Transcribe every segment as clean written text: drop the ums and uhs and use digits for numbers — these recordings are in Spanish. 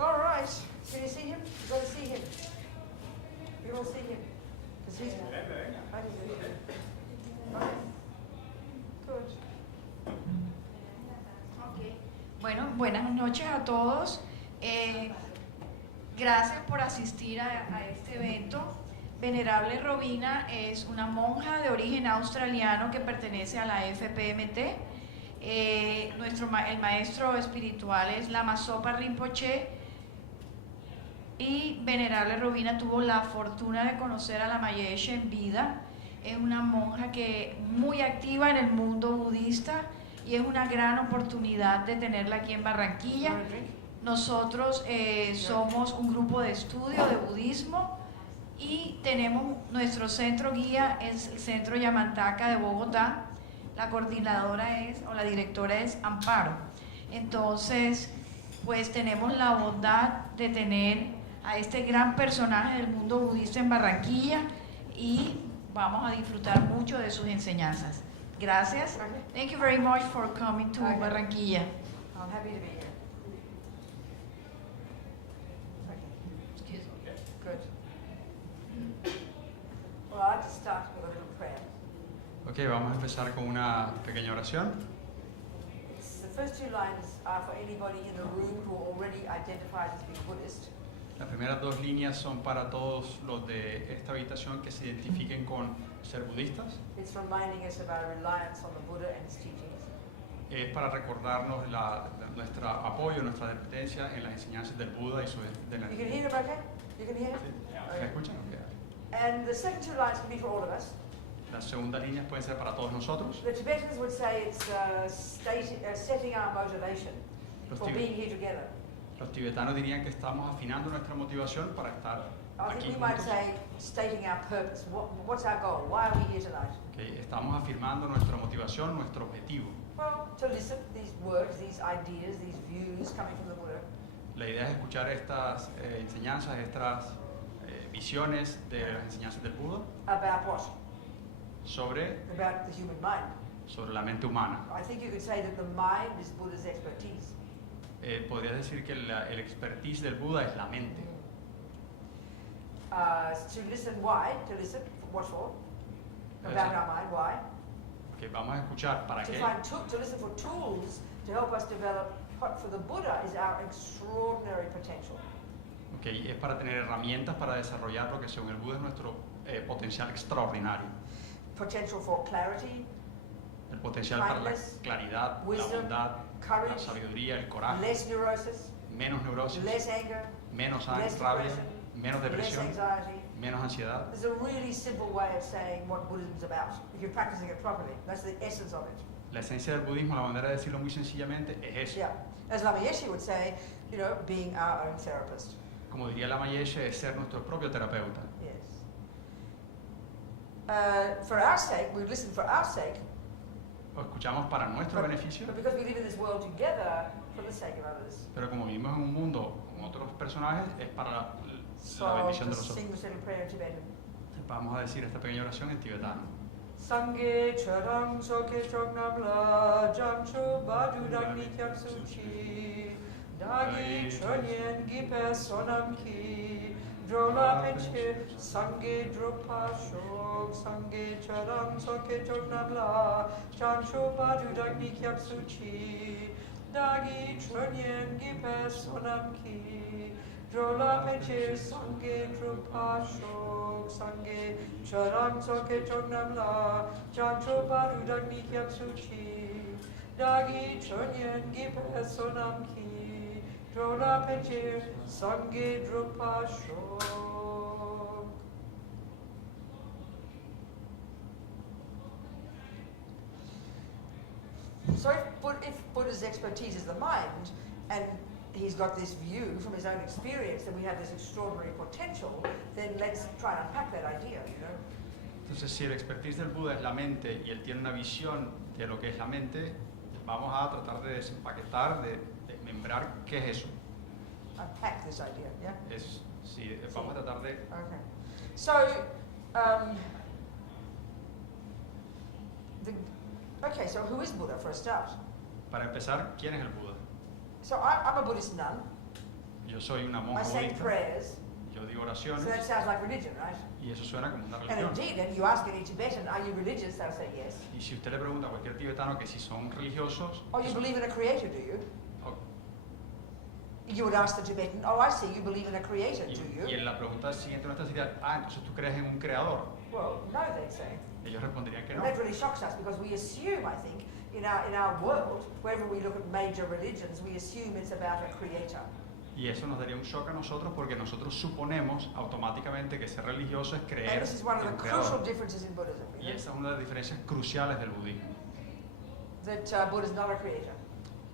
All right. Can you see him? You got to see him. You all see him? Because he's. I can see him. Okay. Good. Okay. Bueno, buenas noches a todos. Gracias por asistir a este evento. Venerable Robina es una monja de origen australiano que pertenece a la FPMT. El maestro espiritual es Lama Zopa Rinpoche, y Venerable Robina tuvo la fortuna de conocer a la Mayeshe en vida. Es una monja que muy activa en el mundo budista y es una gran oportunidad de tenerla aquí en Barranquilla. Nosotros somos un grupo de estudio de budismo y tenemos nuestro centro guía, es el Centro Yamantaka de Bogotá. La coordinadora la directora es Amparo. Entonces, pues tenemos la bondad de tener a este gran personaje del mundo budista en Barranquilla y vamos a disfrutar mucho de sus enseñanzas. Gracias. Thank you very much for coming to Barranquilla. I'm happy to be here. Excuse me. Good. Well, I'd like to start with a little prayer. Ok, vamos a empezar con una pequeña oración. The first two lines are for anybody in the room who already identifies as being Buddhist. Las primeras dos líneas son para todos los de esta habitación que se identifiquen con ser budistas. It's reminding us of our reliance on the Buddha and his teachings. Es para recordarnos nuestro apoyo, nuestra dependencia en las enseñanzas del Buda y de la... You can hear it, okay? You can hear it? ¿Me escuchan? Okay. And the second two lines can be for all of us. Las segundas líneas pueden ser para todos nosotros. The Tibetans would say it's setting our motivation for being here together. Los tibetanos dirían que estamos afinando nuestra motivación para estar I aquí think we might juntos. say stating our purpose. What's our goal? Why are we here tonight? Okay, estamos afirmando nuestra motivación, nuestro objetivo. Well, to listen to these words, these ideas, these views coming from the Buddha. La idea es escuchar estas enseñanzas, estas visiones de las enseñanzas del Buda About what? sobre About the human mind. la mente humana. I think you could say that the mind is Buddha's expertise. Podrías decir que el expertise del Buda es la mente. To listen why? To listen what for? About our mind, why? Que vamos a escuchar para To qué. to listen for tools to help us develop what for the Buddha is our extraordinary potential. Okay, es para tener herramientas para desarrollar lo que según el Buda es nuestro potencial extraordinario. Potential for clarity, El potencial para la claridad, wisdom, la bondad, courage, la sabiduría, el coraje, less neurosis, menos neurosis, less anger, menos less rabia, depression, menos less depresión, anxiety. menos ansiedad. There's a really simple way of saying what Buddhism is about, if you're practicing it properly. That's the essence of it. La esencia del budismo, la manera de decirlo muy sencillamente, es eso. Yeah. As Lama Yeshe would say, being our own therapist. Como diría la Mayeshe, es ser nuestro propio terapeuta. Yes. For our sake, we listen for our sake, Lo escuchamos para nuestro beneficio, but because we live in this world together, for the sake of others. pero como vivimos en un mundo con otros personajes, es para la So bendición de just nosotros. sing this little prayer in Tibetan. Vamos a decir esta pequeña oración en tibetano. Sangye charang soke choknam la jancho badudak nityam suchi dagi chonyen gipe sonam ki drola penche sangye dropa shok sangye charang soke choknam la jancho badudak nityam suchi dagi chonyen gipe sonam ki drola penche sangye dropa shok sangye charang soke choknam la jancho badudak nityam suchi dagi chonyen gipe sonam ki drola penche sangye dropa shok. So if Buddha's expertise is the mind, and he's got this view from his own experience that we have this extraordinary potential, then let's try and unpack that idea, Entonces, si el expertise del Buda es la mente y él tiene una visión de lo que es la mente, vamos a tratar de desempaquetar, de desmembrar qué es eso. Unpack this idea, yeah? Vamos a tratar de... Okay. So, so who is Buddha for a start? Para empezar, ¿quién es el Buda? So I'm a Buddhist nun. Yo soy una I monja say budista, prayers, yo digo so oraciones that sounds like religion, right? y eso suena como una And religión. indeed, and you ask any Tibetan, are you religious? They'll say yes. Y si usted le pregunta a cualquier tibetano que si son religiosos, Oh, you believe in a creator, do you? o- You would ask the Tibetan, oh, I see, you believe in a creator, do y you? en la pregunta siguiente nuestra sería, entonces tú crees en un creador. Well, no, they'd say. Ellos responderían que And no. that really shocks us because we assume, I think, in our world, wherever we look at major religions, we assume it's about a creator. Y eso nos daría un shock a nosotros porque nosotros suponemos automáticamente que ser religioso es And creer this is one of en the un crucial creador. differences in Buddhism, Y esa es una de las diferencias cruciales del budismo, that Buddha is not a creator.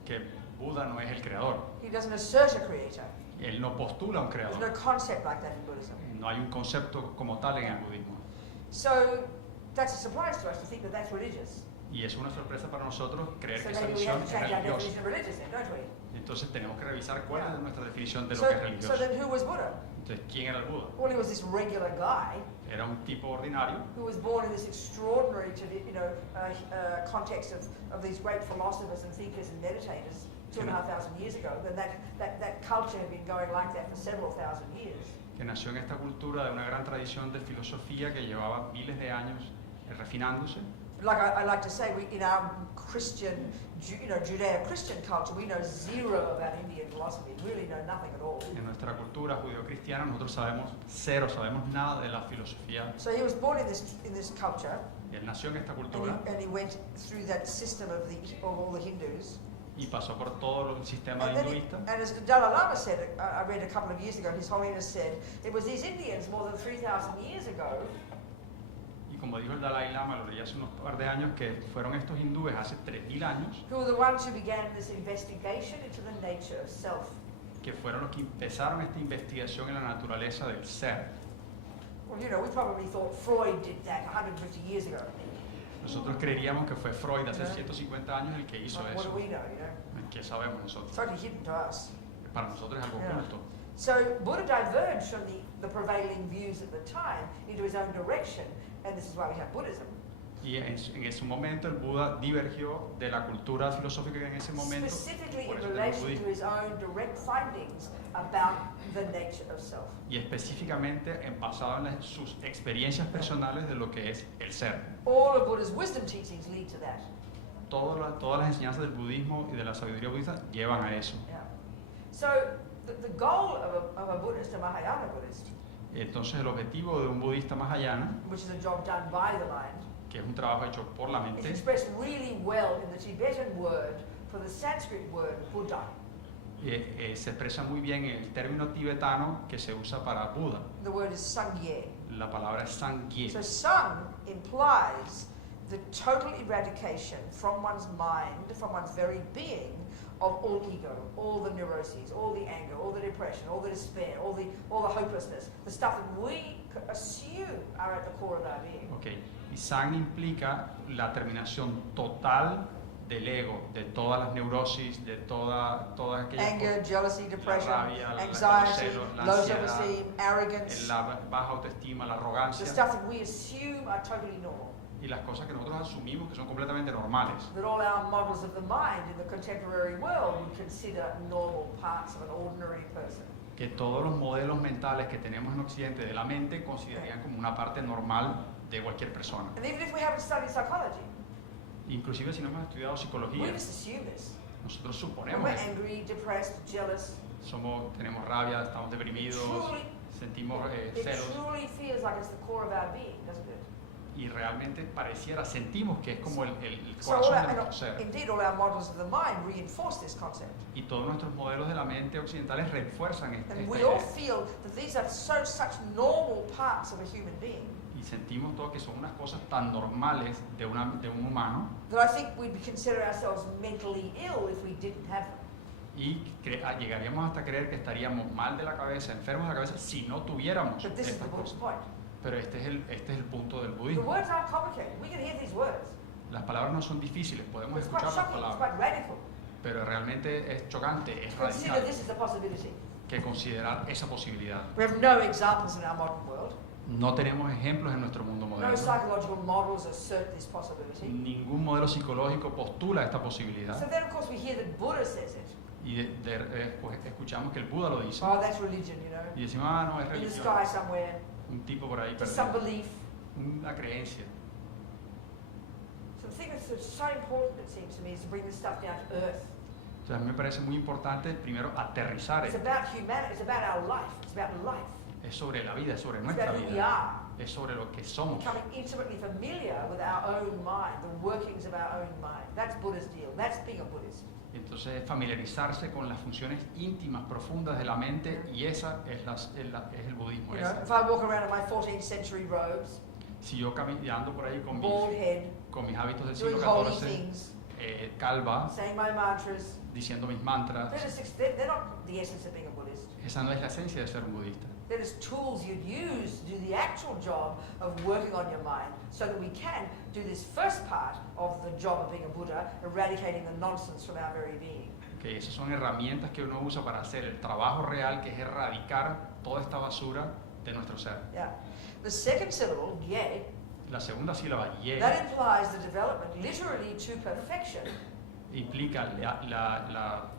que Buda no es el creador. He doesn't assert a creator. Él no postula un There's no creador. concept like that in Buddhism. No hay un concepto como tal en el budismo. So that's a surprise to us to think that that's religious. Y es una sorpresa para nosotros creer So que esa maybe we visión have es to change our religiosa. definition of religious then, don't we? Entonces tenemos que revisar cuál Yeah. es nuestra definición de lo So, que es so religioso. then who was Buddha? Entonces, ¿quién era el Buda? Well, he was this regular guy Era un tipo ordinario who was born in this extraordinary, context of these great philosophers and thinkers and meditators 2,500 years ago. And that culture had been going like that for several thousand years. que nació en esta cultura de una gran tradición de filosofía que llevaba miles de años refinándose. Like I like to say, in our Christian, Judeo-Christian culture, we know zero about Indian philosophy. We really know nothing at all. En nuestra cultura judío-cristiana nosotros sabemos cero, sabemos nada de la filosofía. So he was born in this culture, Él nació en esta and cultura he went through that system of all the Hindus. y pasó por todo el sistema And, then hinduista. and as the Dalai Lama said, I read a couple of years ago, His Holiness said, it was these Indians more than 3,000 years ago Y como dijo el Dalai Lama, lo leí hace unos par de años, que fueron estos hindúes hace 3.000 años who were the ones who began this investigation into the nature of self. que fueron los que empezaron esta investigación en la naturaleza del ser. Well, we probably thought Freud did that 150 years ago. Nosotros creeríamos que fue Freud hace 150 años el que hizo What do eso. we know, ¿Qué sabemos It's nosotros? totally hidden to us. Para nosotros es algo Yeah. oculto. So Buddha diverged from the prevailing views at the time into his own direction, and this is why we have Buddhism. Y en ese momento el Buda divergió de la cultura filosófica que en ese momento, Specifically por in eso tenemos relation to budismo. his own direct findings about the nature of self. Y específicamente basado en sus experiencias personales de lo que es el ser. All of Buddha's wisdom teachings lead to that. Todas las enseñanzas del budismo y de la sabiduría budista llevan a eso. Yeah. So the goal of a Buddhist, a Mahayana Buddhist, Entonces el objetivo de un budista mahayana, which is a job done by the mind, que es un trabajo hecho por la is mente, expressed really well in the Tibetan word for the Sanskrit word Buddha. se expresa muy bien en el término tibetano que se usa para Buda. The word is Sangye. La palabra es Sangye. So Sang implies the total eradication from one's mind, from one's very being, of all ego, all the neuroses, all the anger, all the depression, all the despair, all the hopelessness, the stuff that we assume are at the core of our being. Okay. Y Sang implica la terminación total del ego, de todas las neurosis, de todas aquellas Anger, jealousy, depression, rabia, anxiety, los celos, la low ansiedad, self-esteem, arrogance, la baja autoestima, la the arrogancia stuff that we assume are totally normal. y las cosas que nosotros asumimos que son completamente normales. That all our models of the mind in the contemporary world would consider normal parts of an ordinary person. Que todos los modelos mentales que tenemos en Occidente de la mente considerarían como una parte normal de cualquier persona. And even if we haven't studied psychology, Inclusive si no hemos estudiado we psicología, just assume this. nosotros And suponemos we're eso. angry, depressed, jealous. Tenemos rabia, estamos deprimidos, Truly, sentimos it celos truly feels like it's the core of our being, doesn't it? y realmente sentimos que es como el So all corazón our, de nuestro ser. indeed, all our models of the mind reinforce this concept. Y todos nuestros modelos de la mente occidentales refuerzan esta And we all idea. feel that these are such normal parts of a human being Y sentimos todos que son unas cosas tan normales de un humano that I think we'd consider ourselves mentally ill if we didn't have them. y llegaríamos hasta creer que estaríamos mal de la cabeza, enfermos de la cabeza, si no tuviéramos But this is the estas Buddhist cosas. point. Pero este es el punto del The budismo. words aren't complicated. We can hear these words. Las palabras no son difíciles, podemos It's quite escuchar las shocking, it's palabras, quite radical. pero realmente es chocante, es Consider radical this as a possibility. que considerar esa posibilidad. We have no examples in our modern world. No tenemos ejemplos en nuestro mundo No moderno. psychological models assert this possibility. Ningún modelo psicológico postula esta posibilidad. So then, of course, we hear that Buddha says it. Y pues escuchamos que el Buda lo dice. Oh, that's religion, you know. Y decimos, ah, no, es In the religión. sky somewhere. Un tipo por ahí Just some perdido. belief. Una creencia. So the thing that's so important, it seems to me, is to bring this stuff down to earth. Entonces a mí me parece muy importante primero aterrizar It's esto. about humanity. It's about our life. It's about life. Es sobre la vida, es sobre It's nuestra about who we vida. are. Es sobre lo que somos. Becoming intimately familiar with our own mind, the workings of our own mind. That's Buddha's deal. That's being a Buddhist. Entonces familiarizarse con las funciones íntimas, profundas de la mente, y esa es, es el budismo. You know, esa. if I walk around in my 14th century robes, Si yo caminando por ahí bald head, con mis hábitos del doing siglo holy XIV, things, calva, saying my mantras, diciendo mis mantras, they're not the essence of being a Buddhist. esa no es la esencia de ser un budista. They're just tools you'd use to do the actual job of working on your mind so that we can do this first part of the job of being a Buddha, eradicating the nonsense from our very being. Que esas son herramientas que uno usa para hacer el trabajo real, que es erradicar toda esta basura de nuestro ser. Yeah. The second syllable, ye, La segunda sílaba, ye, that implies the development literally to perfection implica la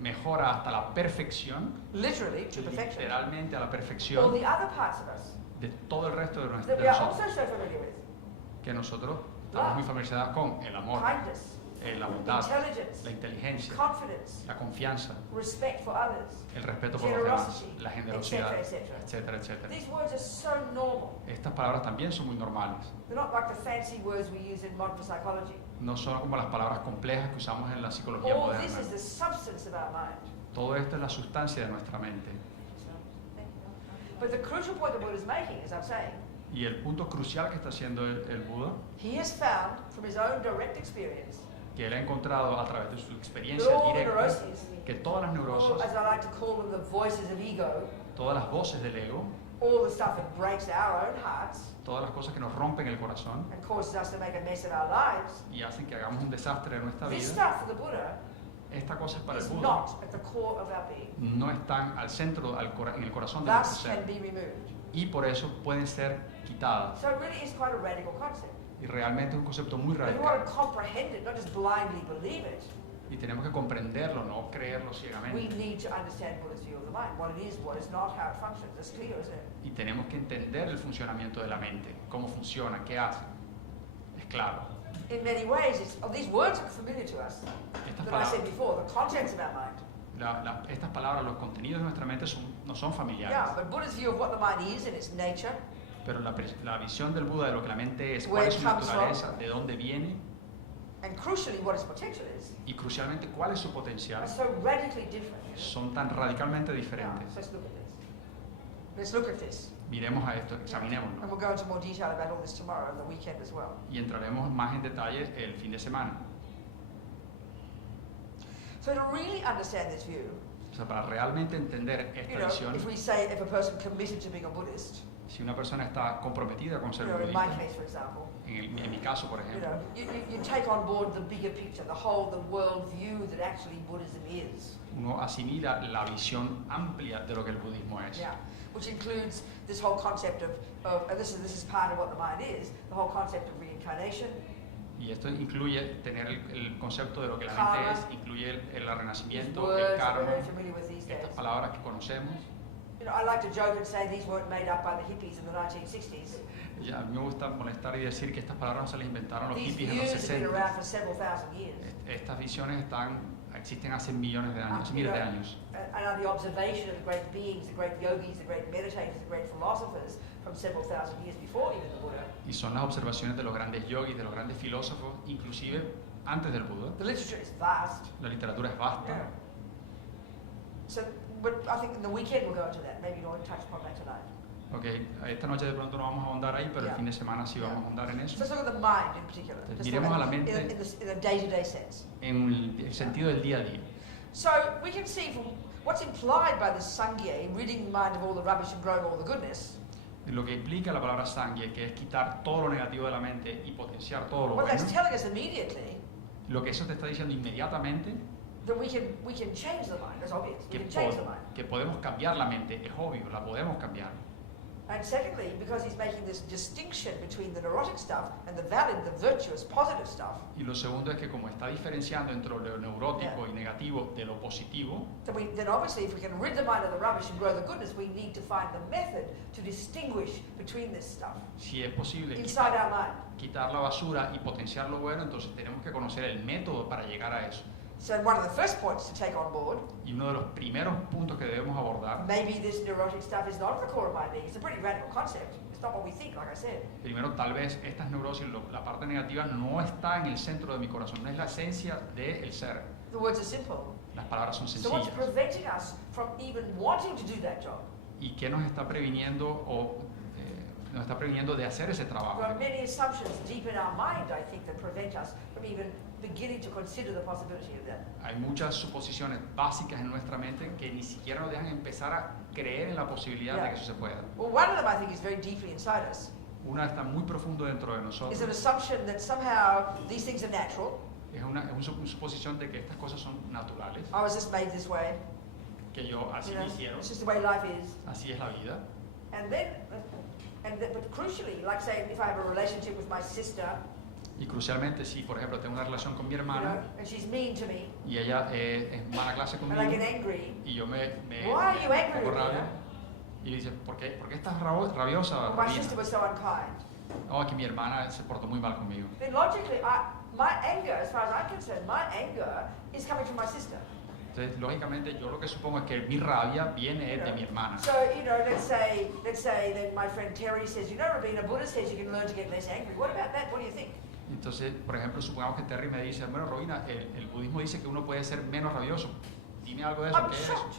mejora hasta la perfección, literally to perfection, literalmente a la all perfección the other parts of us de todo el resto de, that we are also nosotros, so familiar with. que nosotros estamos muy familiarizados con el amor, Kindness, la bondad, intelligence, la inteligencia, confidence, la confianza, respect for others, el respeto por los demás, generosity, la generosidad, etc., etc. etcétera, etcétera. These words are so normal. Estas palabras también son muy normales. They're not like the fancy words we use in modern psychology. No son como las palabras complejas que usamos en la psicología All moderna. this is the substance of our mind. Todo esto es la sustancia de nuestra mente. But the crucial point the Buddha is making, as I'm saying, Y el punto crucial que está haciendo el Buda, he has found from his own direct experience que él ha encontrado a través de su that experiencia all the directa, neuroses, que todas las all, neurosis, as I like to call them, the voices of ego, todas las voces del ego, all the stuff that breaks our own hearts todas las cosas que nos rompen el corazón and causes us to make a mess of our lives, y hacen que hagamos un desastre en nuestra this vida, stuff for the Buddha esta cosa es para el is Buda, not at the core of our being. no están al centro, en el corazón de Thus nuestro can ser, be removed. y por eso pueden ser quitadas. So it really is quite a radical concept. Y realmente es un concepto muy But we want radical. to comprehend it, not just blindly believe it. Y tenemos que comprenderlo, no creerlo We ciegamente. need to understand Buddha's view of the mind, what it is, what is not, how it functions. It's clear, isn't it? Y tenemos que entender el funcionamiento de la mente, cómo funciona, qué hace. Es claro. In many ways, these words are familiar to us. Estas That I said palabras, before, the contents of our mind. estas palabras, los contenidos de nuestra mente no son Yeah, familiares. but Buddha's view of what the mind is in its nature, Pero la visión del Buda de lo que la mente es, Where cuál es it su comes naturaleza, de dónde viene and crucially what its potential is, y crucialmente cuál es su potencial, are so radically different. son tan radicalmente Yeah, diferentes. so let's look at this. Let's look at this. Miremos a esto, And examinémoslo. we'll go into more detail about all this tomorrow and the weekend as well. Y entraremos más en detalle el fin de semana. So to really understand this view, O sea, para realmente entender you esta know, visión, if we say if a person committed to being a Buddhist, si una persona está comprometida con you ser know, in my budista, case, for example, en mi caso, por you ejemplo, know, you take on board the bigger picture, the world view that actually Buddhism is. uno asimila la visión amplia de lo que el budismo es. Yeah, which includes this whole concept of and this is part of what the mind is, the whole concept of reincarnation, Y esto incluye tener el concepto de lo que la Karma. mente es, incluye el these renacimiento, words el that we're karma, very familiar with these days. estas palabras que conocemos. You know, I like to joke and say these weren't made up by the hippies in the 1960s. Y a mí me gusta molestar y decir que estas palabras no se las inventaron los These hippies en los views have been 60. around for several thousand years. Estas visiones existen hace millones de años, miles de años. And are the observation of the great beings, the great yogis, the great meditators, the great philosophers from several thousand years before even the Buddha. Y son las observaciones de los grandes yogis, de los grandes filósofos, inclusive antes del Buda. The literature is vast. La literatura es vasta. Yeah. So, but I think in the weekend we'll go into that. Maybe you'll touch upon that tonight. Okay, esta noche de pronto no vamos a ahondar ahí, pero el Yeah. fin de semana sí Yeah. vamos a ahondar en eso. So let's look at the mind in particular. Entonces, Just miremos look a la at- mente. in a day-to-day sense. En el sentido del día a día. So we can see from what's implied by this sangye, ridding the mind of all the rubbish and growing all the goodness. Lo que implica la palabra sangye, que es quitar todo lo negativo de la mente y potenciar todo lo What bueno. that's telling us immediately Lo que eso te está diciendo inmediatamente, that we can change the mind. That's obvious. We que, can change the mind. que podemos cambiar la mente, es obvio, la podemos cambiar. And secondly, because he's making this distinction between the neurotic stuff and the valid, the virtuous, positive stuff. Y lo segundo es que como está diferenciando entre lo neurótico y negativo de lo positivo, So then obviously if we can rid the mind of the rubbish and grow the goodness, we need to find the method to distinguish between this stuff si es posible inside our mind. quitar la basura y potenciar lo bueno, entonces tenemos que conocer el método para llegar a eso. So one of the first points to take on board, Y uno de los primeros puntos que debemos abordar, maybe this neurotic stuff is not at the core of my being. It's a pretty radical concept. It's not what we think, like I said. primero tal vez estas neurosis, la parte negativa no está en el centro de mi corazón, no es la esencia del ser. The words are simple. Las palabras son So what's sencillas. preventing us from even wanting to do that job? ¿Y qué nos está previniendo nos está previniendo de hacer ese trabajo? There are many assumptions deep in our mind, I think, that prevent us from even beginning to consider the possibility of that. Hay muchas suposiciones básicas en nuestra mente que ni siquiera nos dejan empezar a creer en la posibilidad de que eso se pueda. Well, one of them I think is very deeply inside us. Una está muy profundo dentro de Is nosotros. an assumption that somehow these things are natural. Es una suposición de que estas cosas son naturales, I was just made this way. que yo así You me know, hicieron, it's just the way life is. así es la vida. But crucially, like say, if I have a relationship with my sister, Y crucialmente, si por ejemplo tengo una relación con mi you know, hermana and she's mean to me, y ella es mala clase and I conmigo get angry, y yo me why are you angry pongo with me? rabia y dice, ¿por qué estás rabiosa? Well, my Robina?" sister was so unkind. Oh, que mi hermana se portó muy mal conmigo. Then logically, my anger, as far as I'm concerned, my anger is coming from my sister. Entonces, lógicamente, yo lo que supongo es que mi rabia viene You de know. mi hermana. So, you know, let's say that my friend Terry says, you know, Rabina, Buddha says you can learn to get less angry. What about that? What do you think? Entonces, por ejemplo, supongamos que Terry me dice, bueno, Robina, el budismo dice que uno puede ser menos rabioso. Dime algo de eso, I'm ¿qué es eso? shocked.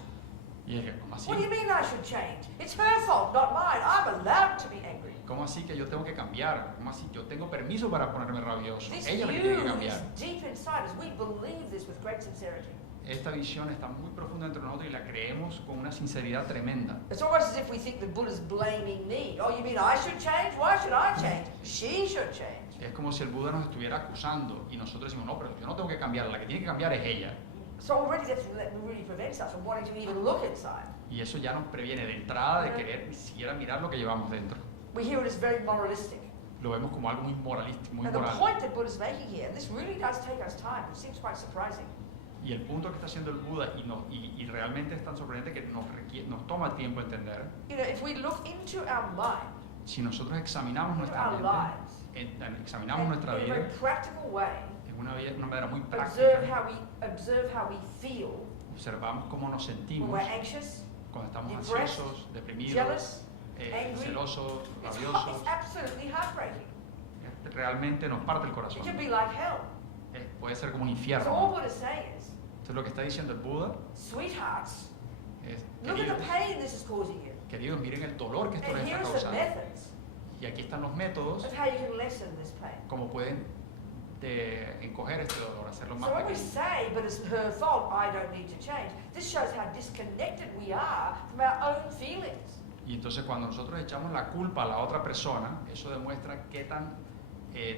Y dije, ¿cómo así? What do you mean I should change? It's her fault, not mine. I'm allowed to be angry. ¿Cómo así que yo tengo que cambiar? ¿Cómo así? Yo tengo permiso para ponerme rabioso. This Ella me view tiene que is cambiar. deep inside us. We believe this with great sincerity. Esta visión está muy profunda entre nosotros y la creemos con una sinceridad tremenda. It's almost as if we think the Buddha's blaming me. Oh, you mean I should change? Why should I change? She should change. Es como si el Buda nos estuviera acusando y nosotros decimos, no, pero yo no tengo que cambiar, la que tiene que cambiar es ella. So already that really prevents us from wanting to even look inside. Y eso ya nos previene de entrada de querer ni siquiera mirar lo que llevamos dentro. We hear it as very moralistic. Lo vemos como algo muy moralista, muy And the moral. point that Buddha's making here, and this really does take us time, it seems quite surprising. Y el punto que está haciendo el Buda y realmente es tan sorprendente que nos toma tiempo entender. You know, if we look into our mind, Si nosotros examinamos into nuestra our mente, lives, examinamos and nuestra in a vida very practical way, en una manera muy observe práctica, how we feel observamos cómo nos when sentimos we're anxious, cuando estamos depressed, ansiosos, deprimidos, jealous, angry. celosos, It's rabiosos. absolutely heartbreaking. Realmente nos parte el It corazón. can be like hell. Puede ser como un So all infierno. Buddha's saying is, Entonces lo que está diciendo el Buda sweethearts, es, look at the pain this is causing you. queridos, miren el dolor que esto And les está here are some causando. methods Y aquí están los métodos of how you can lessen this pain. como pueden encoger este dolor, hacerlo So más when we pequeño. say, but it's her fault, I don't need to change, this shows how disconnected we are from our own feelings. Y entonces cuando nosotros echamos la culpa a la otra persona, eso demuestra qué tan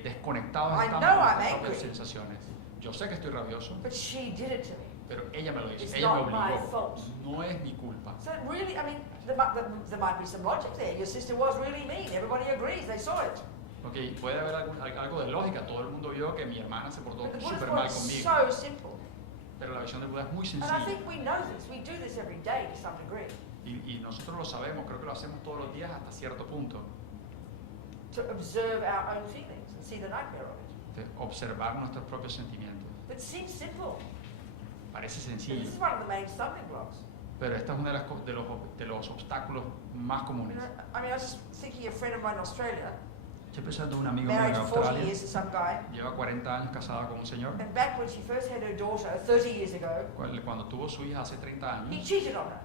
desconectados I estamos know de I'm nuestras propias angry. sensaciones. Yo sé que estoy rabioso, But she did it to me. pero ella me lo hizo, It's ella me not my obligó. fault. No es mi culpa. So really, I mean, there might be some logic there. Your sister was really mean. Everybody agrees. They saw it. Ok, puede haber algo de lógica. Todo el mundo vio que mi hermana se portó But the Buddha's súper point mal is conmigo. so simple. Pero la visión del Buda es muy And I sencilla. think we know this. We do this every day to some degree. Y nosotros lo sabemos, creo que lo hacemos todos los días hasta cierto punto. To observe our own feelings and see the nightmare of it. De observar nuestros propios sentimientos. But it seems simple. Parece But sencillo, this is one of the main stumbling blocks. pero esta es una de los obstáculos más You comunes. know, I mean, I was just thinking of a friend of mine in Australia, Estoy pensando en un amigo mío married en for 40 Australia, years to some guy. lleva 40 años casada con un señor, And back when she first had her daughter 30 years ago, cuando tuvo su hija hace 30 he años, cheated on her.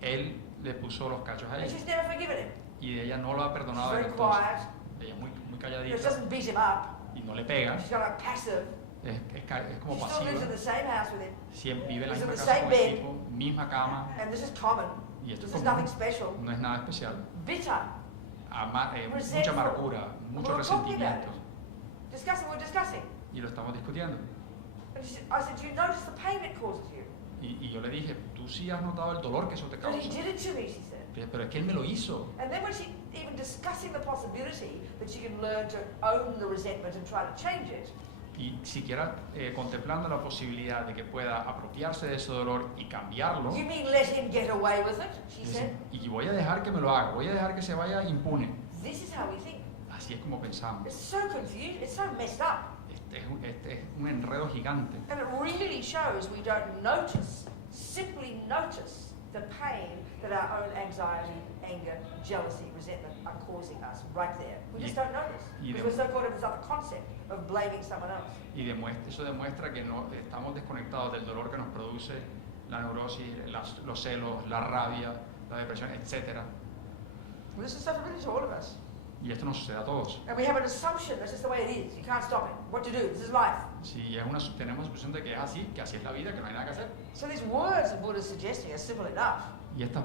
él le puso los cachos a And ella she's never forgiven him. y ella no lo ha She's perdonado very desde entonces. quiet. Ella es muy You know, she calladita doesn't beat him up. y no le pega, She's kind of passive. es como She still lives in pasiva, the same house with him. siempre vive en la Lives in misma the casa same con el bed. tipo, misma cama, And this is common. y esto This es is nothing común, special. no es nada especial. Bitter. Mucha Resentful. amargura, mucho We're talking about resentimiento, We're discussing. y lo estamos discutiendo. And I said, do you notice the pain it causes you? Y yo le dije, tú sí has notado el dolor que eso te But he causa. did it to me, she said. Pero es que él me lo hizo. And then when she even discussing the possibility that she can learn to own the resentment and try to change it, Y siquiera contemplando la posibilidad de que pueda apropiarse de ese dolor y cambiarlo, you mean let him get away with it? She said. y voy a dejar que me lo haga, voy a dejar que se vaya impune. This is how we think. Así es como pensamos. It's so confused. It's so messed up. Este es un enredo gigante. And it really shows we don't simply notice the pain that our own anxiety, anger, jealousy, resentment are causing us right there. We just don't notice. Because we're so caught up in this other concept of blaming someone else. Y eso demuestra que no estamos desconectados del dolor que nos produce la neurosis, los celos, la rabia, la depresión, etc. Well, this is stuff really to all of us. Y esto nos sucede a todos. And we have an assumption that's just the way it is. You can't stop it. What to do? This is life. Si tenemos la suposición de que es así, que así es la vida, que no hay nada que hacer. So these words that Buddha is suggesting are simple enough. Y estas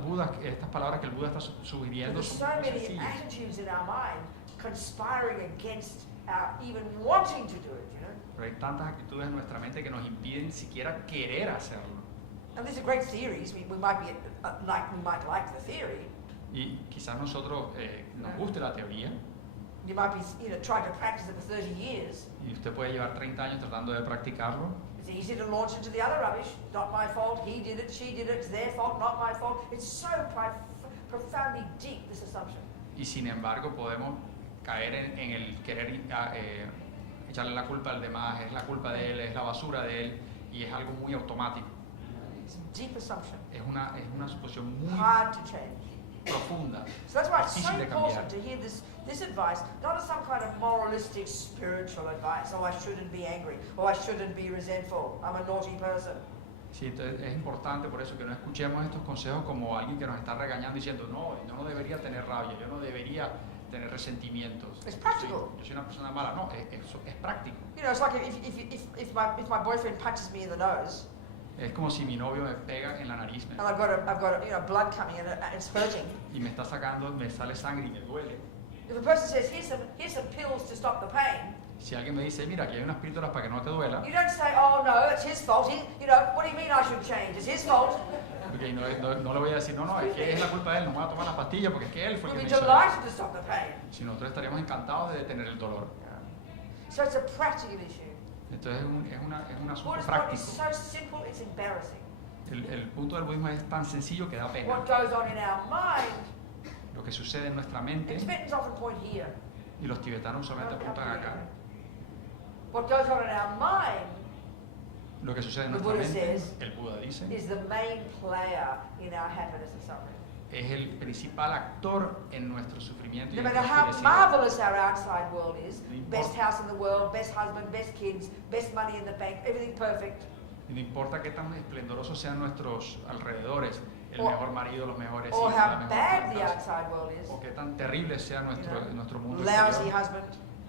palabras que el Buda está sugiriendo There's son so muy many sencillas. attitudes in our mind conspiring against our even wanting to do it, you know. Pero hay tantas actitudes en nuestra mente que nos impiden siquiera querer hacerlo. And these are great theories. We might like the theory. Y quizás nosotros nos guste la teoría, You might be, trying to practice it for 30 years. y usted puede llevar 30 años tratando de practicarlo. It's easy to launch into the other rubbish. Not my fault. He did it. She did it. It's their fault. Not my fault. It's so profoundly deep, this assumption. Y sin embargo podemos caer en el querer echarle la culpa al demás, es la culpa de él, es la basura de él, y es algo muy automático. It's a deep assumption. Es una suposición muy Hard to change. profunda. So that's why it's so Difícil de cambiar. important to hear this advice, not as some kind of moralistic, spiritual advice. Oh, I shouldn't be angry. Oh, I shouldn't be resentful. I'm a naughty person. Sí, entonces es importante por eso que no escuchemos estos consejos como alguien que nos está regañando diciendo no, yo no debería tener rabia, yo no debería tener resentimientos. It's practical. Yo soy una persona mala. No, es práctico. It's like if my boyfriend punches me in the nose, Es como si mi novio me pega en la nariz and I've got blood coming and it's hurting. y me sale sangre y me duele. If a person says, here's some pills to stop the pain, Si alguien me dice, mira, aquí hay unas píldoras para que no te duela, you don't say, oh no, it's his fault. What do you mean I should change? It's his fault. porque no le voy a decir, no, es que es la culpa de él, no me voy a tomar las pastillas porque es que él fue el We'll que be me hizo eso. delighted to stop the pain. Si nosotros estaríamos encantados de detener el dolor. So it's a practical issue. Entonces es un asunto Buddhist thought is práctico. so simple, it's embarrassing. El punto del budismo es tan sencillo que da pena. What goes on in our mind, Lo que sucede en nuestra and mente, Tibetans often point here. y los tibetanos solamente apuntan acá, What goes on in our mind lo que sucede en The nuestra Buddha mente, says, el Buda dice, is the main player in our happiness and suffering. es el principal actor en nuestro sufrimiento y No en matter nuestra how felicidad. marvelous our outside world is, No importa. best house in the world, best husband, best kids, best money in the bank, everything perfect. Y no importa qué tan esplendorosos sean nuestros alrededores, el Or- mejor marido, los mejores Or hijos, la how mejor bad the casa, outside world is. o qué tan terrible sea nuestro mundo Lousy exterior, husband,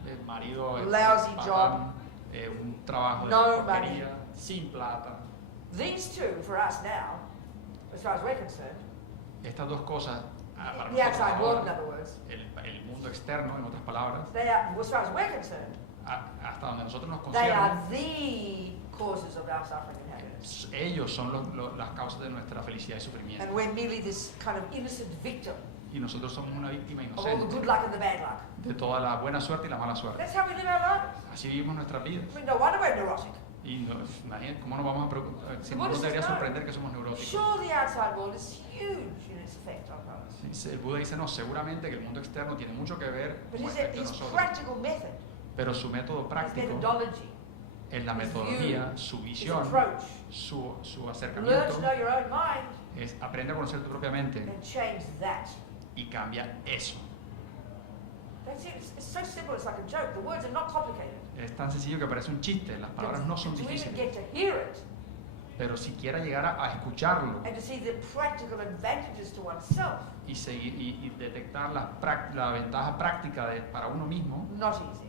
el marido, lousy patán, job, un trabajo de no porquería, sin plata. these two, for us now, as far as we're concerned, Estas dos cosas, para the outside nosotros world, in ahora, other words, el mundo externo, en otras palabras, they are, as far as we're concerned, hasta donde nosotros nos they are concierne, the causes of our suffering and happiness. ellos son las causas de nuestra felicidad y sufrimiento. And we're merely this kind of innocent victim Y nosotros somos una víctima of all the inocente good luck and the bad luck. de toda la buena suerte y la mala suerte. That's how we live our lives. Así vivimos nuestras vidas. I mean, no wonder we're neurotic. Y imagínate cómo nos vamos a preocupar, si no Buddha nos debería says no. sorprender que somos neuróticos. Sure, the outside world is huge in its effect on us. Sí, el Buda dice, no, seguramente que el mundo externo tiene mucho que ver But con his, respecto a his nosotros. practical method, Pero su método his práctico methodology, es la his metodología, view, su his visión, approach, su learn acercamiento, to know your own mind es aprende a conocer tu propia mente and change that. y cambia eso. That's it. It's so simple, it's like a joke. The words are not complicated. Es tan sencillo que parece un chiste, las palabras no son To even difíciles. get to hear it Pero si quiera llegar a escucharlo and to see the practical advantages to oneself, y detectar la ventaja práctica para uno mismo, not easy.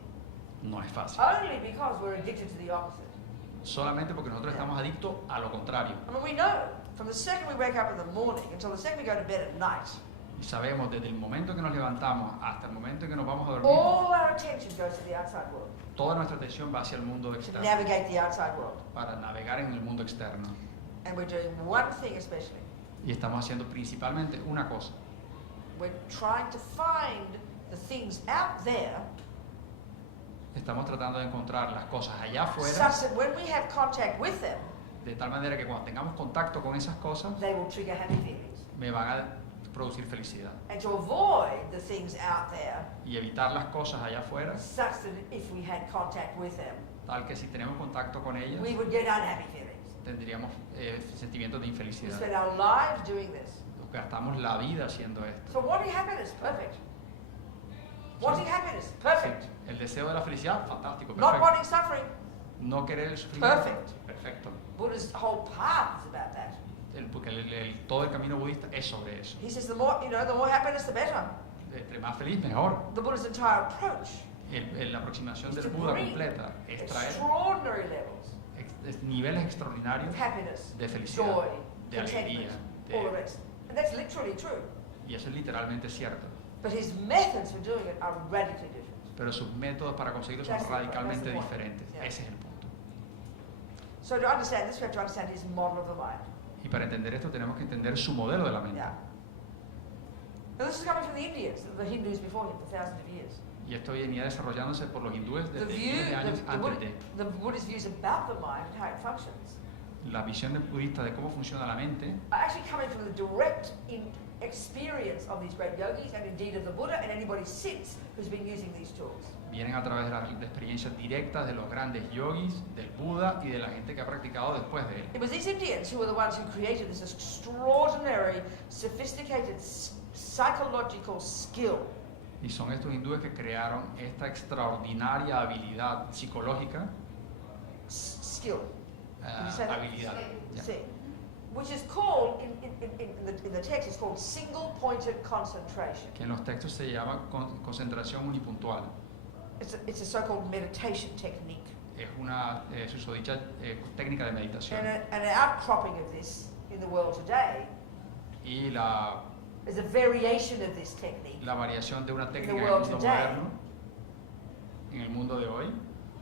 no es fácil. Only because we're addicted to the opposite. Solamente porque nosotros estamos adictos a lo contrario. I mean, we know from the second we wake up in the morning until the second we go to bed at night, Y sabemos desde el momento que nos levantamos hasta el momento en que nos vamos a dormir, all our attention goes to the outside world, toda nuestra atención va hacia el mundo to externo, navigate the outside world. para navegar en el mundo externo. And we're doing one thing especially. Y estamos haciendo principalmente una cosa. we're trying to find the things out there Estamos tratando de encontrar las cosas allá afuera, such that when we have contact with them, de tal manera que cuando tengamos contacto con esas cosas, they will trigger happy feelings. me van a producir felicidad. And to avoid the things out there, Y evitar las cosas allá afuera, such that if we had contact with them, tal que si tenemos contacto con ellas, we would get unhappy feelings. tendríamos sentimientos de We infelicidad. spend our lives doing this. Gastamos la vida haciendo esto. So wanting happiness, perfect. Wanting happiness, Sí, perfect. el deseo de la felicidad, fantástico, Not perfecto. wanting suffering, No querer el sufrimiento, Perfect. perfecto. Buddha's whole path is about that. Porque todo el camino budista es sobre eso. He says the more, the more happiness, the better. Entre más feliz, mejor. The Buddha's entire approach La aproximación is del to Buda bring completa es traer extraordinary levels niveles extraordinarios of happiness, de felicidad, joy, de alegría, contentment, all the rest. And that's literally true. y eso es literalmente cierto. But his methods for doing it are radically different. Pero sus métodos para conseguirlo son That's the point, radicalmente that's the point. diferentes. Yeah. Ese es el punto. So to understand this, we have to understand his model of the mind. Y para entender esto tenemos que entender su modelo de la mente. Yeah. Now this is coming from the Indians, the Hindus before him, for thousands of years. Y esto venía desarrollándose por los hindúes The desde view, miles de años antes de the Buddhist views about the mind and how it functions la visión budista de cómo funciona la mente. are actually coming from the direct experience of these great yogis and indeed of the Buddha and anybody since who's been using these tools. Vienen a través de las experiencias directas de los grandes yogis, del Buda y de la gente que ha practicado después de él. It was these Indians who were the ones who created this extraordinary, sophisticated psychological skill Y son estos hindúes que crearon esta extraordinaria habilidad psicológica, skill. You say that? habilidad, ya, See, which is called in the text it's called single-pointed concentration. que en los textos se llama concentración unipuntual. It's a so-called meditation technique. Es una susodicha técnica de meditación. And an outcropping of this in the world today Y la is a variation of this technique variación de una técnica en el world mundo today. moderno, en el mundo de hoy,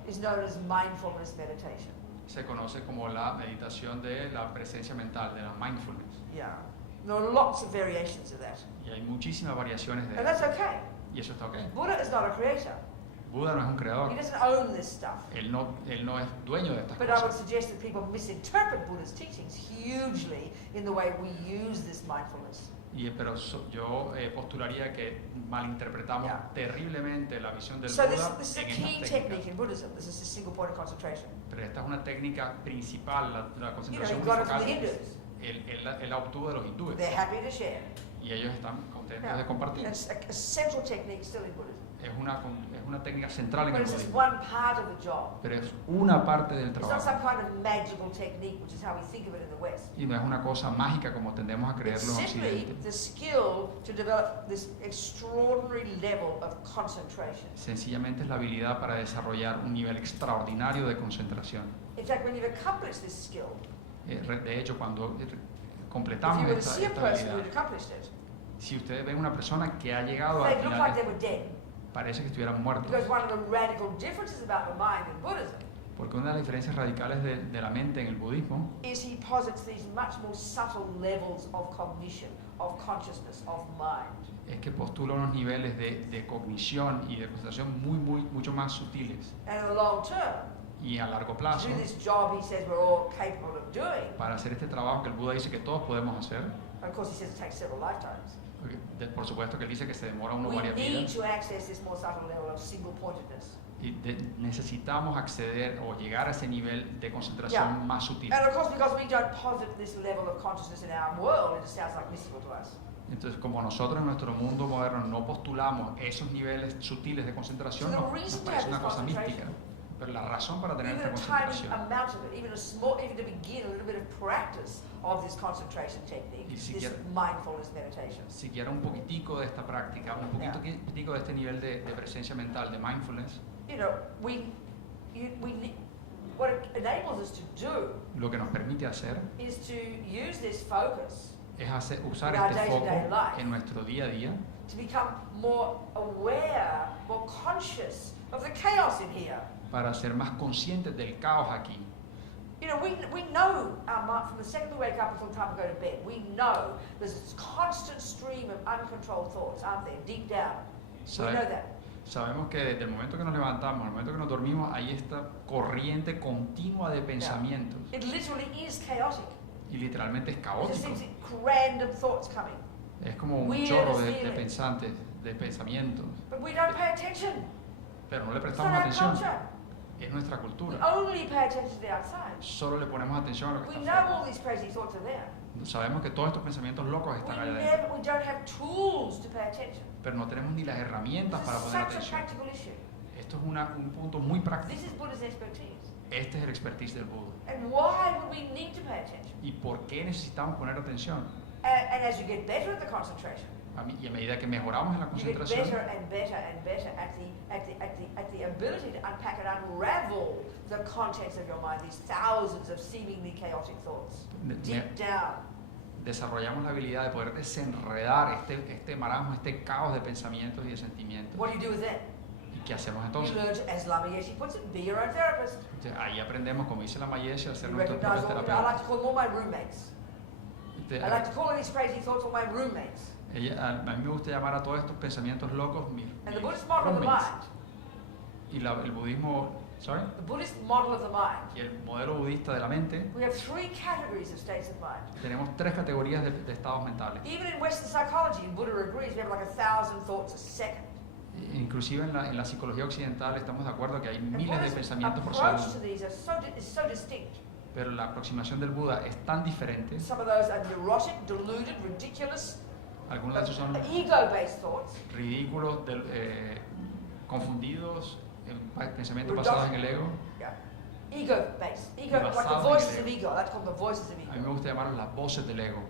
is known as mindfulness meditation. se conoce como la meditación de la presencia mental, de la mindfulness. Yeah. There are lots of variations of that. Y hay muchísimas variaciones de And eso. that's okay. Y eso está ok. Buddha is not a creator. Buda no es un creador. He doesn't own this stuff. Él no es dueño de estas But I would cosas. suggest that people misinterpret Buddha's teachings hugely in the way we use this mindfulness. Pero yo postularía que malinterpretamos Yeah. terriblemente la visión del So Buda this is a en key estas technique técnicas. in Buddhism. This is a single-pointed concentration. Pero esta es una técnica principal, la You concentración got it from unifocal. the Hindus. Él la obtuvo de los hindúes. They're happy to share. Y ellos están contentos Yeah. de compartir. It's a central technique still in Buddhism. Es una técnica central en But el it's just budismo. one part of the job. Pero es una parte del It's not some trabajo. kind of magical technique, which is how we think of it in the West. Y no es una cosa mágica como tendemos a It's creerlo en simply Occidente. the skill to develop this extraordinary level of concentration. Sencillamente es la habilidad para desarrollar un nivel extraordinario de concentración. In fact, when you've accomplished this skill, De hecho, cuando if completamos you were to see a esta person who habilidad, had accomplished it, si ustedes ven una persona que ha llegado a they look like they finales, were dead. parece que estuvieran muertos. Because one of the radical differences about the mind in Buddhism Porque una de las diferencias radicales de la mente en el budismo is he posits these much more subtle levels of cognition, of consciousness, of mind. es que postula unos niveles de cognición y de concentración mucho más sutiles. And in the long term, Y a largo to plazo, do this job he says we're all capable of doing, para hacer este trabajo que el Buda dice que todos podemos hacer, and of course he says it takes several lifetimes, porque por supuesto que él dice que se demora uno we varias need vidas, to access this more subtle level of single-pointedness. y necesitamos acceder o llegar a ese nivel de concentración Yeah. más sutil. And of course, because we don't posit this level of consciousness in our world, it just sounds like mystical to us. Entonces, como nosotros en nuestro mundo moderno no postulamos esos niveles sutiles de concentración, So the nos reason to parece have una this cosa mística. concentration, Pero la razón para tener even esta a tiny concentración, amount of it, even a small, even to begin a little bit of practice of this concentration technique, Y this siquiera- mindfulness meditation. siquiera un poquitico de esta práctica, un poquitico de este nivel de presencia mental, de mindfulness, You know, what it enables us to do lo que nos permite hacer is to use this focus es usar In our este day-to-day foco life. en nuestro día a día to become more aware, more conscious of the chaos in here. para ser más conscientes del caos aquí. You know, we know our mind from the second we wake up until the time we go to bed. We know there's this constant stream of uncontrolled thoughts, aren't there, deep down. We know that. Sabemos que desde el momento que nos levantamos, al momento que nos dormimos, hay esta corriente continua de pensamientos. It literally is chaotic. Y literalmente es It just caótico. seems random thoughts coming. Es como un Weird chorro feelings. de pensamientos. But we don't pay attention. Pero no le It's not prestamos our atención. culture. Es nuestra We cultura. only pay attention to the outside. Solo le ponemos atención a lo que We está know afuera. all these crazy thoughts are there. Sabemos que todos estos pensamientos locos están allá adentro. We don't have tools to pay attention. Pero no tenemos ni las herramientas This para is poner such a atención. practical issue. Esto es un punto muy práctico. This is Buddha's expertise. Este es el expertise del Buda. And why would we need to pay attention? ¿Y por qué necesitamos poner atención? And as you get better at the concentration, Y a medida que mejoramos en la you get concentración, better and better and better at the ability to unpack and unravel the contents of your mind, these thousands of seemingly chaotic thoughts. Deep down. desarrollamos la habilidad de poder desenredar este marasmo, este caos de pensamientos y de sentimientos. What do you do with that? ¿Y qué hacemos You entonces? learn to, as Lama Yeshe puts it, be your own therapist. Ahí aprendemos, como dice la Mayesha, a ser You nuestros recognize propios all, I like terapeutas. to call them all my roommates. I like to call all these crazy thoughts all my roommates. A mí me gusta llamar a todos estos pensamientos locos mis And the Buddhist model of the roommates. mind, Y el budismo, the Buddhist model of the mind, y el modelo budista de la mente, we have three categories of states of mind. tenemos tres categorías de estados mentales. Even in Western psychology, Buddha agrees, we have like 1,000 thoughts a second. Inclusive en la psicología occidental estamos de acuerdo que hay And miles de Buddha's pensamientos por approach to segundo, these is so distinct. pero la aproximación del Buda es tan diferente. Some of those are neurotic, deluded, ridiculous, Algunos de esos son ego-based thoughts. ridículos, confundidos, pensamientos basados en el ego. Yeah. Ego-based. Ego, like the Basados en voices el of ego. That's called the voices of A mí ego. me gusta llamarlos las voces del ego.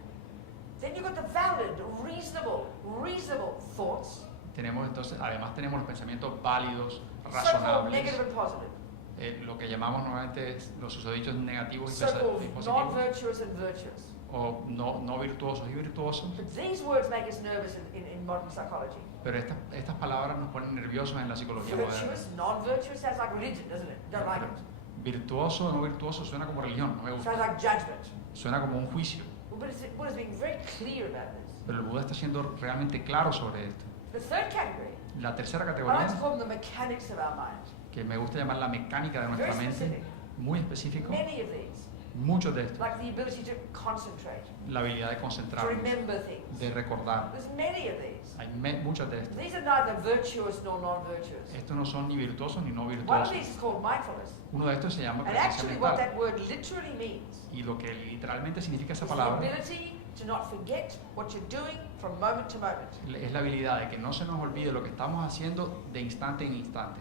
Then you've got the valid, reasonable thoughts. Además tenemos los pensamientos válidos, So-called razonables, negative and positive. lo que llamamos normalmente los susodichos negativos y So-called positivos, non-virtuous and virtuous. o no virtuosos y virtuosos. But these words make us nervous in modern psychology. Pero estas palabras nos ponen nerviosos en la psicología moderna. Virtuous, non-virtuous sounds like religion, doesn't it? Don't like it. Virtuoso o no virtuoso suena como religión, no me Sounds gusta. like judgment. Suena como un juicio. Well, Buddha's being very clear about this. Pero el Buda está siendo realmente claro sobre esto. The third category, La tercera I like to categoría, call them the mechanics of our mind. que me gusta llamar la mecánica de nuestra Very mente, specific. muy específico, Many of these, muchos de estos. like the ability to concentrate, La habilidad de to concentrarnos, remember things. de recordar. There's many of these. Hay muchas de estas. These are neither virtuous nor non-virtuous. Estos no son ni virtuosos ni no One of virtuosos. these is called mindfulness. Uno de estos se llama And presencia actually what mental. that word literally means Y lo que literalmente significa esa is the palabra ability to not forget what you're doing from moment to moment. es la habilidad de que no se nos olvide lo que estamos haciendo de instante en instante.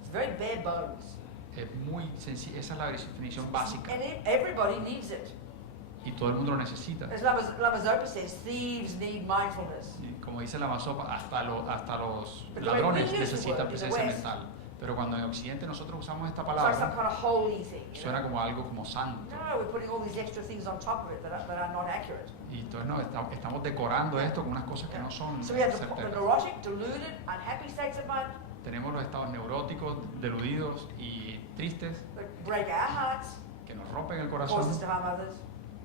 It's very bare bones. Es muy sencillo, esa es la definición básica And everybody needs it. y todo el mundo lo necesita. As Lama Zopa says, thieves need mindfulness. Y como dice la Masopa, hasta los But the way we ladrones use the necesitan word in the presencia West, mental. Pero cuando en Occidente nosotros usamos esta it's like some palabra, kind of holy thing. You suena know? como algo como santo. No, we're putting all these extra things on top of it that are not accurate. Y entonces no, estamos decorando esto con unas cosas que no son So we have the certeras. neurotic, deluded, unhappy states of mind Tenemos los estados neuróticos, deludidos y tristes that break our hearts, que nos rompen el cause us corazón, to harm others.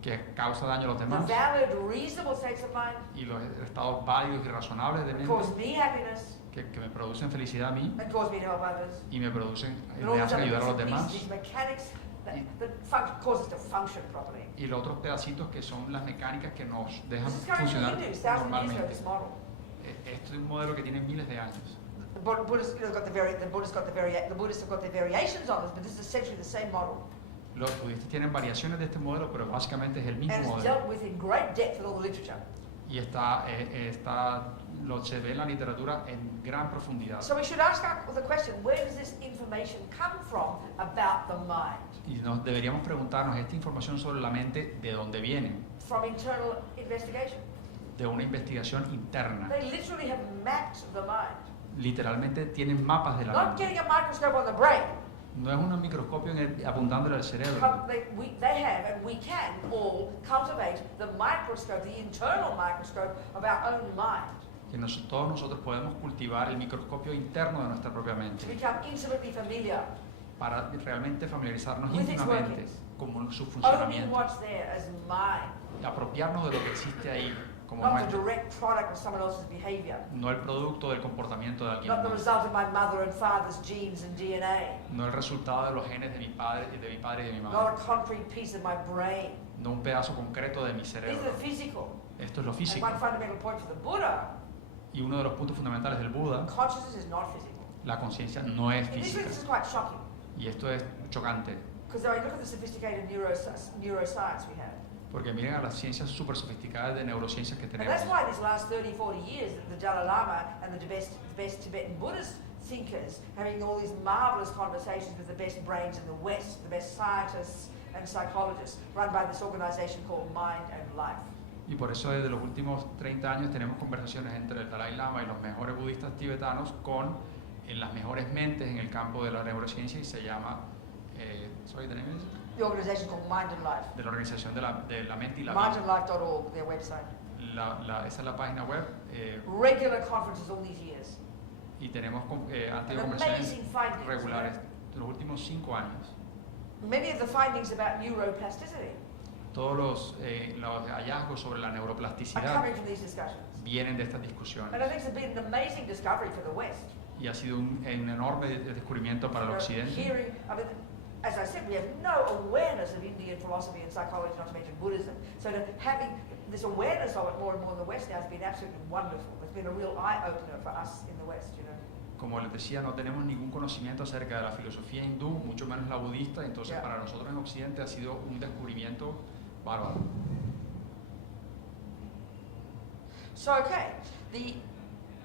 que causa daño a los The demás, valid, reasonable states of mind y los estados válidos y razonables de that mente cause me happiness que me producen felicidad a mí and cause me to help others. y me producen, And all me these hacen other ayudar a los bits and demás. pieces, these mechanics that cause us to function properly. Y los otros pedacitos que son las mecánicas que nos dejan This is coming from funcionar Hindus, thousands of years ago, normalmente. this model. Este es un modelo que tiene miles de años. The Buddhists, you know, the Buddhists have got their variations on this, but this is essentially the same model. Los budistas tienen variaciones de este modelo, pero básicamente es el mismo And it's modelo. dealt with in great depth in all the literature. Y se ve en la literatura en gran profundidad. So we should ask the question, where does this information come from about the mind? Y nos deberíamos preguntarnos, ¿esta información sobre la mente de dónde viene? From internal investigation. De una investigación interna. They literally have mapped the mind. Literalmente tienen mapas de la Not mente. getting a microscope on the brain. No es un microscopio apuntándole al cerebro. They have, and we can all cultivate the microscope, the internal microscope of our own mind. Que todos nosotros podemos cultivar el microscopio interno de nuestra propia To mente become intimately familiar para realmente familiarizarnos With its íntimamente workings. con su Owning funcionamiento, what's there as mine, y apropiarnos de lo que existe ahí como not the nuestro, direct product of someone else's behavior, no el producto del comportamiento de alguien not the más, result of my mother and father's genes and DNA, no el resultado de los genes de mi padre y de mi not madre, a concrete piece of my brain. no un pedazo concreto de mi These are cerebro. the physical. Esto es lo And físico. one fundamental point for the Buddha, Y uno de los puntos fundamentales del Buda, consciousness is not physical. la conciencia no es And this física. is quite shocking, Y esto es chocante, because I look at the sophisticated neuroscience we have. porque miren a las ciencias súper sofisticadas de neurociencias que And tenemos. that's why these last 30, 40 years, the Dalai Lama and the best Tibetan Buddhist thinkers having all these marvelous conversations with the best brains in the West, the best scientists and psychologists, run by this organization called Mind and Life. Y por eso desde los últimos 30 años tenemos conversaciones entre el Dalai Lama y los mejores budistas tibetanos con las mejores mentes en el campo de la neurociencia, y se llama, sorry, the name is? The organization called Mind and Life. De la organización de la mente y la vida. Mindandlife.org, their website. Esa es la página web, Regular conferences all these years. y tenemos han tenido And conversaciones amazing findings. regulares de los últimos 5 años. Many of the findings about neuroplasticity Todos los hallazgos sobre la are neuroplasticidad coming from these discussions. vienen de estas discusiones, And I think it's been an amazing discovery for the West. y ha sido un enorme descubrimiento para el You know, occidente. hearing, I mean, as I said, we have no awareness of Indian philosophy and psychology, not to mention Buddhism. So to having this awareness of it more and more in the West now has been absolutely wonderful. It's been a real eye-opener for us in the West, you know. Como les decía, no tenemos ningún conocimiento acerca de la filosofía hindú, mucho menos la budista, entonces Yeah. para nosotros en Occidente ha sido un descubrimiento bárbaro. So, okay,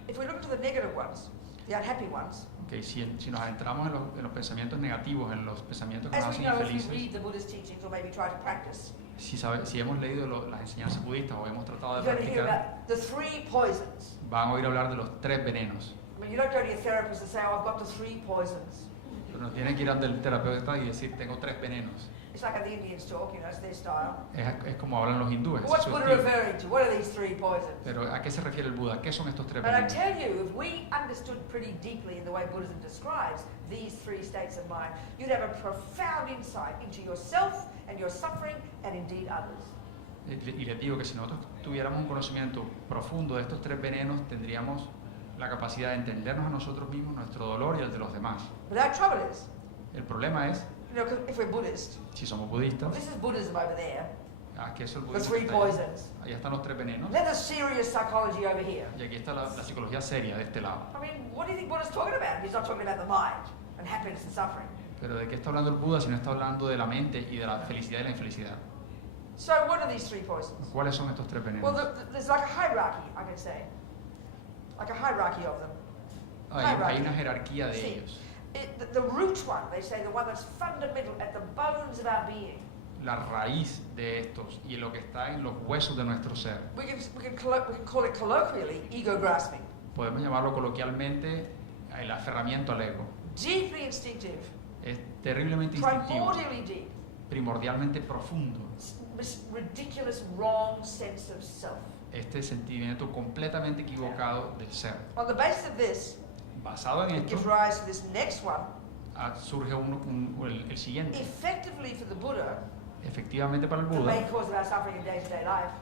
if we look into the negative ones, the unhappy ones, Okay, si nos adentramos en los pensamientos negativos, en los pensamientos que as nos we hacen know if you infelices, read the Buddhist teachings or maybe try to practice, si hemos leído las enseñanzas budistas o hemos tratado you're de going to hear practicar, about the 3 poisons. van a oír hablar de los 3 venenos. I mean, you don't go to your therapist and say, oh, I've got the 3 poisons. Pero no tienen que ir al terapeuta y decir, tengo 3 venenos. It's like how the Indians talk, you know, it's their style. Es como hablan los hindúes. But what's es su Buddha estilo. referring to? What are these 3 poisons? Pero ¿a qué se refiere el Buda? ¿Qué son estos 3 But I venenos? tell you, if we understood pretty deeply in the way Buddhism describes these 3 states of mind, you'd have a profound insight into yourself and your suffering and indeed others. Y les digo que si nosotros tuviéramos un conocimiento profundo de estos 3 venenos, tendríamos la capacidad de entendernos a nosotros mismos, nuestro dolor y el de los demás. But our trouble is, El problema es, you know, 'cause if we're Buddhist, si somos budistas, this is Buddhism over there, aquí es el the budismo. 3 que está allá. poisons. Allá están los 3 venenos Then the serious psychology over here. y aquí está la psicología seria de este lado. I mean, what do you think Buddha's talking about? He's not talking about the mind and happiness and suffering. Pero ¿de qué está hablando el Buda si no está hablando de la mente y de la felicidad y la infelicidad? So what are these 3 poisons? ¿Cuáles son estos 3 venenos? Well, there's like a hierarchy, I can say. Like a hierarchy of them. Hay una jerarquía de Sí. ellos. The root one, they say, the one that's fundamental at the bones of our being. La raíz de estos y lo que está en los huesos de nuestro ser. We can call it colloquially ego grasping. Podemos llamarlo coloquialmente el aferramiento al ego. Deeply instinctive, Es terriblemente instintivo, primordially deep, primordialmente profundo. this ridiculous wrong sense of self. Este sentimiento completamente equivocado del ser. On the basis of this, Basado en it gives esto, rise to this next one. surge el siguiente. Effectively for the Buddha, Efectivamente para el the Buda, main cause of our suffering in day-to-day life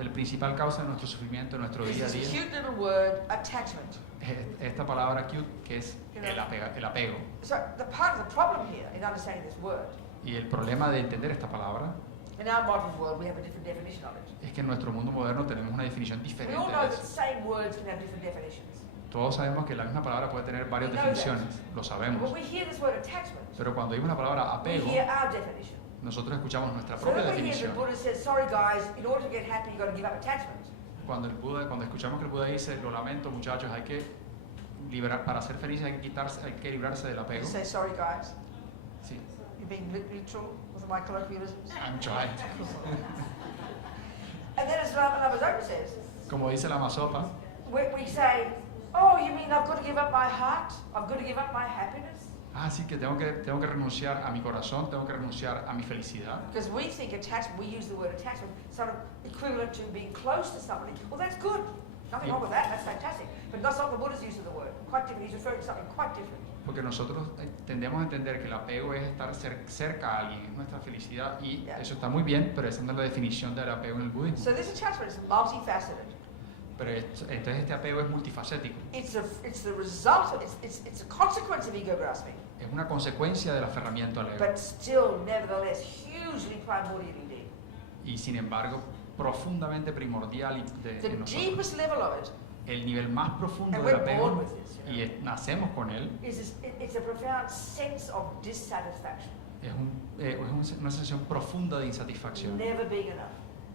el principal causa de nuestro sufrimiento en nuestro is día a this día cute little word, attachment. es esta palabra cute que es el apego. So the part of the problem here in understanding this word, Y el problema de entender esta palabra in our modern world, we have a different definition of it. es que en nuestro mundo moderno tenemos una definición We diferente all de know that eso. same words can have different definitions. Todos sabemos que la misma palabra puede tener varias We know that. definiciones, lo When sabemos. we hear this word attachment, Pero cuando oímos la palabra we apego, hear our definition. nosotros escuchamos nuestra So propia then we hear the definición. Buddha says, sorry guys, in order to get happy, you've got to give up attachment. Cuando escuchamos que el Buda dice, lo lamento muchachos, hay que liberar, para ser felices hay que librarse del You apego. say, sorry guys, Sí, you're being literal with my colloquialisms. I'm trying. And then as Navazopa says, Como dice la Masopa, we say, oh, you mean I've got to give up my heart? I've got to give up my happiness? sí que tengo que renunciar a mi corazón, tengo que renunciar a mi felicidad. Because we think attachment, we use the word attachment, sort of equivalent to being close to somebody. Well, that's good. Nothing wrong with that. That's fantastic. But that's not the Buddha's use of the word. Quite different. He's referring to something quite different. Porque nosotros tendemos a entender que el apego es estar cerca a alguien, es nuestra felicidad y Yeah. eso está muy bien, pero esa no es la definición del apego en el budismo. So this attachment is multifaceted. Pero entonces este apego es multifacético, It's the result, it's a consequence of ego grasping, es una consecuencia del aferramiento al ego but still, nevertheless, hugely primordially deep. y sin embargo profundamente primordial The en nosotros. deepest level of it El nivel más profundo And del we're apego, born with this, you know. y nacemos con él, it's a profound sense of dissatisfaction, es una sensación profunda de insatisfacción, never being enough,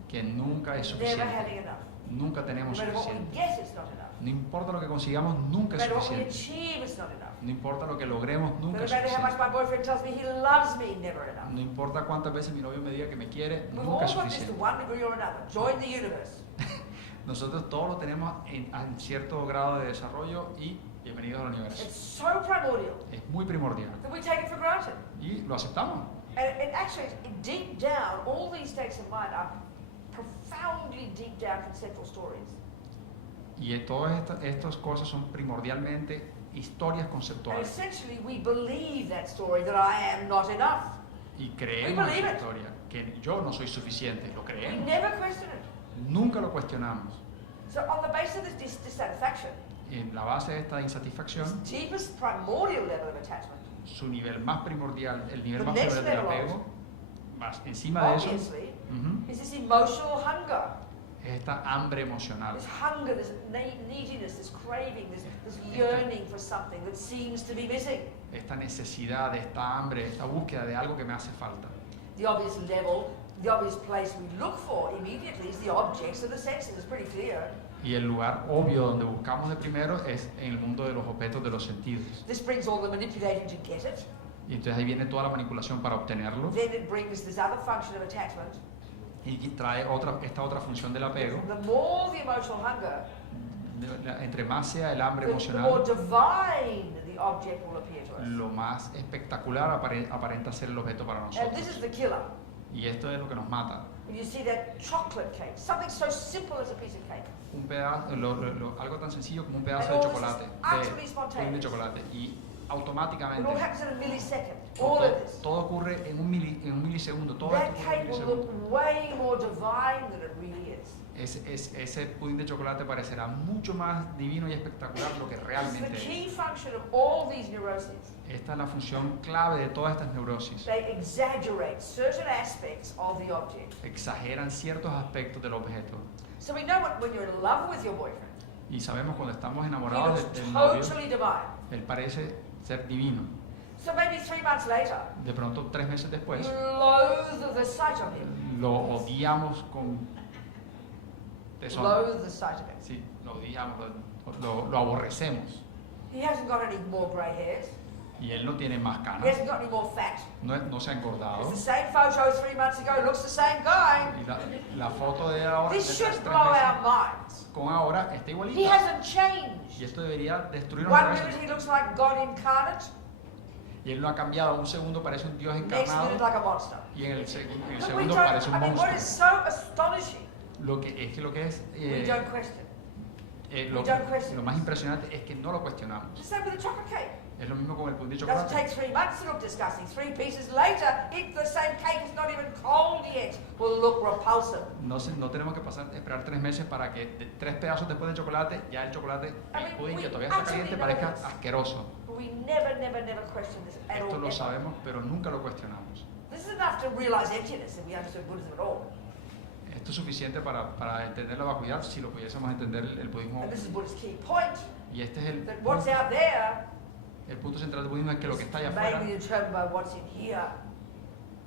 que nunca es never having suficiente, enough. nunca No tenemos matter what we suficiente. get, it's not enough. No importa lo que consigamos, nunca No es matter what we suficiente. achieve, it's not enough. No importa lo que logremos, No nunca es matter how much suficiente. my boyfriend tells me he loves me, never enough. No importa cuántas veces mi novio me diga que me quiere, We've nunca all es got this to suficiente. one degree or another. Join the universe. Nosotros todos lo tenemos en cierto grado de desarrollo y bienvenidos al universo. It's so primordial Es muy primordial that we take it for granted. y lo aceptamos. And actually, deep down, all these states of mind are profoundly deep down conceptual stories. Y todas estas cosas son primordialmente historias And conceptuales. essentially, we believe that story that I am not enough. Y creemos believe esa it. historia, que yo no soy suficiente, lo We creemos. never question it. Nunca lo cuestionamos. So, on the basis of this dissatisfaction, En la base de esta insatisfacción, this deepest primordial level of attachment, su nivel más primordial, el nivel The más next primordial del level apego, más encima de eso, obviously, ujú, is this emotional hunger. es esta hambre emocional. This hunger, this neediness, this craving, this yearning for something that seems to be missing. Esta necesidad, esta hambre, esta búsqueda de algo que me hace falta. The obvious level, the obvious place we look for immediately is the objects of the senses. It's pretty clear. Y el lugar obvio donde buscamos de primero es en el mundo de los objetos de los sentidos. This brings all the manipulating to get it. Y entonces ahí viene toda la manipulación para obtenerlo Then it brings this other function of attachment. y trae esta otra función del apego. The more the emotional hunger, Entre más sea el hambre the more emocional, divine the object will appear to us. lo más espectacular aparenta ser el objeto para And this is nosotros. the killer. Y esto es lo que nos mata. When you see that chocolate cake, something so simple as a piece of cake. Un pedazo, algo tan sencillo como un And pedazo all de this chocolate, is utterly de pudín de spontaneous. chocolate. Y It automáticamente all happens in a millisecond. todo, All of this. todo ocurre en un milisegundo. Todo That esto ocurre en cake un will milisegundo. look way more divine than it really is. Ese pudín de chocolate parecerá mucho más divino y espectacular lo que It's the realmente es. key function of all these neuroses. Esta es la función clave de todas estas neurosis. They exaggerate certain aspects of the object. Exageran ciertos aspectos del objeto. So we know when you're in love with your boyfriend, Y sabemos cuando estamos he enamorados looks del novio, totally divine. él parece ser divino. So maybe 3 months later, De pronto, 3 meses you después, loathe the sight of him. lo odiamos con tesón. Loathe the sight of him. Sí, lo odiamos, lo aborrecemos. He hasn't got any more grey hairs. Y él no tiene más He canas, hasn't got any more fat. no se ha engordado. It's the same photo 3 months ago. Looks the same guy. Y la foto de ahora, de This hace should 3 blow meses, our minds. con ahora está He igualita. hasn't changed. Y esto debería destruir One nuestra minute cabeza. he looks like God incarnate. Y él no ha cambiado. Un segundo parece un Dios Next minute encarnado. like a monster. Y en el But we segundo don't, parece un I mean, what is monstruo. so astonishing, Lo que es we don't question. lo, we don't question. lo más impresionante es que no lo cuestionamos. The same with the chocolate cake. Es lo mismo con el pudín de It doesn't chocolate. take 3 months to look disgusting. 3 pieces later, the same cake is not even cold yet, will look repulsive. No tenemos que esperar 3 meses para que 3 pedazos después del chocolate, ya el chocolate, el pudín que todavía está caliente, parezca asqueroso. But we never question this at Esto all. lo ever. sabemos, pero nunca lo cuestionamos. This is enough to realize emptiness if we understood Buddhism at all. Esto es suficiente para entender la vacuidad si lo pudiésemos entender el budismo. And this is Buddha's key point, Y este es that what's out there el punto central del budismo, es que lo que está allá is afuera mainly determined by what's in here.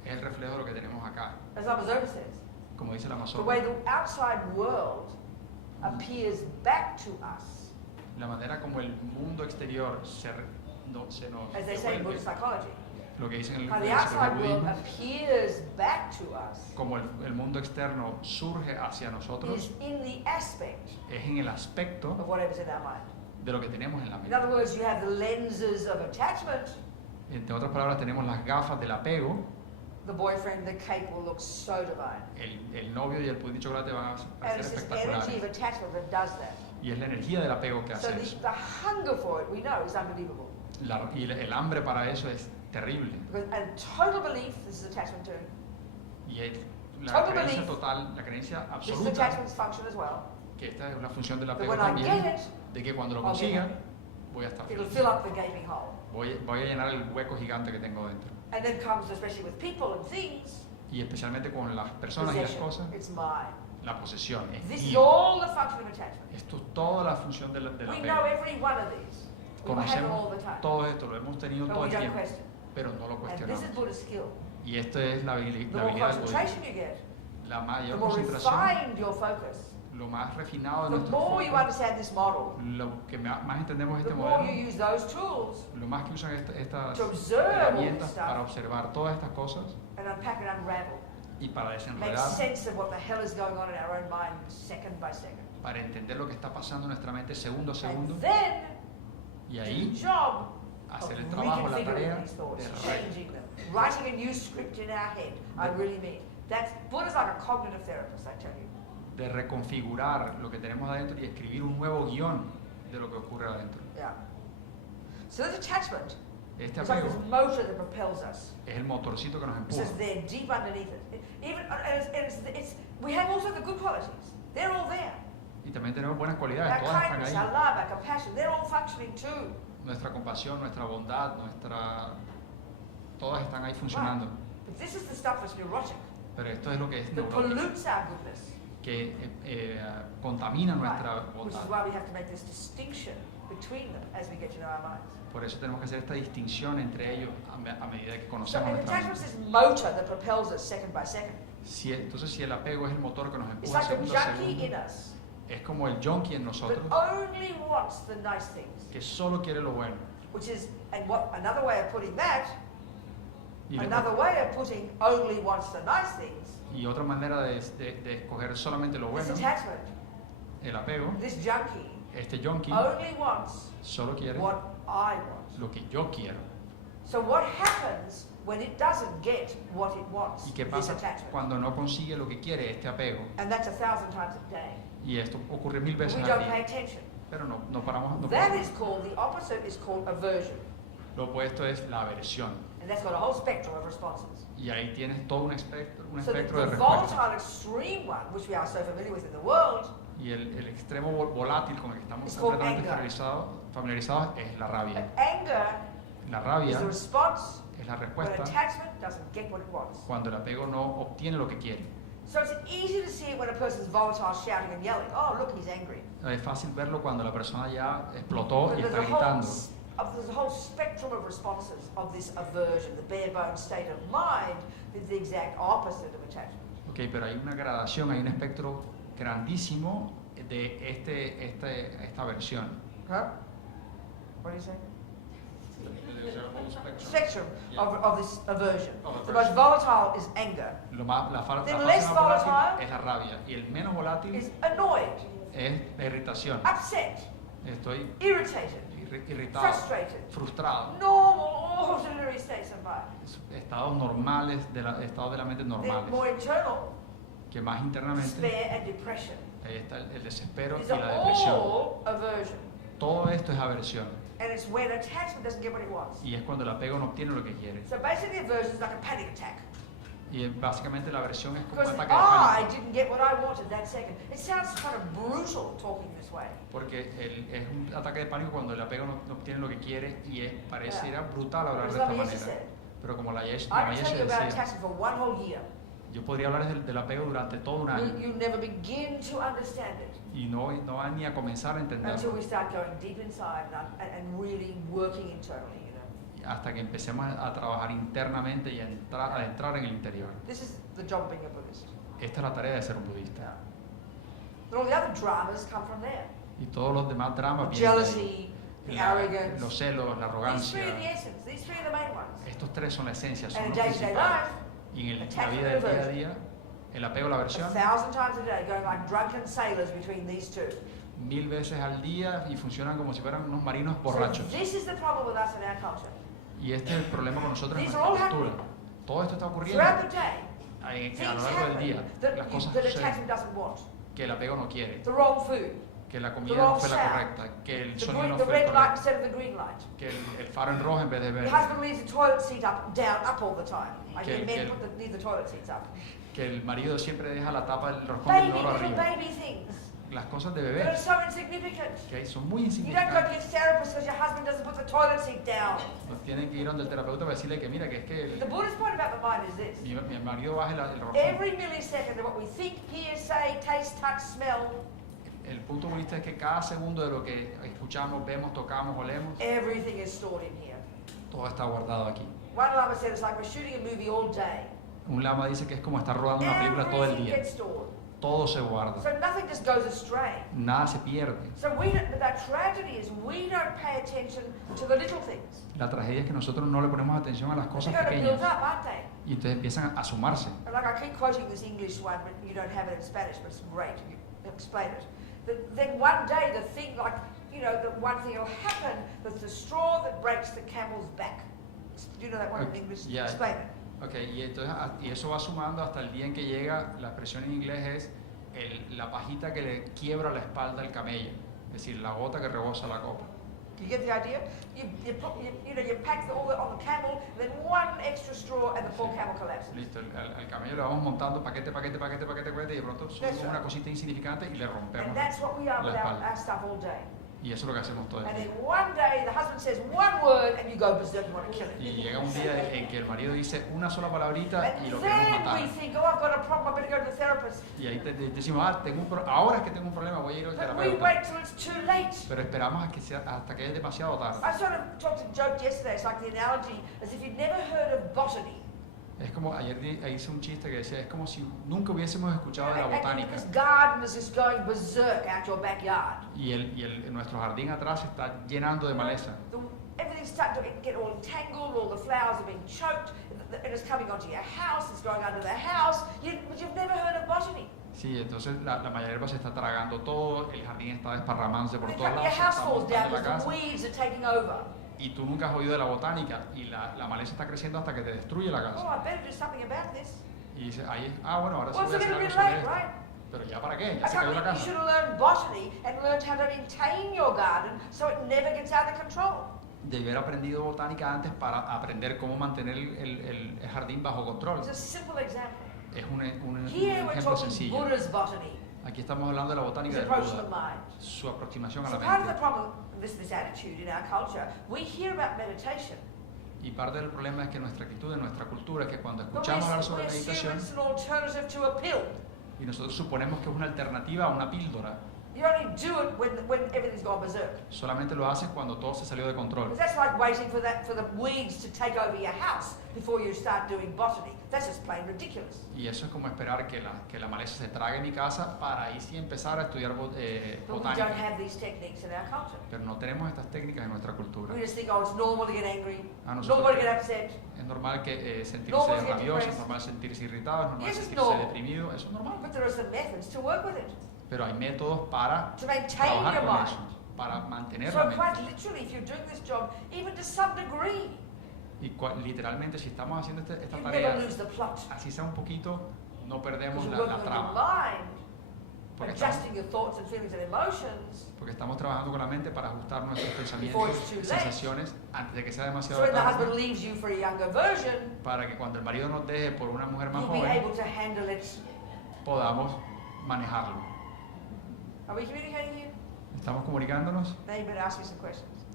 es el reflejo de lo que tenemos acá. As Lama says, Como dice la the Amazon, way the outside world appears back to us, la manera como el mundo exterior se nos as they say in devuelve, Buddhist psychology, lo que dicen en how the el outside world budismo, appears back to us como el mundo externo surge hacia nosotros, is in the aspect es en el aspecto of whatever's in our mind. de lo que tenemos en la In mente. other words, you have the lenses of attachment. Entre otras palabras, tenemos las gafas del apego. The boyfriend, the cake will look so divine. El novio y el pudín de chocolate van a And parecer it's this energy of espectaculares. attachment that does that. Y es la energía del apego que So hace eso. the hunger for it, we know, is unbelievable. Y el hambre para eso es terrible. And total belief, this is attachment too. Y la Total creencia belief. total, la creencia This is absoluta, attachment's function as well. que esta es una función del That apego when I también, get it, de que cuando lo I'll get consiga, it. voy a estar It'll feliz. fill up the gaping hole. Voy a llenar el hueco gigante que tengo dentro. And then comes, especially with people and things, Y especialmente con las personas y las possession. cosas, It's mine. la posesión es This is mío. all the function of attachment. Esto es toda la función del We apego. know every one of these. We have them all Conocemos the time. todo esto, lo hemos tenido But todo we el don't tiempo, question. pero no lo And this cuestionamos. is Buddhist skill. Y esto es la The habilidad more del budismo. concentration you get, La the mayor more concentración, refined your focus, lo más refinado de the nuestro more you foco, understand this model, lo que más entendemos the este more you modelo, use those tools lo más que usan estas to observe all this herramientas para stuff observar todas estas cosas and unpack and unravel. y para Make desenredar, sense of what the hell is going on in our own mind second by second. para entender lo que está pasando en nuestra mente segundo a segundo, And then y do ahí the job hacer el of trabajo, la reconfiguring tarea these thoughts, de changing them, writing a new script in our head. I really mean. That's Buddha's like a cognitive therapist, I tell you. de reconfigurar lo que tenemos adentro y escribir un nuevo guión de lo que ocurre adentro. Yeah. So this attachment Este is like apego this motor that propels us. es el motorcito que nos It's just empuja. there, deep underneath it. Even we have also the good qualities. They're all there. Y también tenemos buenas Our cualidades, todas están kindness, our ahí. love, our compassion, they're all functioning too. Nuestra compasión, nuestra bondad, todas están ahí funcionando. But this is the stuff that's neurotic, Pero esto es lo que es that neurótico, pollutes our goodness. que contamina nuestra Right. Which is bondad. why we have to make this distinction between them as we get to know our minds. Por eso tenemos que hacer esta distinción entre ellos a medida que So conocemos an nuestra attachment mente. is this motor that propels us second by second. Entonces, si el apego es el motor que nos It's empuja like a segundo a junkie in segundo, us es como el junkie en that nosotros, only wants the nice things. que solo quiere lo bueno. Which is, and what another way of putting that, Y, le- another way of putting only wants the nice things, y otra manera de escoger solamente lo this bueno, attachment, el apego, this junkie, este junkie only wants solo quiere what I want. lo que yo quiero. So what happens when it doesn't get what it wants? ¿Y qué This pasa attachment. cuando no consigue lo que quiere este apego? And that's 1,000 times a day. Y esto ocurre 1000 But veces we al don't pay día, attention. pero no paramos. That is called, the opposite is called aversion. Lo opuesto es la aversión. And that's got a whole spectrum of responses. Y ahí tienes todo un espectro So the de respuestas. volatile extreme one, which we are so familiar with in the world, Y el extremo volátil con el que estamos It's called completamente anger. familiarizados es la rabia. but anger La is rabia the response es la when respuesta attachment doesn't get what it wants. cuando el apego no obtiene lo que quiere. So it's easy to see it when a person's volatile, shouting and yelling. Oh, look, he's angry. Es fácil verlo cuando la persona ya explotó But y there's está a whole gritando. there's a whole spectrum of responses of this aversion, the bare bones state of mind, is the exact opposite of attachment. Ok, pero hay una gradación, hay un espectro grandísimo de esta versión. Huh? What do you say? Spectrum of this aversion. Of The most aversion. volatile is anger. La Then fase less más volátil volatile es la rabia y el menos volátil Is annoyed, es la irritación. upset, Estoy irritated, irritado, frustrated. frustrado. Normal, ordinary states of mind. Estados normales, estados de la mente Then normales, more internal, que más internamente despair and depression. ahí está el desespero y These are la depresión. all aversion. Todo esto es aversión And it's when attachment doesn't get what it wants. y es cuando el apego no obtiene lo que quiere. So basically aversion is like a panic attack. Y básicamente la aversión es como Because un the ataque de I pánico, didn't get what I wanted that second. It sounds kind of brutal talking this way. porque es un ataque de pánico cuando el apego no obtiene lo que quiere y pareciera brutal hablar As de esta Lama Yeshe manera. said, Pero como la I Yeshe can tell you about decía, attachment for one whole year. yo podría hablar del apego durante todo un año You never begin to understand it y no van ni a comenzar a until entenderlo we start going deep inside and really working internally, you know. hasta que empecemos a trabajar internamente y a entrar en el interior. This is the job of being a Buddhist. Esta es la tarea de ser un budista. And all the other dramas come from there. Y todos los demás dramas The vienen de ahí. jealousy, the Los arrogance. celos, la These arrogancia. three are the essence. These three are the main ones. Estos tres son la esencia, son And los in day-to-day principales. life, Y en la attachment vida and del día a aversion. día, el apego, la aversión, 1,000 times a day, going like drunken sailors between these two. 1000 veces al día y funcionan como si fueran unos marinos So borrachos. this is the problem with us in our culture. Y este es el problema con nosotros en These are nuestra all cultura. Todo esto está ocurriendo Throughout the day, a lo things largo del día. happen Las cosas that suceden attachment doesn't want. que el apego no quiere. The wrong food, que la The comida wrong no fue la sound. correcta, que el The, sonido no the fue el red light correcto, instead of the green light. que el faro en rojo en vez de Your verde, husband leaves the toilet seat down, up all the time. I hear Que- men que- leave the toilet seats up. que el marido siempre deja la tapa del roscón del Baby, oro little arriba. baby things Las cosas de that bebé, are so insignificant. que son muy You don't go to insignificantes. your therapist because your husband doesn't put the toilet seat down. Nos tienen que ir donde el terapeuta para decirle que mira, que es que The Buddhist point about the mind is this. mi marido baje el roscón. Every millisecond of what we think, hear, say, taste, touch, smell, El punto budista es que cada segundo de lo que escuchamos, vemos, tocamos, olemos, everything is stored in here. todo está guardado aquí. One lama said it's like we're shooting a movie all day. Un lama dice que es como estar rodando una película todo el Everything día. gets stored. Todo se guarda, So nothing just goes astray. nada se pierde. So the tragedy is we don't pay attention to the little things. La tragedia es que nosotros no le ponemos atención a las They're cosas going to build pequeñas up, aren't they? y entonces empiezan a sumarse. And like I keep quoting this English one, but you don't have it in Spanish, but it's great. You explain it. Then one day the thing, like, you know, the one thing will happen that's the straw that breaks the camel's back. Do you know that one in Okay, English? yeah. Explain it. Ok, y, entonces, y eso va sumando hasta el día en que llega, la expresión en inglés es la pajita que le quiebra la espalda al camello, es decir, la gota que rebosa la copa. You get the idea? You pack all on the camel, then one extra straw, and the poor camel collapses. Listo, al camello le vamos montando paquete, y de pronto subimos una cosita insignificante y le rompemos And that's what we are la with our espalda. stuff all day. Y eso es lo que hacemos todo el And día. then one day the husband says one word, and you go berserk and want to kill Y it. llega un día en que el marido dice una sola palabrita y And lo queremos then matar. we think, oh, I've got a problem, I better go to the therapist. Y ahí decimos, ahora es que tengo un problema, voy a ir al But we terapeuta. wait till it's too late. Pero esperamos a que sea, hasta que es demasiado tarde. I sort of talked a joke yesterday, it's like the analogy, as if you'd never heard of botany. Es como, ayer hice un chiste que decía, es como si nunca hubiésemos escuchado de la And botánica. this garden is just going berserk out your backyard. Y nuestro jardín atrás se está llenando de maleza. Everything's starting to get all entangled, all the flowers are being choked, and it's coming onto your house, it's going under the house, but you've never heard of botany. Sí, entonces la hierba se está tragando todo, el jardín está desparramándose por In todos fact, lados, your house está falls down montando la because the casa. weeds are taking over. Y tú nunca has oído de la botánica y la maleza está creciendo hasta que te destruye la Oh, casa. I better do something about this. Y dices, bueno, ahora sí Well, voy a it's a hacer little algo bit sobre late, esto. right? Pero ya para qué, I ya se cayó la you casa. should have learned botany and learned how to maintain your garden so it never gets out of control. De haber aprendido botánica antes para aprender cómo mantener el jardín bajo control. It's a simple example. Es un Here we're ejemplo talking sencillo. Buddha's botany, Aquí estamos hablando de la his botánica del approach to the Buda, mind. su aproximación a So la part of the mente. problem, this attitude in our culture, we hear about meditation, Y parte del problema es que nuestra actitud, en nuestra cultura, es que cuando but escuchamos hablar we sobre assume meditación it's an alternative to a pill. y nosotros suponemos que es una alternativa a una píldora, You only do it when everything's gone berserk. solamente lo haces cuando todo se salió de control. Because that's like waiting for the weeds to take over your house before you start doing botany. That's just plain ridiculous. Y eso es como esperar que la maleza se trague mi casa para ahí sí empezar a estudiar But we don't botánica. have these techniques in our culture. Pero no tenemos estas técnicas en nuestra cultura. We just think, oh, it's normal to get angry, A normal nosotros to get upset. es normal que sentirse Normal to get rabioso, es depressed. normal sentirse irritado, es normal Yes, it's sentirse normal. deprimido, eso es normal. But there are some methods to work with it, Pero hay métodos para to maintain trabajar your con mind. eso, para mantener So la mente. quite literally, if you're doing this job, even to some degree, Y literalmente si estamos haciendo esta you tarea, never lose the plot. así sea un poquito, no perdemos Because you're la working with your trama. mind, Porque estamos, adjusting your thoughts and feelings and emotions. porque estamos trabajando con la mente para ajustar nuestros Before pensamientos it's too y late. sensaciones antes de que sea So demasiado when the husband tarde, leaves you for a younger version, para que cuando el marido nos deje por una mujer más you'll be joven, able to handle it. podamos manejarlo. Are we communicating here? ¿Estamos comunicándonos? Now you better ask me some questions.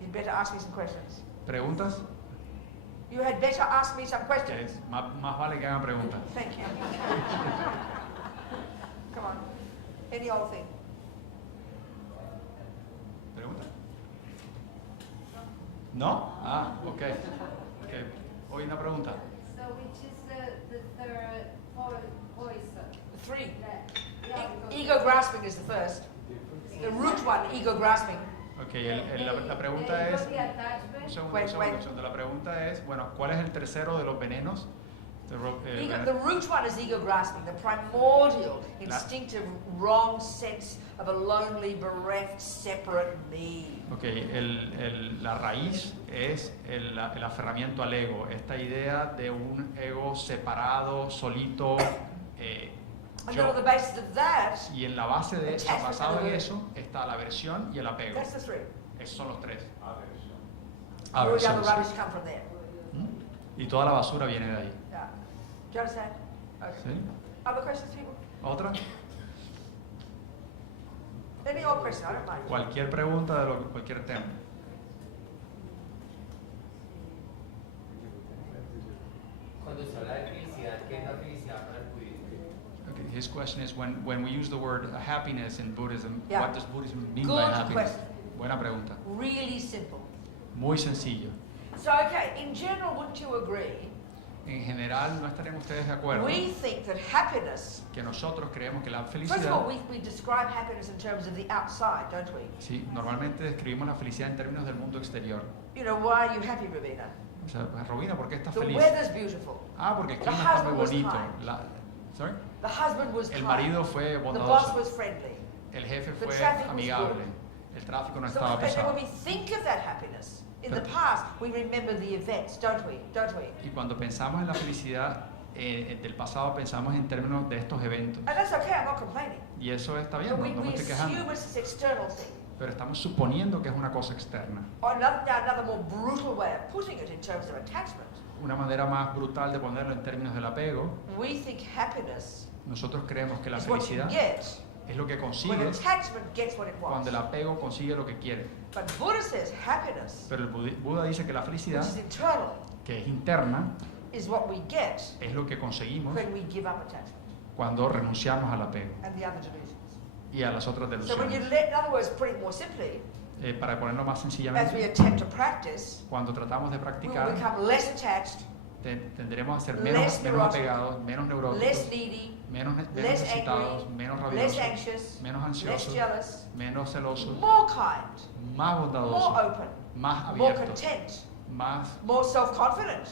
You'd better ask me some questions. ¿Preguntas? You had better ask me some questions. Más vale que hagan preguntas. Thank you. Come on. Any old thing. ¿Preguntas? ¿No? Ah, ok. Okay. Hoy una pregunta. So which is the third poison? Three. Yeah, Ego grasping is the first. The root one, ego grasping. Ok, la pregunta es... The attachment. Un segundo, Wait, un segundo, wait. un segundo. La pregunta es, bueno, ¿cuál es el tercero de los venenos? The root one is ego grasping, the primordial, instinctive, wrong sense of a lonely, bereft, separate me. Ok, la raíz es el aferramiento al ego, esta idea de un ego separado, solito, And then on the basis of that, Y en la base de eso, Attachment basado en and eso, está la aversión y el apego. that's the three. Esos son los tres. All the Aversión, other sí. rubbish come from there. Y toda la basura viene de ahí. Yeah. Do you understand? Okay. ¿Sí? Other questions, people? ¿Otra? Any old question? I don't mind. Cualquier pregunta de cualquier tema. Cuando se habla de felicidad, ¿qué es la felicidad para el budismo? Okay, his question is when we use the word happiness in Buddhism, Yeah. what does Buddhism mean Good by happiness? question. Buena pregunta. Really simple. Muy sencillo. So, okay, in general, wouldn't you agree? En general, ¿no estarían ustedes de acuerdo We think that happiness, que nosotros creemos que la first of felicidad, all, we describe happiness in terms of the outside, don't we? sí, normalmente describimos la felicidad en términos del mundo exterior? You know, why are you happy, Ravina? O sea, Robina, ¿por qué estás The feliz? weather's beautiful. Ah, porque el The clima está muy husband was bonito. kind. Sorry? The husband was El kind. marido fue The boss bondadoso. was friendly. El jefe The fue traffic was amigable. El tráfico no So, estaba and then pesado. when we think of that happiness, in the But- past, we remember the events, don't we? Don't we? Y cuando pensamos en la felicidad del pasado, pensamos en términos de estos eventos. And that's okay, I'm not complaining. Y eso está bien, But no, no me we estoy assume quejando. it's this external thing. Pero estamos suponiendo que es una cosa externa. Or another more brutal way of putting it in terms of attachment. Una manera más brutal de ponerlo en términos del apego, We think happiness nosotros creemos que la is what you felicidad get es lo que when consigues attachment gets what it cuando wants. el apego consigue lo que quiere. But Buddha says happiness, Pero el Buda dice que la which felicidad, is internal, que es interna, is what we get es lo que conseguimos when we give up attachment cuando renunciamos al apego and the other delusions. y a las otras So when you delusiones. in other words, put it more simply, Para ponerlo más as we sencillamente, attempt to practice, cuando tratamos de we will practicar, become less attached, tendremos a ser less menos neurotic, apegados, menos less neuróticos, needy, menos less necesitados, angry, menos less rabiosos, anxious, menos less ansiosos, jealous, menos celosos, more kind, más more bondadosos, open, más more abiertos, content, más, more self-confident,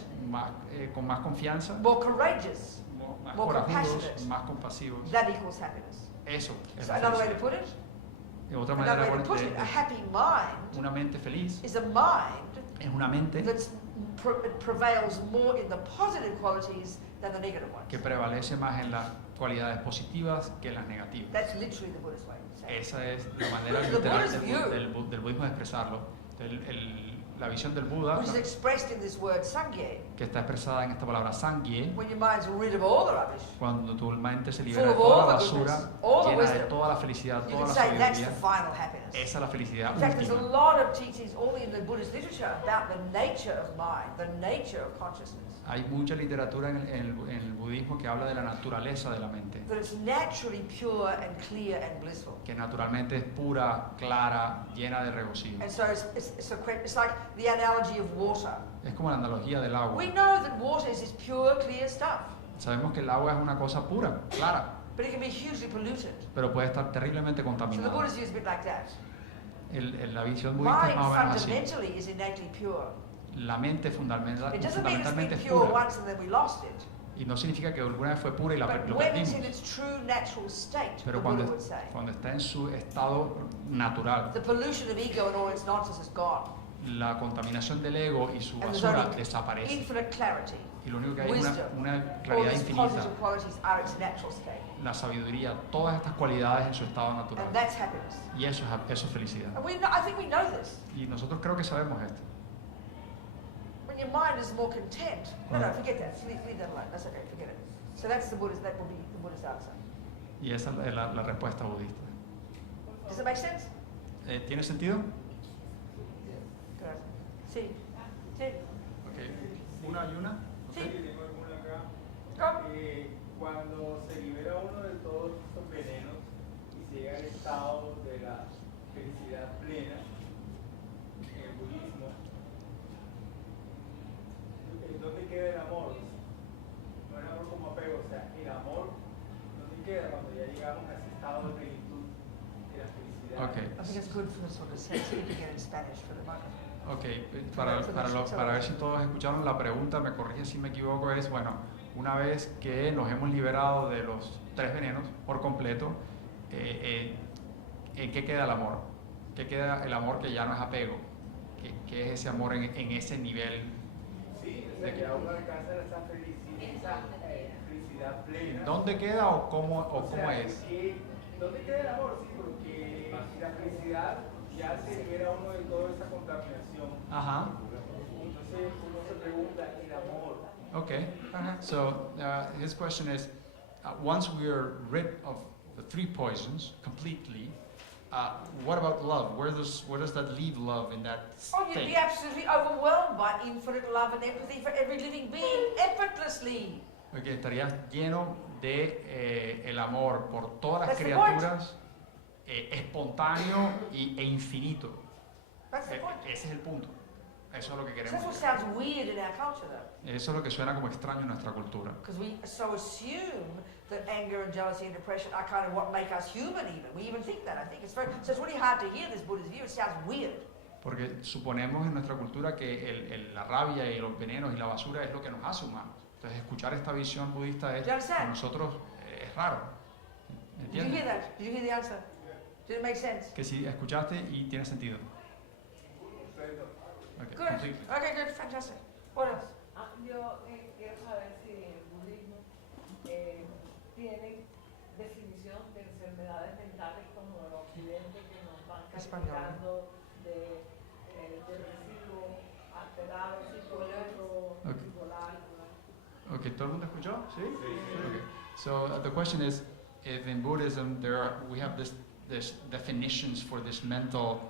con más confianza, more courageous. más more corajudos, compassionate. más compasivos. That equals happiness. Eso es So la another way to felicidad. put it, De otra another manera, way to put it, a happy mind una mente feliz is a mind es una mente that prevails more in the positive qualities than the negative ones. que prevalece más en las cualidades positivas que en las negativas. That's literally the Buddhist way to say it. Esa es la manera The literal Buddhist view. del budismo de expresarlo. La visión del Buda, Which is expressed in this word sangye, que está expresada en esta palabra sangye, when your mind's rid of all the rubbish. cuando tu mente se Full libera de of toda all la the basura, goodness, all the llena de wisdom. toda la felicidad, You toda can la say that's the sabiduría, final happiness. esa es la felicidad In fact, there's a última. lot of teachings all in the Buddhist literature about the nature of mind, the nature of consciousness. Hay mucha literatura en el budismo que habla de la naturaleza de la mente, That it's naturally pure and clear and blissful. que naturalmente es pura, clara, llena de regocijo. And so it's like the analogy of water. Es como la analogía del agua. We know that water is this pure, clear stuff, Sabemos que el agua es una cosa pura, clara, but it can be hugely polluted. pero puede estar terriblemente So the contaminada. Buddhist view is a bit like that. La visión budista es Mind más o menos así. fundamentally is innately pure. La mente It doesn't mean it's fundamentalmente been es pure pura. once and then we lost it. Y no significa que alguna vez fue pura y But lo when it's perdimos. in its true natural state, the Pero Buddha would say, cuando está en su estado natural, the pollution of ego and all its nonsense is gone. la contaminación del ego y su And there's basura only desaparece. infinite clarity. Y lo único que hay es wisdom, una All claridad these infinita, positive qualities are its natural state. la sabiduría, todas estas cualidades en su estado And natural. that's happiness. Y eso es felicidad. And I think we know this. Y nosotros creo que sabemos esto. When your mind is more content, no, forget that. Leave that alone. That's okay. Forget it. So that will be the Buddhist answer. Y esa es la respuesta budista. Does it make sense? ¿Tiene sentido? Good. Sí. Sí. Ok. ¿Una y una? Sí. Tengo alguna acá. Go. Cuando se libera uno de todos estos venenos y se llega al estado de la felicidad plena en el budismo, ¿dónde queda el amor? No el amor como apego, o sea, el amor, ¿dónde queda cuando ya llegamos a ese estado de plenitud de la felicidad? Ok. I think it's good for sort of speaking it in Spanish for the moment. Ok, para ver si todos escucharon la pregunta, me corrige si me equivoco, es, bueno, una vez que nos hemos liberado de los 3 venenos por completo, ¿en qué queda el amor? ¿Qué queda el amor que ya no es apego? ¿Qué es ese amor en ese nivel? Sí, o sea, que aún alcanza esa felicidad felicidad plena. ¿Dónde queda o cómo es? ¿Dónde queda el amor? Sí, porque la felicidad ya se libera uno de toda esa contaminación. Ajá. Entonces uno se pregunta, ¿el amor? Okay. So his question is, once we are rid of the three poisons completely, what about love? Where does that leave love in that Oh, you'd be state? absolutely overwhelmed by infinite love and empathy for every living being, effortlessly. Porque estarías lleno de el amor por todas las That's the criaturas, espontáneo e infinito. That's the point. Ese es el punto. Eso es lo que So queremos. that's what sounds weird in our culture, though, Eso es lo que suena como extraño en nuestra cultura. because we so assume that anger and jealousy and depression are kind of what make us human. Even we even think that. I think it's very. So it's really hard to hear this Buddha's view. It sounds weird. Porque suponemos en nuestra cultura que la rabia y los venenos y la basura es lo que nos hace humanos. Entonces escuchar esta visión budista es, Do you understand? para nosotros es raro. Did you hear ¿Entiendes? that? Did you hear the answer? Did it make sense? Que si escuchaste y tiene sentido. Okay, Good. completely. Okay, good. Fantastic. What else? Yo quiero saber si el budismo tiene definición de enfermedades mentales como en Occidente que nos van calificando de depresivo, alterado, psicológico, Okay. bipolar. Okay, ¿todo el mundo escuchó? ¿Sí? Okay. So the question is, if in Buddhism we have this definitions for this mental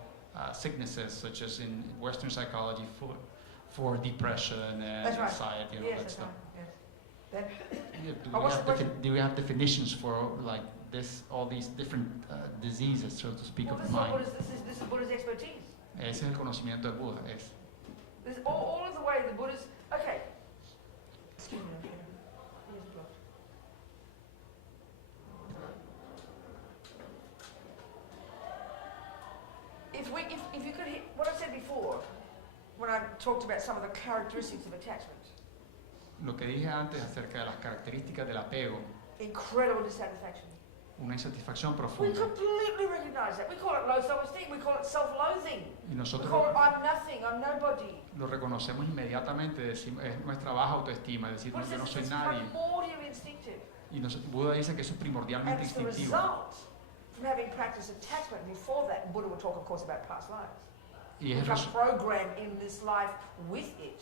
sicknesses, such as in Western psychology for depression and That's right. anxiety and all Yes, that that's stuff. right. Yes. Then, Yeah, Oh, what's the question? do we have definitions for like this, all these different diseases, so to speak, well, of this is, what mind? Buddha's, this is Buddha's expertise. Ese es el conocimiento del Buda. Es. This is all of the way the Buddha's. Okay. Excuse me. Okay. Here's the block. If you could hit what I said before, when I talked about some of the characteristics of attachment, Lo que dije antes acerca de las características del apego, incredible dissatisfaction. una insatisfacción We profunda. completely recognize that. We call it low self-esteem. We call it self-loathing. Y We nosotros call it I'm nothing. I'm nobody. lo reconocemos inmediatamente, decimos, es nuestra baja autoestima, es decir, Buddha yo no says soy it's nadie. primordially instinctive. Y Buda dice que eso es And primordialmente it's the instintivo. result from having practiced attachment. Before that, Buddha will talk, of course, about past lives. Y es, Which are programmed in this life with it.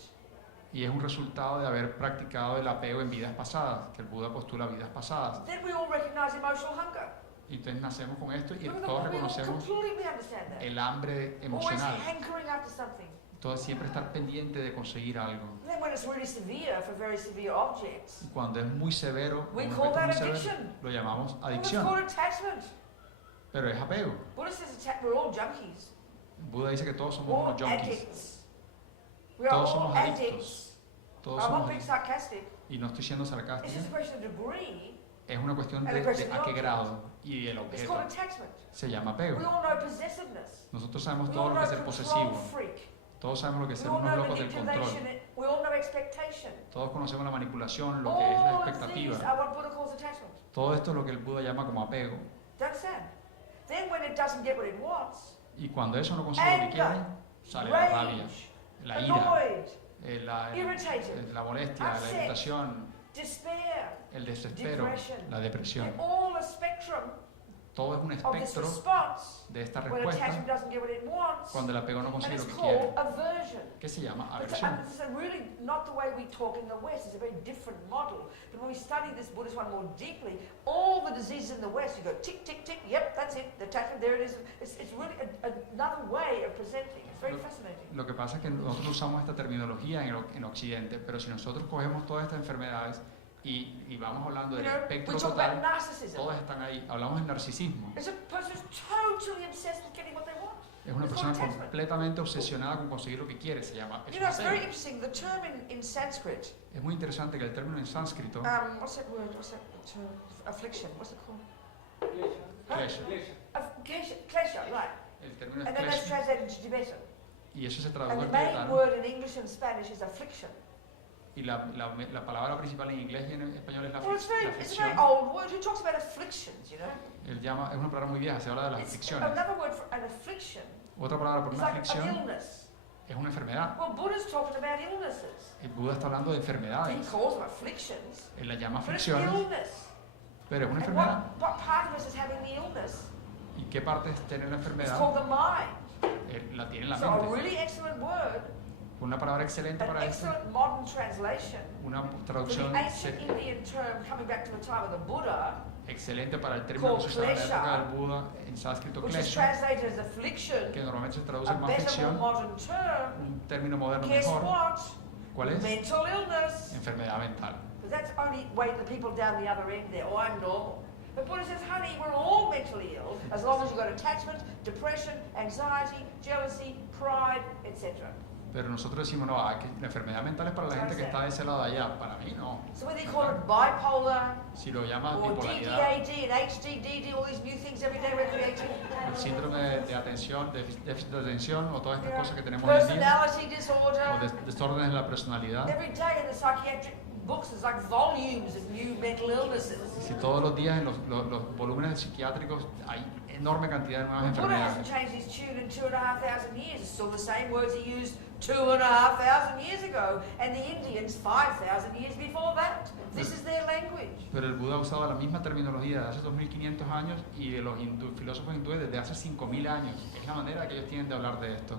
y es un resultado de haber practicado el apego en vidas pasadas, que el Buda postula vidas pasadas. Then we all recognize emotional hunger. Y entonces nacemos con esto y Look at todos we all reconocemos completely understand that. el hambre Always emocional. hankering after something. Todo siempre estar pendiente de conseguir algo. And then when it's really severe for very severe objects, Y cuando es muy severo, we un call objeto that muy severo, addiction. lo llamamos Well, it's adicción. called attachment. Pero es apego. Buddha says we're all junkies. Buda dice que todos somos All unos junkies. addicts. We are Todos all somos addicts. adictos. Todos I'm not somos being adictos. sarcastic. Y no estoy siendo It's sarcástico. just a question of degree. Es una cuestión And de, a question a of qué object. grado. Y el It's objeto called attachment. se llama We apego. all know possessiveness. Nosotros sabemos We todo all lo que know es ser control posesivo. freak. Todos sabemos lo que es We ser all unos know locos del control. manipulation. We all know expectation. Todos conocemos la manipulación, lo que es la All of these expectativa. are what Buddha calls attachment. Todo esto es lo que el Buda llama como apego. Do you understand? Then when it doesn't get what it wants, Y cuando eso no consigue lo que quiere, anger, sale la rabia, rage, la ira, annoyed, la molestia, la upset, irritación, despair, el desespero, depression. la depresión. they're all a spectrum Todo es un of this espectro response de esta when attachment respuesta doesn't get what it wants. cuando el apego no And consigue it's lo que quiere, called aversion. que se llama But aversión. this is really not the way we talk in the West. It's a very different model. But when we study this Buddhist one more deeply, all the diseases in the West, you go tick, tick, tick, yep, that's it, the attachment, there it is. It's really another way of presenting. It's very fascinating. Lo que pasa es que nosotros usamos esta terminología en Occidente, pero si nosotros cogemos todas estas enfermedades y vamos hablando You del know, we espectro talk about total, narcissism. todas están ahí. Hablamos del narcisismo. It's a person who's totally obsessed with getting what they want. Es una It's persona called attachment. completamente obsesionada con conseguir lo que quiere, se llama. Es You un know, it's very apego. interesting. The term in Sanskrit, Es muy interesante que el término en sánscrito, what's that word? What's that term? Affliction. What's it called? klesha, Klesha, right. el término And es then that's klesha, translated into Tibetan. y eso se And traduce the al main tibetano, word in English and Spanish is affliction. y la palabra principal en inglés y en español es la Well, it's a very aflicción. old word. Who talks about afflictions, you know? Él llama, es una palabra muy vieja, se habla de las It's aflicciones. another word for an affliction. Otra palabra por It's una like an aflicción illness. es una enfermedad. Well, Buddha's talking about illnesses. El Buda está hablando de He enfermedades. calls them afflictions, Él las llama but it's aflicciones, illness. pero es una And enfermedad. what part of us is having the illness? ¿Y qué parte es tener la It's enfermedad? called the mind. Él la tiene en la So a mente. really excellent word, Una palabra excelente an para eso. excellent modern translation Una for the traducción ancient Indian term coming back to the time of the Buddha, excelente para el término que se usaba en la época del Buda en sánscrito which is klesha, translated as affliction, que normalmente se traduce a más better, more aflicción, modern term. un término moderno Guess mejor. what? ¿Cuál es? Mental illness. Enfermedad mental. Because that's only way the people down the other end there. Oh, I'm normal. But Buddha says, honey, we're all mentally ill as long as you've got attachment, depression, anxiety, jealousy, pride, etc. Pero nosotros decimos, no, que la enfermedad mental es para la gente que está de ese lado de allá. Para mí no. So whether you call it bipolar Si lo llamas or bipolaridad, DDAD and HDDD, all these new things every day we're creating, el síndrome de atención, déficit de atención o todas estas cosas que tenemos hoy en día, personality o disorder, desórdenes de la personalidad. every day in the psychiatric books there's like volumes of new mental illnesses. Si todos los días en los volúmenes psiquiátricos hay enorme cantidad de nuevas Buddha hasn't enfermedades. changed his tune in 2,500 years. It's still the same words he used 2,500 years ago, and the Indians 5,000 years before that. This is their language. Pero el Buda ha usado la misma terminología de hace 2500 años y de los filósofos hindúes desde hace 5000 años. Es la manera que ellos tienen de hablar de esto.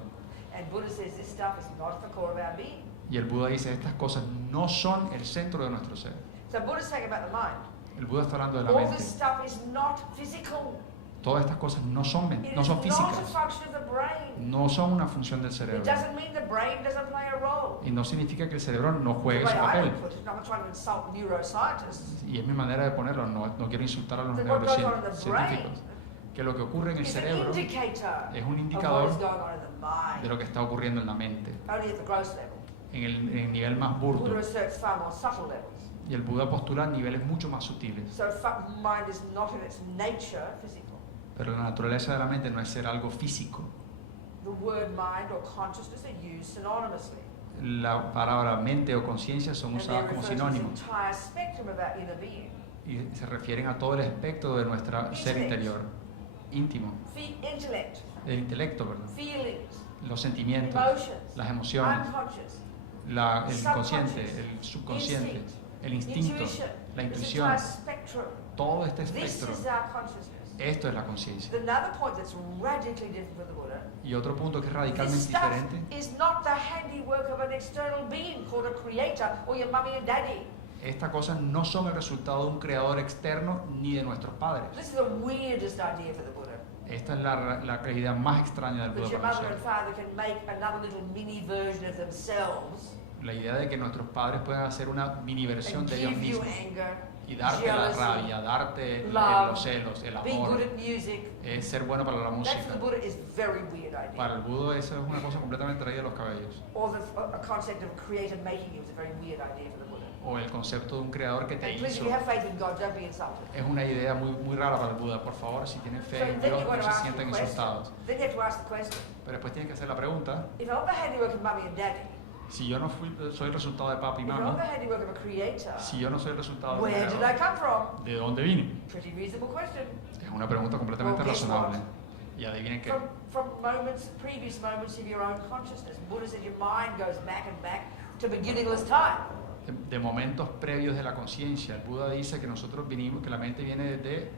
And Buddha says this stuff is not at the core of our being. Y el Buda dice, estas cosas no son el centro de nuestro ser. So Buddha's saying about the mind. El Buda está hablando de la All mente. this stuff is not physical. Todas estas cosas no son, It no is son not a físicas, function of the brain. no son una función del It cerebro. doesn't mean the brain doesn't play a role. Y no significa que el cerebro no The juegue way su I papel. would put it, I'm not trying to insult neuroscientists. Y es mi manera de ponerlo, no quiero insultar a los But what goes on in the brain neurocientíficos. Que lo que ocurre en el is an cerebro indicator es un of what indicador is going on in the mind. de lo que está ocurriendo en la mente, Only at the gross level. en el nivel más burdo. Buddha asserts far more subtle levels. Y el Buda postula niveles mucho más sutiles. So mind is not in its nature physical. Pero la naturaleza de la mente no es ser algo físico. The word mind or consciousness are used synonymously. La palabra mente o conciencia son And they usadas como refer to this sinónimos entire spectrum of our inner being. y se refieren a todo el espectro de nuestro ser interior, íntimo, Intellect, el intelecto, ¿verdad? feelings, Los sentimientos, emotions, las emociones, unconscious, el inconsciente, el subconsciente, instinct, el instinto, intuition, la this intuición, entire spectrum. todo este This espectro. is our consciousness. Esto es la conciencia. Another point that's radically different from the Buddha. Y otro punto que es This radicalmente stuff diferente, is not the handiwork of an external being called a creator or your mummy and daddy. estas cosas no son el resultado de un creador externo ni de nuestros padres. This is the weirdest idea for the Buddha. Esta es la idea más extraña del That Buda your para mother and nosotros. father can make another little mini version of themselves La idea de que nuestros padres puedan hacer una mini versión and de ellos give you mismos anger, y darte la jealousy, rabia, darte love, los celos, el be good amor, at music. ser bueno para la That for the música. Buddha is very weird idea. Para el Buda eso es una cosa completamente traída de los cabellos. Or a concept of creator making you is a very weird idea for the Buddha. O el concepto de un creador que te And please, if hizo. you have faith in God, don't be insulted. Es una idea muy rara para el Buda. Por favor, si tienen So fe en then Dios, you've got no to se ask the sientan question. insultados. Then you have to ask the question. Pero después tienen que hacer la pregunta, If I'm the handiwork of mummy and daddy, si yo no soy el resultado de papi y if I'm the mami, handiwork of a creator, si yo no soy el resultado de un where did I creador, come from? ¿de dónde vine? Pretty reasonable question. Es una pregunta completamente Well, guess razonable. Y adivinen qué. From previous moments of your own consciousness. Buddha said your mind goes back and back to beginningless time. De momentos previos de la conciencia. El Buda dice que nosotros vinimos, que la mente viene desde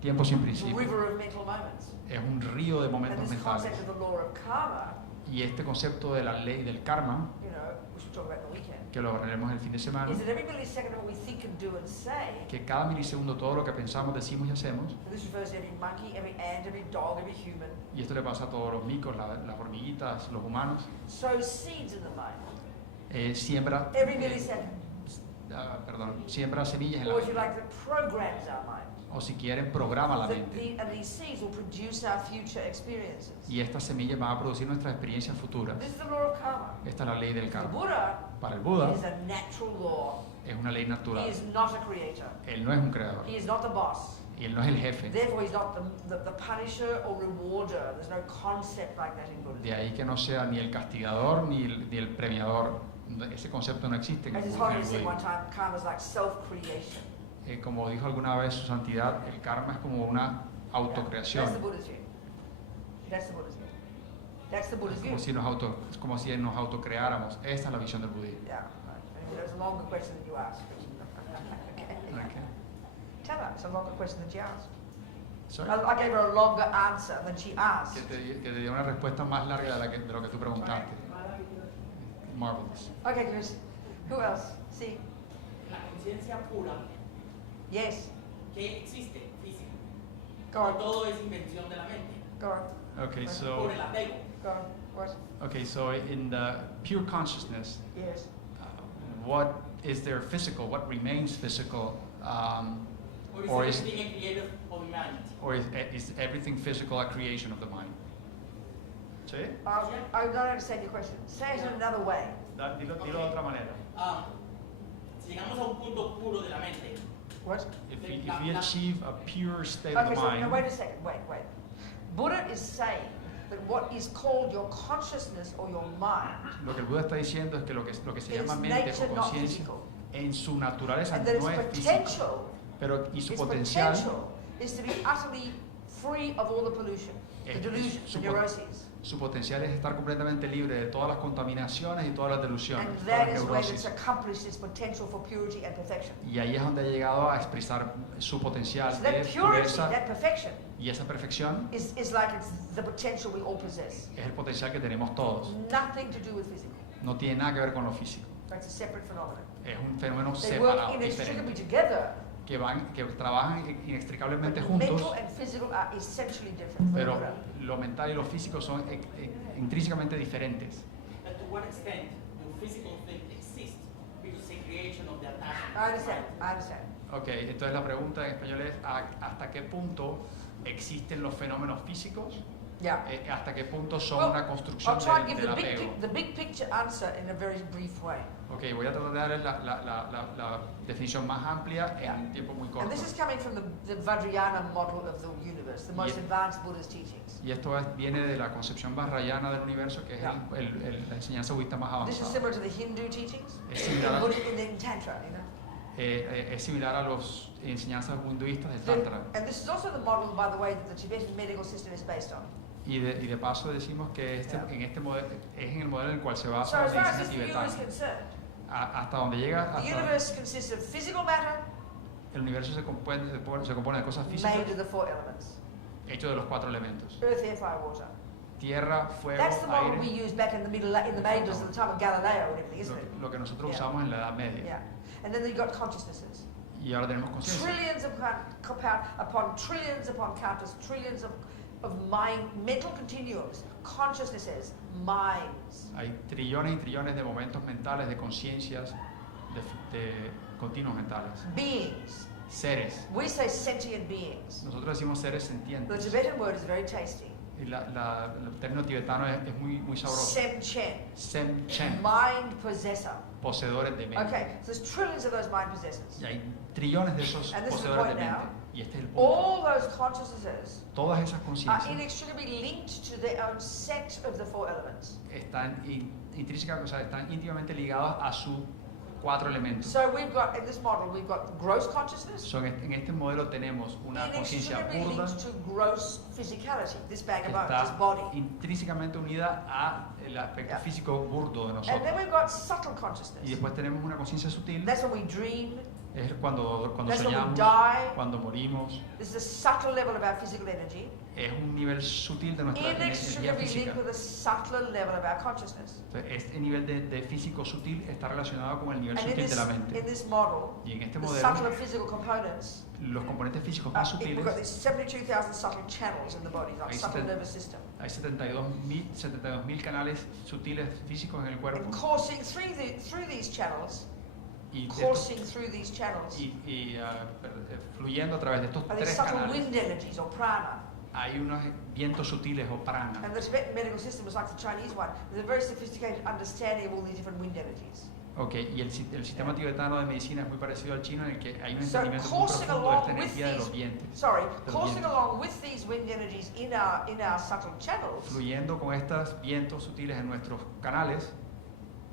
tiempos sin It's a principio. river of mental moments. Es un río de And momentos this mentales. concept of the law of karma, Y este concepto de la ley del karma, you know, which we'll talk about in the weekend, que lo hablaremos el fin de semana, is that every millisecond of what we think and do and say, que cada milisegundo todo lo que pensamos, decimos y hacemos, and this refers to every monkey, every ant, every dog, every human, y esto le pasa a todos los micos, las hormiguitas, los humanos, sows seeds in the mind. siembra, Every millisecond. siembra semillas en la Or if you mente. like, that programs our mind. O si quieren, programa la mente. And these seeds will produce our future experiences. Y estas semillas van a producir nuestras experiencias futuras. This is the law of karma. Esta es la ley del The karma. Buddha Para el Buda, is a natural law. es una ley He natural. is not a creator. Él no es un creador. He is not the boss. Y él no es el jefe. Therefore, he's not the punisher or rewarder. There's no concept like that in Buddhism. De ahí que no sea ni el castigador ni el premiador. Ese concepto no existe en As el His Holiness said budismo. one time, karma is like self-creation. Como dijo alguna vez su santidad, el karma es como una That's the autocreación. Buddha's view. That's the Buddha's view. That's the Buddhist view. Es como si nos autocreáramos. Esta es la visión del budismo. Yeah, right. That's a longer question than you asked. Okay. Okay. Tell her, it's a longer question than she asked. Sorry? I gave her a longer answer than she asked. Que te dio una respuesta más larga de lo que tú preguntaste. Marvelous. Okay, Chris. Who else? See? La conciencia pura, Yes. que existe, física. Go No on. todo es invención de la mente. Go on. Okay, Por so el apego. Go on. What? okay, so in the pure consciousness, Yes. what is there physical? What remains physical? Or Or is is everything a creator of humanity? or is everything physical a creation of the mind? ¿Sí? I don't understand your question. Say it in another way. Dilo de otra manera. Si llegamos a un punto puro de la mente, What? If we achieve a pure state Okay, of the so now mind, wait a second. Wait. Buddha is saying that what is called your consciousness or your mind lo que el Buda está diciendo es que lo que se is llama mente nature, o not conciencia physical. en su naturaleza And that its no es físico, potential, pero y su its potencial potential is to be utterly free of all the pollution, the delusions, the neuroses. Su potencial es estar completamente libre de todas las contaminaciones y todas las delusiones, And todas that las is when it's neurosis. accomplished its potential for purity and perfection. Y ahí es donde ha llegado a expresar su potencial So de that purity, pureza that perfection, y esa perfección is like it's the potential we all possess. es el potencial que tenemos todos. Nothing to do with physical. No tiene nada que ver con lo físico. It's a separate phenomenon. Es un fenómeno They work separado, inextricably diferente, together, que trabajan inextricablemente but juntos, mental and physical are essentially different. for pero Buddha. lo mental y lo físico son intrínsecamente diferentes. but to what extent do physical things exist because the creation of the attachment? I understand. I understand. Ok, entonces la pregunta en español es ¿hasta qué punto existen los fenómenos físicos? Yeah. ¿Hasta qué punto son Well, una construcción I'll try and give del the apego? the big picture answer in a very brief way. Ok, voy a tratar de darles la definición más amplia en Yeah. un tiempo muy And corto. this is coming from the Vajrayana model of the universe, the most Yeah. advanced Buddhist teachings. Y esto viene de la concepción vajrayana del universo, que es Yeah. la enseñanza budista más This is avanzada. similar to the Hindu teachings, Es similar, in Tantra, you know. es similar a las enseñanzas hinduistas del Tantra. And this is also the model, by the way, that the Tibetan medical system is based on. Y de paso decimos que Yeah. en este modelo es en el modelo en el cual se So basa la as far as medicina this view tibetana. is concerned, Hasta donde llega, the hasta universe consists of physical matter el universo se compone de cosas made físicas of the four elements: hechos de los 4 elementos: earth, air, fire, water. tierra, fuego, That's the model we aire. used back in the Middle in the Ages at the time of Galileo and everything, isn't it? Lo que nosotros Yeah. usamos en la Edad Media. Yeah. And then you got consciousnesses. Y ahora tenemos conciencia. Trillions upon trillions upon countless trillions of mental continuums, consciousnesses, minds. Hay trillones y trillones de momentos mentales, de conciencias, de continuos mentales. Beings. Seres. We say sentient beings. Nosotros decimos seres The sentientes. Tibetan word is very tasty. Y el término tibetano es muy sabroso. Sem-chen. Sem-chen, Mind possessor. poseedores de mente. Okay, so there's trillions of those mind possessors. Y hay trillones de esos And this is the poseedores de point mente. now. Y este es el punto. All those consciousnesses Todas esas are conciencias inextricably linked to their own set of the four elements. están intrínsecamente, o sea, están íntimamente ligadas a sus 4 elementos. So we've got, in this model, we've got gross consciousness En este modelo tenemos una conciencia inextricably burda linked to gross physicality, this bag que of bones, this está body. intrínsecamente unida al aspecto Yeah. físico burdo de And nosotros. then we've got subtle Y consciousness. después tenemos una conciencia sutil, That's when we dream, es cuando that's when we soñamos, die. cuando morimos. This is a subtle level of our physical energy, Es un nivel sutil de nuestra energía inextricably física. linked with a subtler level of our consciousness. Entonces, este nivel de físico sutil está relacionado con el nivel And sutil de la mente. in this model, Y en este the modelo, subtler physical components, los componentes físicos más we've sutiles, got these 72,000 subtle channels in the body, like Ahí subtle está. nervous system. hay 72.000 canales sutiles físicos en el cuerpo. And coursing through these channels, Y, coursing through these channels, fluyendo a través de estos are these 3 subtle canales, wind energies or prana. hay unos vientos sutiles o prana. And the Tibetan medical system was like the Chinese one. There's a very sophisticated understanding of all these different wind energies. Okay, y el sistema tibetano de medicina es muy parecido al chino, en el que hay un So entendimiento muy coursing profundo de esta along with energía de los these, vientos, sorry, los coursing vientos. along with these wind energies in our subtle channels. Fluyendo con estos vientos sutiles en nuestros canales.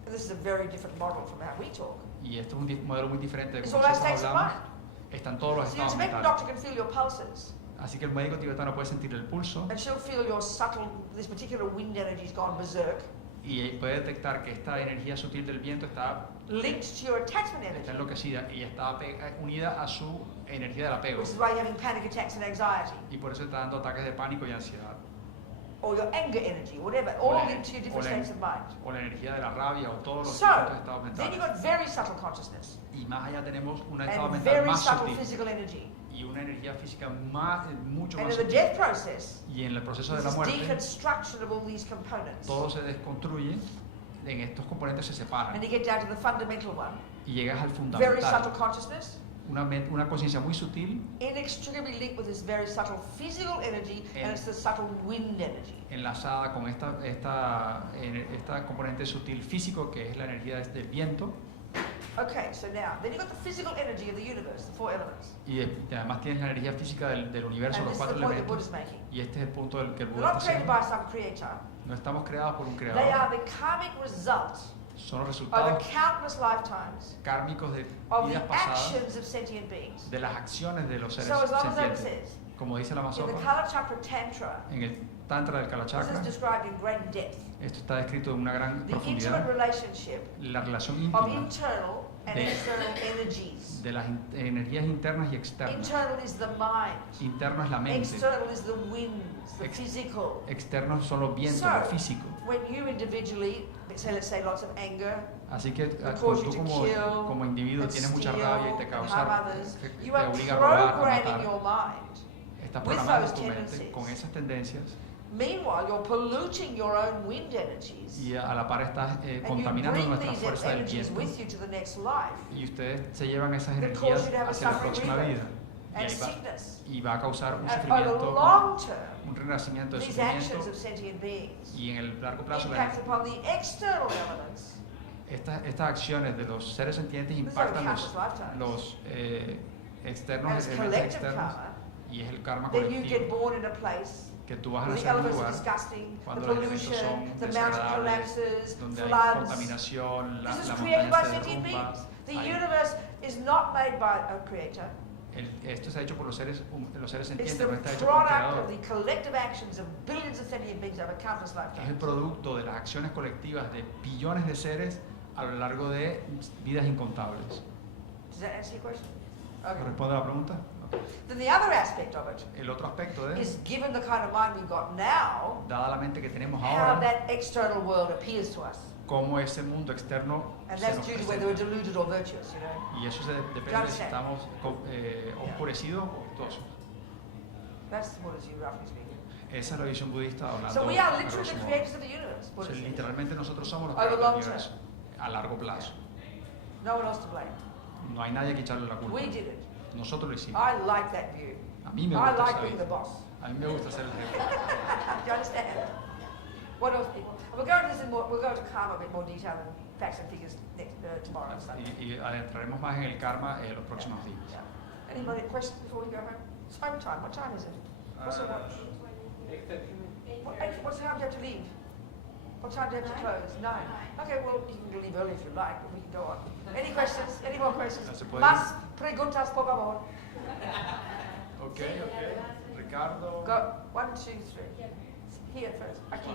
And this is a very different model from how we talk. Y esto es un modelo muy diferente de It's cómo all our nosotros states of hablamos. mind. Están todos los See, a estados Tibetan mentales. doctor can feel your pulses. Así que el médico tibetano puede sentir el pulso and she'll feel your subtle, this particular wind energy's gone berserk, y puede detectar que esta energía sutil del viento está linked to your attachment está energy, enloquecida y está unida a su energía del apego. which is why you're having panic attacks and anxiety, Y por eso está dando ataques de pánico y ansiedad. or your anger energy, whatever, O all la- linked to your o different la- states of mind. O la energía de la rabia o todos los So, distintos estados then you've mentales. got very subtle consciousness Y más allá tenemos un estado and mental very más subtle sutil physical energy. y una energía física mucho And más in the sutil. death process, Y en el proceso de this la is muerte, deconstruction of all these components. todo se desconstruye, en estos componentes se separan And you get down to the fundamental one. y llegas al Very subtle fundamental, consciousness, una conciencia muy sutil inextricably linked with this very subtle physical energy, and it's the subtle wind energy. enlazada con esta componente sutil físico que es la energía del viento Okay, so now, then you've got the physical energy of the universe, the four elements. y además tienes la energía física del universo, And los this is the cuatro point that Buddha's elementos. making. Y este es el punto del que el They're Buda not está created haciendo. by some creator. No estamos creados por un They creador, are the karmic result son los of resultados countless lifetimes kármicos de of vidas the pasadas, actions of sentient beings. de las acciones de los seres So as long as that sintientes. says, Como dice la in the Masopa, Kala Chakra Tantra, en el Tantra del Kala this is Chakra, described in great depth. esto está descrito en una gran The intimate profundidad, relationship la relación of íntima internal and de- external energies. de las energías internas y externas. Internal is the mind. Interno es la mente, External is the winds, the Ex- physical. externos son los vientos, So, lo físico. When you individually, let's say lots of anger, Así que cause cuando you tú to como, kill como individuo and tienes mucha steal rabia y te and causa, harm others, te you are obliga a robar, a programming matar, your mind. estás with programando those tu mente tendencies. con esas tendencias Meanwhile, you're polluting your own wind energies. y a la par estás And you contaminando bring nuestra these fuerza del energies viento with you to the next life. y ustedes se llevan esas That energías cause you to have a hacia la suffering próxima rebirth vida and ahí va, sickness. y va a causar un And over the sufrimiento, long term, un renacimiento de these actions sufrimiento of sentient beings y en el largo plazo impact upon the external elements. estas acciones de los seres sintientes This is over impactan countless lifetimes. los externos, And it's elementos collective externos karma. y es el karma Then you get colectivo born in a place que tú vas a where the nacer en un elements are lugar disgusting, the cuando los elementos pollution, son the mountain desagradables, collapses, donde hay floods. contaminación, This is la created by montaña se sentient derrumba. beings. The hay- universe is not made by a creator. esto se ha hecho por los seres It's sintientes, the no está hecho por un product of creador. the collective actions of billions of sentient beings over countless Es el lifetimes. producto de las acciones colectivas de billones de seres a lo largo de vidas incontables. Does that answer your question? Okay. ¿Responde a la pregunta? Then the other aspect of it El otro aspecto de is, given the kind of mind we've got now, dada la mente que tenemos how ahora, that external world appears to us. cómo ese mundo externo And se that's nos due to whether we're presenta. deluded or virtuous, you know. Y eso depende de si understand? estamos oscurecidos o virtuosos. That's what is you, roughly speaking. Esa es la visión budista hablando So we are a literally grosso the modo. creators of the universe. O Buddha sea, says. literalmente nosotros somos los Over creadores long del universo a largo plazo. No one else to blame. No hay nadie que echarle la culpa. We did it. Nosotros lo hicimos. I like that view. A mí me I gusta like esa being the vida. boss. A mí me gusta ser el jefe. Do you understand? What else, people? We'll go into this in more. We'll go into karma a bit more detail and facts and figures tomorrow and Sunday. Y adentraremos más en el karma en los próximos días. Yeah. Anybody questions before we go home? It's home time. What time is it? What's the watch? What time do you have to leave? What time do you have to close? 9. Okay, well, you can leave early if you like, but we can go on. Any questions? Any more questions? No se puede. Más preguntas, por favor. Ok. Ricardo. Go. 1, 2, 3. Here first. Aquí.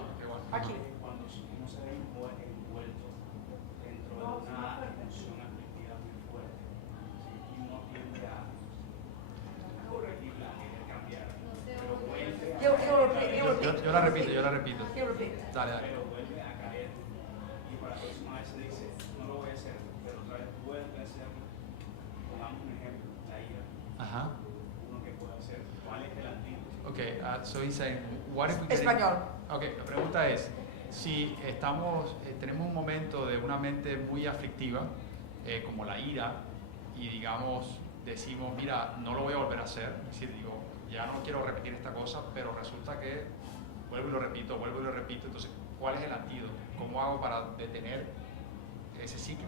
Aquí. Cuando uno se ve envuelto dentro de una emoción afectiva muy fuerte, ¿sí? Y uno tiende a corregirla, a querer cambiar, pero vuelve a He'll repeat. Yo la repito, yo la repito. He'll repeat. Dale, dale. pero vuelve a caer y para la próxima vez se dice, no lo voy a hacer, pero otra vez vuelve a hacerlo. Pongamos un ejemplo, la ira, Ajá. uno que puede hacer, ¿cuál es el antídoto? Okay, so he's saying, what if we get Español. Okay, la pregunta es, si tenemos un momento de una mente muy aflictiva, como la ira, y digamos, decimos, mira, no lo voy a volver a hacer, es decir, digo, ya no quiero repetir esta cosa, pero resulta que vuelvo y lo repito, entonces, ¿cuál es el antídoto? ¿Cómo hago para detener ese ciclo?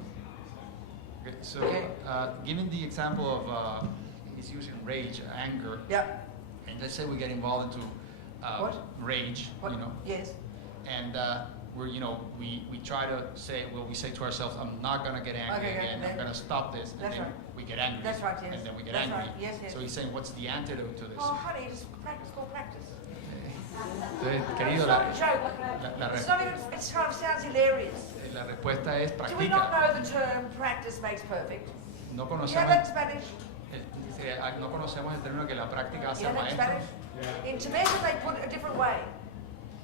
Okay, so, given the example of, he's using rage, anger, Yeah. and let's say we get involved into What? rage, What? you know, Yes. and we're, we try to say, we say to ourselves, I'm not going to get angry Okay, again, I'm going to stop this, and That's then right. we get angry. That's right, yes. And then we get That's angry. right, yes, yes. So he's saying, what's the antidote to this? Oh, honey, just practice, called practice. Entonces, querido, It's la, not a joke. la, It's not even, it kind of sounds hilarious. la respuesta es Do we not practica. know the term practice makes perfect? No You have conocemos, that in Spanish? no conocemos el término que la práctica hace You al have that in maestro. Spanish? In Tibetan they put it a different way.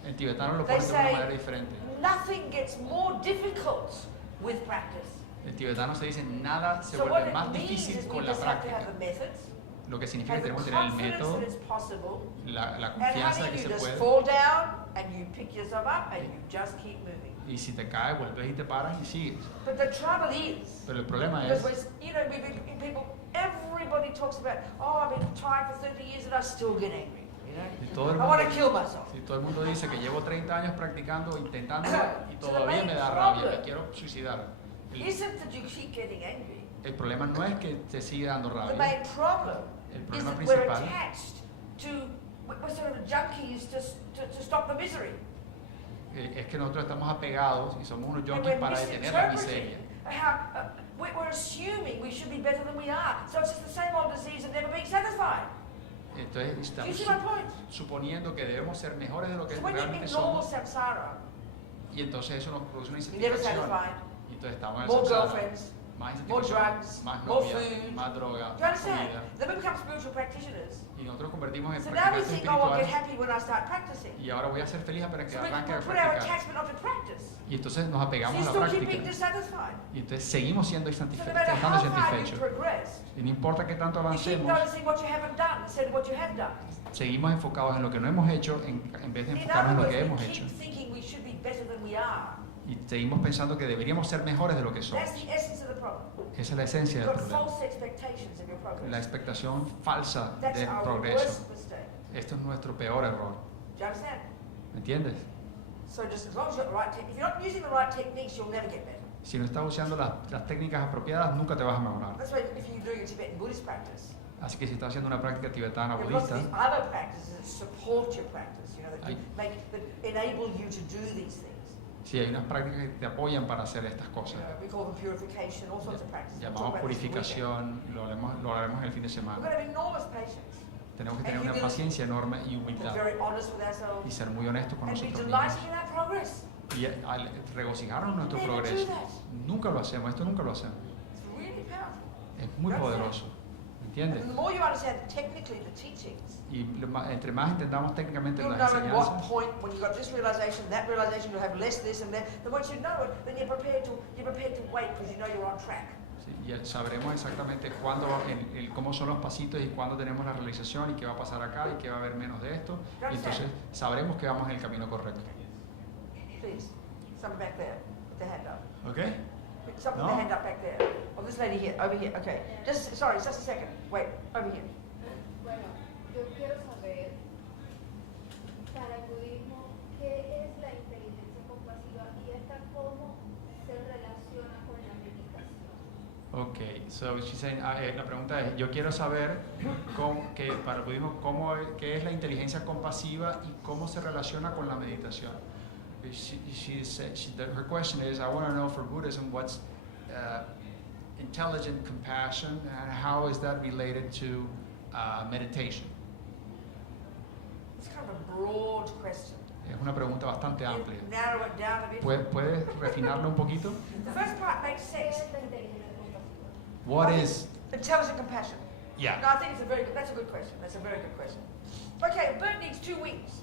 En tibetano lo They ponen de una say manera diferente. nothing gets more difficult with practice. En tibetano se dice nada se So what vuelve it más means difícil is we con la just have to have práctica. the methods, Lo que significa have que the tenemos que tener el confidence método, that it's possible, la and confianza de honey, que you se just puede. fall down and you pick yourself up and you just keep moving. Y si te caes, vuelves y te paras y sigues. But the trouble is, Pero el problema because es, we've been people, everybody talks about, oh, I've been trying for 30 years and I still get angry. y todo el I want to mundo, kill myself. si todo el mundo dice que llevo 30 años practicando, intentando y So the todavía main me da rabia, problem me quiero suicidar. Isn't that you keep getting angry. El problema no es que te sigue dando The rabia. main problem El is problema that we're principal attached to, we're sort of junkies to stop the misery. Es que nosotros estamos apegados y somos unos And junkies we're para detener la misinterpreting miseria. how, we're assuming we should be better than we are. So it's just the same old disease of never being satisfied. Entonces Do you estamos see my point? suponiendo que debemos ser mejores de lo que So when you're realmente in normal somos samsara, y entonces eso nos produce una you're never insatisfacción. satisfied. Y entonces estamos en el More samsara, girlfriends, más more insatisfacción, drugs, más more novia, food. más droga, Do you más understand? comida. Then we become spiritual practitioners. Y nosotros convertimos en So now we practicantes think, oh, I'll get espirituales happy when I start practicing. y ahora voy a ser feliz para que So we arranque a put our practicar. attachment onto practice. Y entonces nos So apegamos you a la still keep being práctica. dissatisfied. Y entonces seguimos siendo So no matter estando how far you satisfechos. progress, Y no importa qué tanto you keep avancemos, noticing what you haven't done instead of what you have done. seguimos enfocados en lo que no hemos hecho en vez de In enfocarnos en other lo que words, hemos we hecho. keep thinking we should be better than we are. Y seguimos pensando que deberíamos ser mejores de lo que somos. That's the essence of the problem. Esa es la esencia You've del got problema. false expectations of your La progress. expectación falsa That's del our progreso. worst mistake. Esto es nuestro peor error. Do you understand? ¿Me entiendes? So just as long as you've got the right if you're not using the right techniques, you'll never get better. Si no estás usando las técnicas apropiadas, nunca te vas a mejorar. That's why if you're doing a Tibetan Buddhist practice, Así que si estás haciendo una práctica tibetana there are lots budista, of these other practices that support your practice, that Hay- that enable you to do these things. sí hay unas prácticas que te apoyan para hacer estas cosas. We call them purification, all sorts of practices. We'll talk Llamamos about this this weekend. purificación, lo haremos el fin de We've semana. got to have enormous patience. Tenemos que tener And una humility. paciencia enorme y Be humildad very honest with y ourselves. ser muy honestos con And be nosotros delighted mismos. in our progress. Y al regocijarnos en nuestro Never do progreso. that. Nunca lo hacemos, esto nunca lo hacemos. It's really powerful. Es muy poderoso. ¿Me entiendes? And the more you understand technically the teachings, Y entre más entendamos técnicamente you'll las know at what enseñanzas, point when you've got this realization, you'll have less this and that. Then once you know it, then you're prepared to wait because you know you're on track. sí, ya sabremos exactamente cuándo, cómo son los pasitos y cuándo tenemos la realización y qué va a pasar acá y qué va a haber menos de esto. Y entonces sabremos que vamos en el camino correcto. Please, someone back there, put their hand up. ¿Ok? Someone No. put their hand up back there. Oh, this lady here, over here. Okay. Sorry, just a second. Wait, over here. Bueno, yo quiero saber, para el budismo, ¿qué es la inteligencia compasiva y esta cómo se relaciona con la meditación? Ok, so she's saying, la pregunta es, yo quiero saber que para el budismo qué es la inteligencia compasiva y cómo se relaciona con la meditación. Her question is, I want to know for Buddhism what's intelligent compassion and how is that related to meditation. It's kind of a broad question. Es una pregunta bastante amplia. Narrow it down a bit. ¿Puedes refinarlo un poquito? The first part makes ¿Qué sense. es la inteligencia compasiva? What is, Intelligent compassion. No, yeah, I think that's a good question. That's a very good question. Okay, a bird needs 2 wings.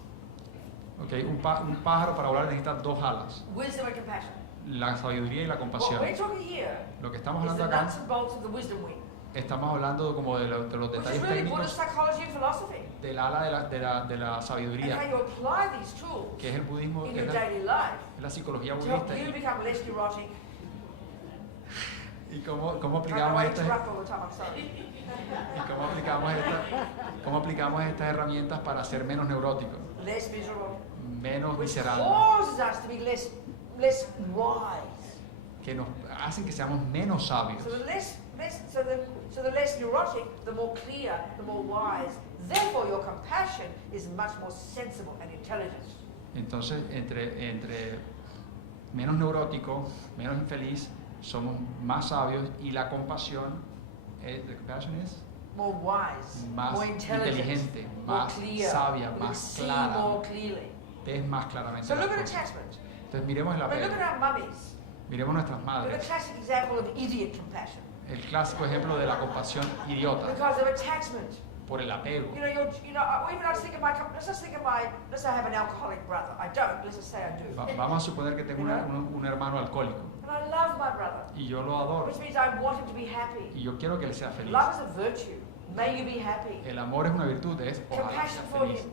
okay, un pájaro para volar necesita 2 alas, Wisdom and compassion. la sabiduría y la What compasión. we're talking here Lo que estamos is the hablando acá, nuts and bolts of the wisdom wing, estamos hablando como de los which is detalles really técnicos Buddhist psychology and philosophy. del ala de la And sabiduría, how you apply these tools que es el budismo, in que your es daily life la psicología to help budista, you become less neurotic. y cómo I aplicamos estas interrupt all the time, I'm sorry. y cómo aplicamos estas herramientas para ser menos neuróticos, Less miserable. menos Which miserables, causes us to be less wise. que nos hacen que seamos menos sabios. So the less neurotic, the more clear, the more wise. Therefore, your compassion is much more sensible and intelligent. Entonces, entre menos neurótico, menos infeliz, somos más sabios y la compasión, the compassion is more wise, más more intelligent, inteligente, more más clear, sabia, we más see clara, more clearly. ves más claramente So las look at cosas. attachment. Entonces miremos el I mean, apego, look at our mummies. miremos nuestras They're a madres, classic example of idiot compassion el clásico ejemplo de la compasión idiota because of attachment. por el apego. You know, even I was thinking let's just think of let's say I have an alcoholic brother. I don't, let's just say I do. Vamos a suponer que tengo un hermano alcohólico And I love my brother, y yo lo adoro which means I want him to be happy. y yo quiero que él sea feliz. Love is a virtue. May you be happy. El amor es una virtud, es ojalá Compassion sea for feliz. him.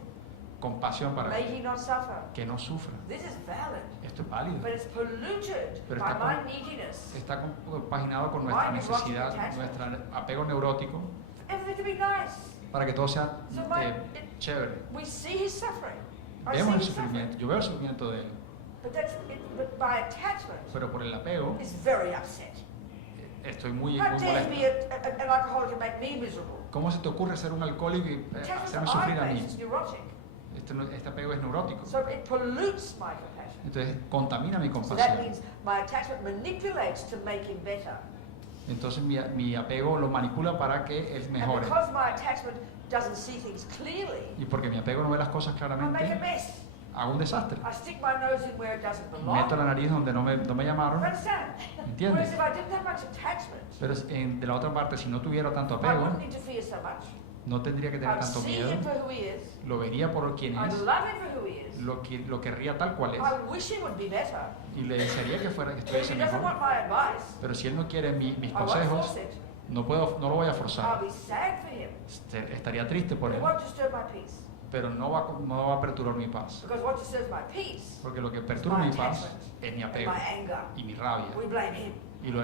Compasión para May él, he not suffer. que no sufra. This is valid, Esto es válido. but it's polluted Pero by está my neediness. Está compaginado con nuestra Mind neurotic necesidad, attachment. nuestro apego neurótico, Everything to be nice. para que todo sea So chévere. we see his suffering. I Vemos see el his suffering. sufrimiento, yo veo el sufrimiento de él, But by attachment, pero por el apego it's very upset. estoy muy How dare molesto. he be an alcoholic and make me miserable? ¿Cómo se te ocurre ser un alcohólico y Attachment's hacerme sufrir a mí? eye-based, it's neurotic. Este apego es neurótico, So it pollutes my compassion. entonces contamina mi So that compasión. means my attachment manipulates to make him better. Entonces mi apego lo manipula para que él And mejore. because my attachment doesn't see things clearly, Y porque mi apego no ve las cosas I make a claramente, mess. hago un desastre. I stick my nose in where it doesn't belong. Meto la nariz donde no me llamaron. Understand? ¿Entiendes? Whereas if I didn't have much attachment, Pero de la otra parte, si no tuviera tanto I apego, wouldn't interfere so much. no tendría que I tener would tanto see miedo, him for who he is. lo vería por quien I'd es, love him for who he is. lo querría tal cual es, I wish he would be better. y le desearía que fuera que But if estuviese he doesn't mejor. want my advice, Pero si él no quiere mis I won't consejos, force it. no lo voy a I'll forzar. be sad for him. Estaría triste por But it él, won't disturb my peace. pero no va a perturbar mi paz. Because what disturbs my peace Porque lo que is perturba my mi paz attachment es mi and apego my anger. y mi rabia. We blame him. Y lo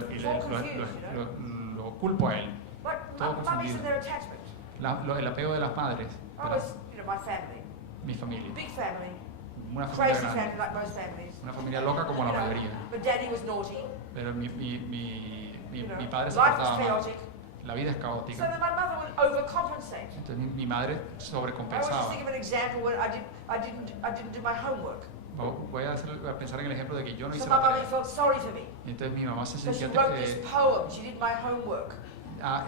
culpo a él. But Todo mummies confundido. and their attachment. El apego de las madres, I was, my family, mi familia. big family, Una familia crazy grande. family like most families. Una familia loca como la You know, mayoría. But daddy was naughty. Pero mi You know, padre se life was portaba mal. chaotic. La vida es So caótica. then my mother would overcompensate. Entonces mi madre I always just sobrecompensaba. think of an example where I didn't do my homework. Voy a pensar en el ejemplo de que yo no So hice my la mummy tarea. felt sorry for me. Entonces mi mamá se So she sentía... wrote this poem. She did my homework.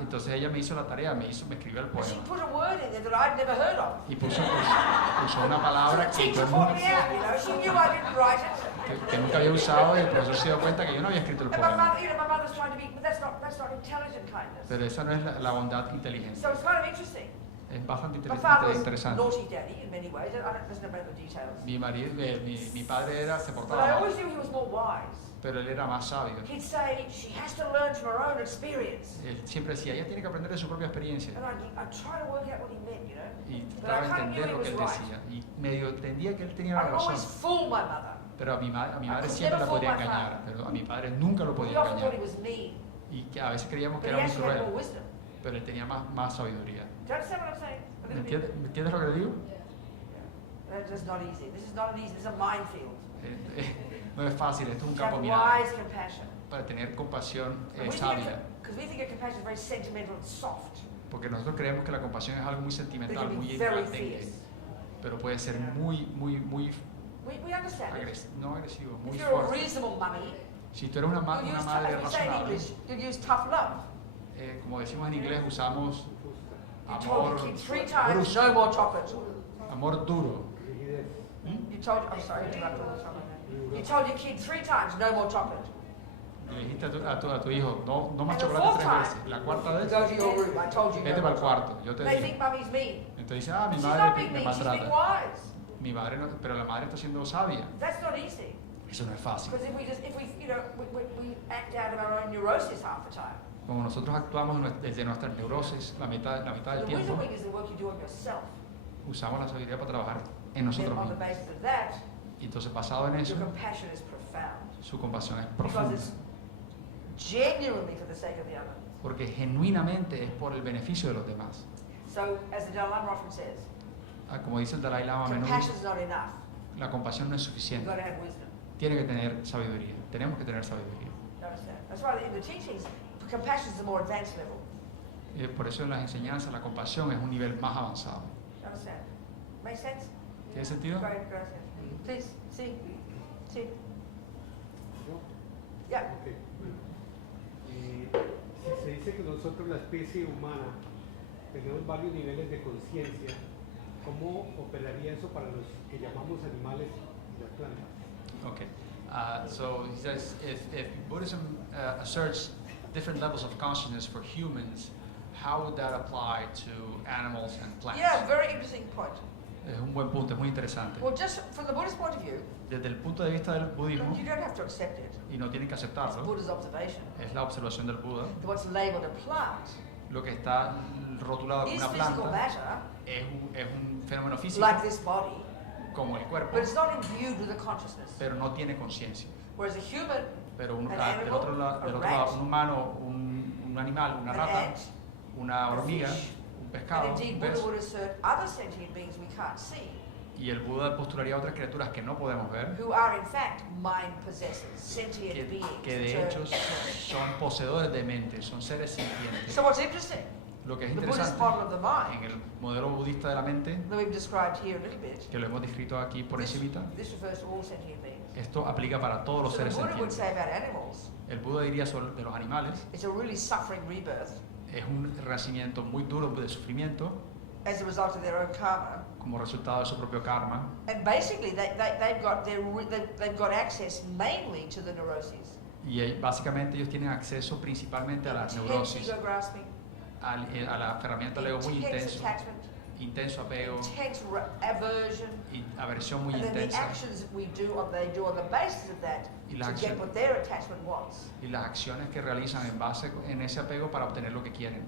entonces ella me hizo la tarea, me escribió el And she poema. put a word in there that I'd never heard of. Y puso una So palabra the que, teacher todo el caught mundo- me out, you know. She knew I didn't write it. que nunca había usado y el profesor se dio cuenta que yo no había escrito el And my poema. mother, my mother's trying to be, but that's not intelligent kindness. Pero esa no es la bondad inteligente. So it's kind of interesting. Es bastante My father was interesante. naughty daddy in many ways. I don't listen about the details. Mi padre se But I portaba mal, always knew he was more wise. pero él era más sabio. He'd say, she has to learn from her own experience. Él siempre decía, ella tiene que aprender de su propia experiencia. And I'd try to work out what he meant, you know. Y But trataba I de kind of knew entender he lo que él was right. decía. Y medio entendía que él tenía I la could razón. always fool my mother. Pero a mi madre could siempre la never fool podía my engañar. father. Pero a mi padre nunca lo He podía often thought he engañar. was mean. Y que a veces creíamos que But he era muy actually had more cruel. wisdom. Pero él tenía más sabiduría. Do you understand what I'm saying? A ¿Me little bit. entiendes lo que le digo? That's just not easy. This is not an easy, this is a minefield. No es fácil, esto es un To have campo minado. wise compassion. Para tener compasión Because sabia. we think of compassion is very sentimental and soft. Porque nosotros creemos que la compasión es algo muy But it sentimental, can be muy very latente. fierce. Pero puede ser muy We understand it. no agresivo, muy If you're a fuerte. reasonable mummy, Si tú eres una you'll use, madre as we say in razonable, English, you'll use tough love. Como decimos en inglés, usamos You told amor your kid 3 times, brusco, no more chocolate. amor duro. You told, I'm sorry, to interrupt all the time. You told your kid 3 times, no more chocolate. Le dijiste a tu hijo, no más And the chocolate fourth 3 time, veces. La cuarta you vez, go to your room, I told you vete no para more el chocolate. cuarto. Yo te They digo. think mummy's mean. Entonces dice, mi She's not madre being me mean, she's being maltrata. wise. Mi madre no, pero la madre está siendo sabia. That's not easy. Eso no es fácil. Because if we you know, we act out of our own neurosis half the time. Como nosotros actuamos desde nuestras neurosis la mitad del The tiempo, wisdom wing is the work you do on yourself. usamos la sabiduría para trabajar en And nosotros on the mismos. basis of that, Y entonces basado en eso, your compassion is profound. su compasión es Because profunda. it's genuinely for the sake of the other. Porque genuinamente es por el beneficio de los demás. So, as the Dalai Lama often says, Como dice el Dalai Lama a menudo, compassion is not enough. la compasión no es You've suficiente. got to have wisdom. Tiene que tener sabiduría. Tenemos que tener sabiduría. You understand? That's why in the teachings, compassion is the more advanced level. Por eso en las enseñanzas la compasión es un nivel más avanzado. You understand? Make sense? ¿Tiene sentido? Great, gracias. Please, sí, sí. Yeah. Ok, bueno. Si se dice que nosotros, la especie humana, tenemos varios niveles de conciencia, ¿cómo operaría eso para los que llamamos animales y las plantas? Okay. So he says if Buddhism asserts different levels of consciousness for humans, how would that apply to animals and plants? Yeah, very interesting point. Es un buen punto, es muy interesante. Well, just from the Buddhist point of view, Desde el punto de vista del budismo, you don't have to accept it. y no tienen que It's aceptarlo, Buddha's observation. es la observación del Buda. That what's labeled a plant Lo que está rotulado como is una physical planta matter, es un fenómeno físico, like this body, como el cuerpo, but it's not imbued with a consciousness. pero no tiene conciencia. Whereas a human, Pero An del animal, otro, a del otro rat, lado, un humano, un animal, una an rata, ant, una a hormiga, fish, un and pescado, indeed un Buddha pez, would assert other sentient beings we can't see, y el Buda postularía otras criaturas que no podemos ver, who are in fact mind possessors, sentient beings. que de which hecho are- son poseedores de mente, son seres sintientes. So what's interesting, Lo que es the Buddhist interesante model of the en mind el modelo budista de la mente, that we've described here a little bit, que lo hemos descrito aquí por this, encimita, this refers to all sentient beings. esto aplica para todos los So the seres Buddha would sintientes. say about animals, El Buda diría sobre de los animales, it's a really suffering rebirth es un renacimiento muy duro de sufrimiento as a result of their own karma. como resultado de su propio karma, And basically, they've got access mainly to the neuroses. y básicamente ellos tienen acceso principalmente a la Intense neurosis, ego grasping, a la herramienta del ego muy intense intenso, attachment, intenso apego, intense aversion, y aversión muy and then the intensa, actions that they do on the basis of that y las, to get acciones, what their attachment wants. y las acciones que realizan en base en ese apego para obtener lo que quieren.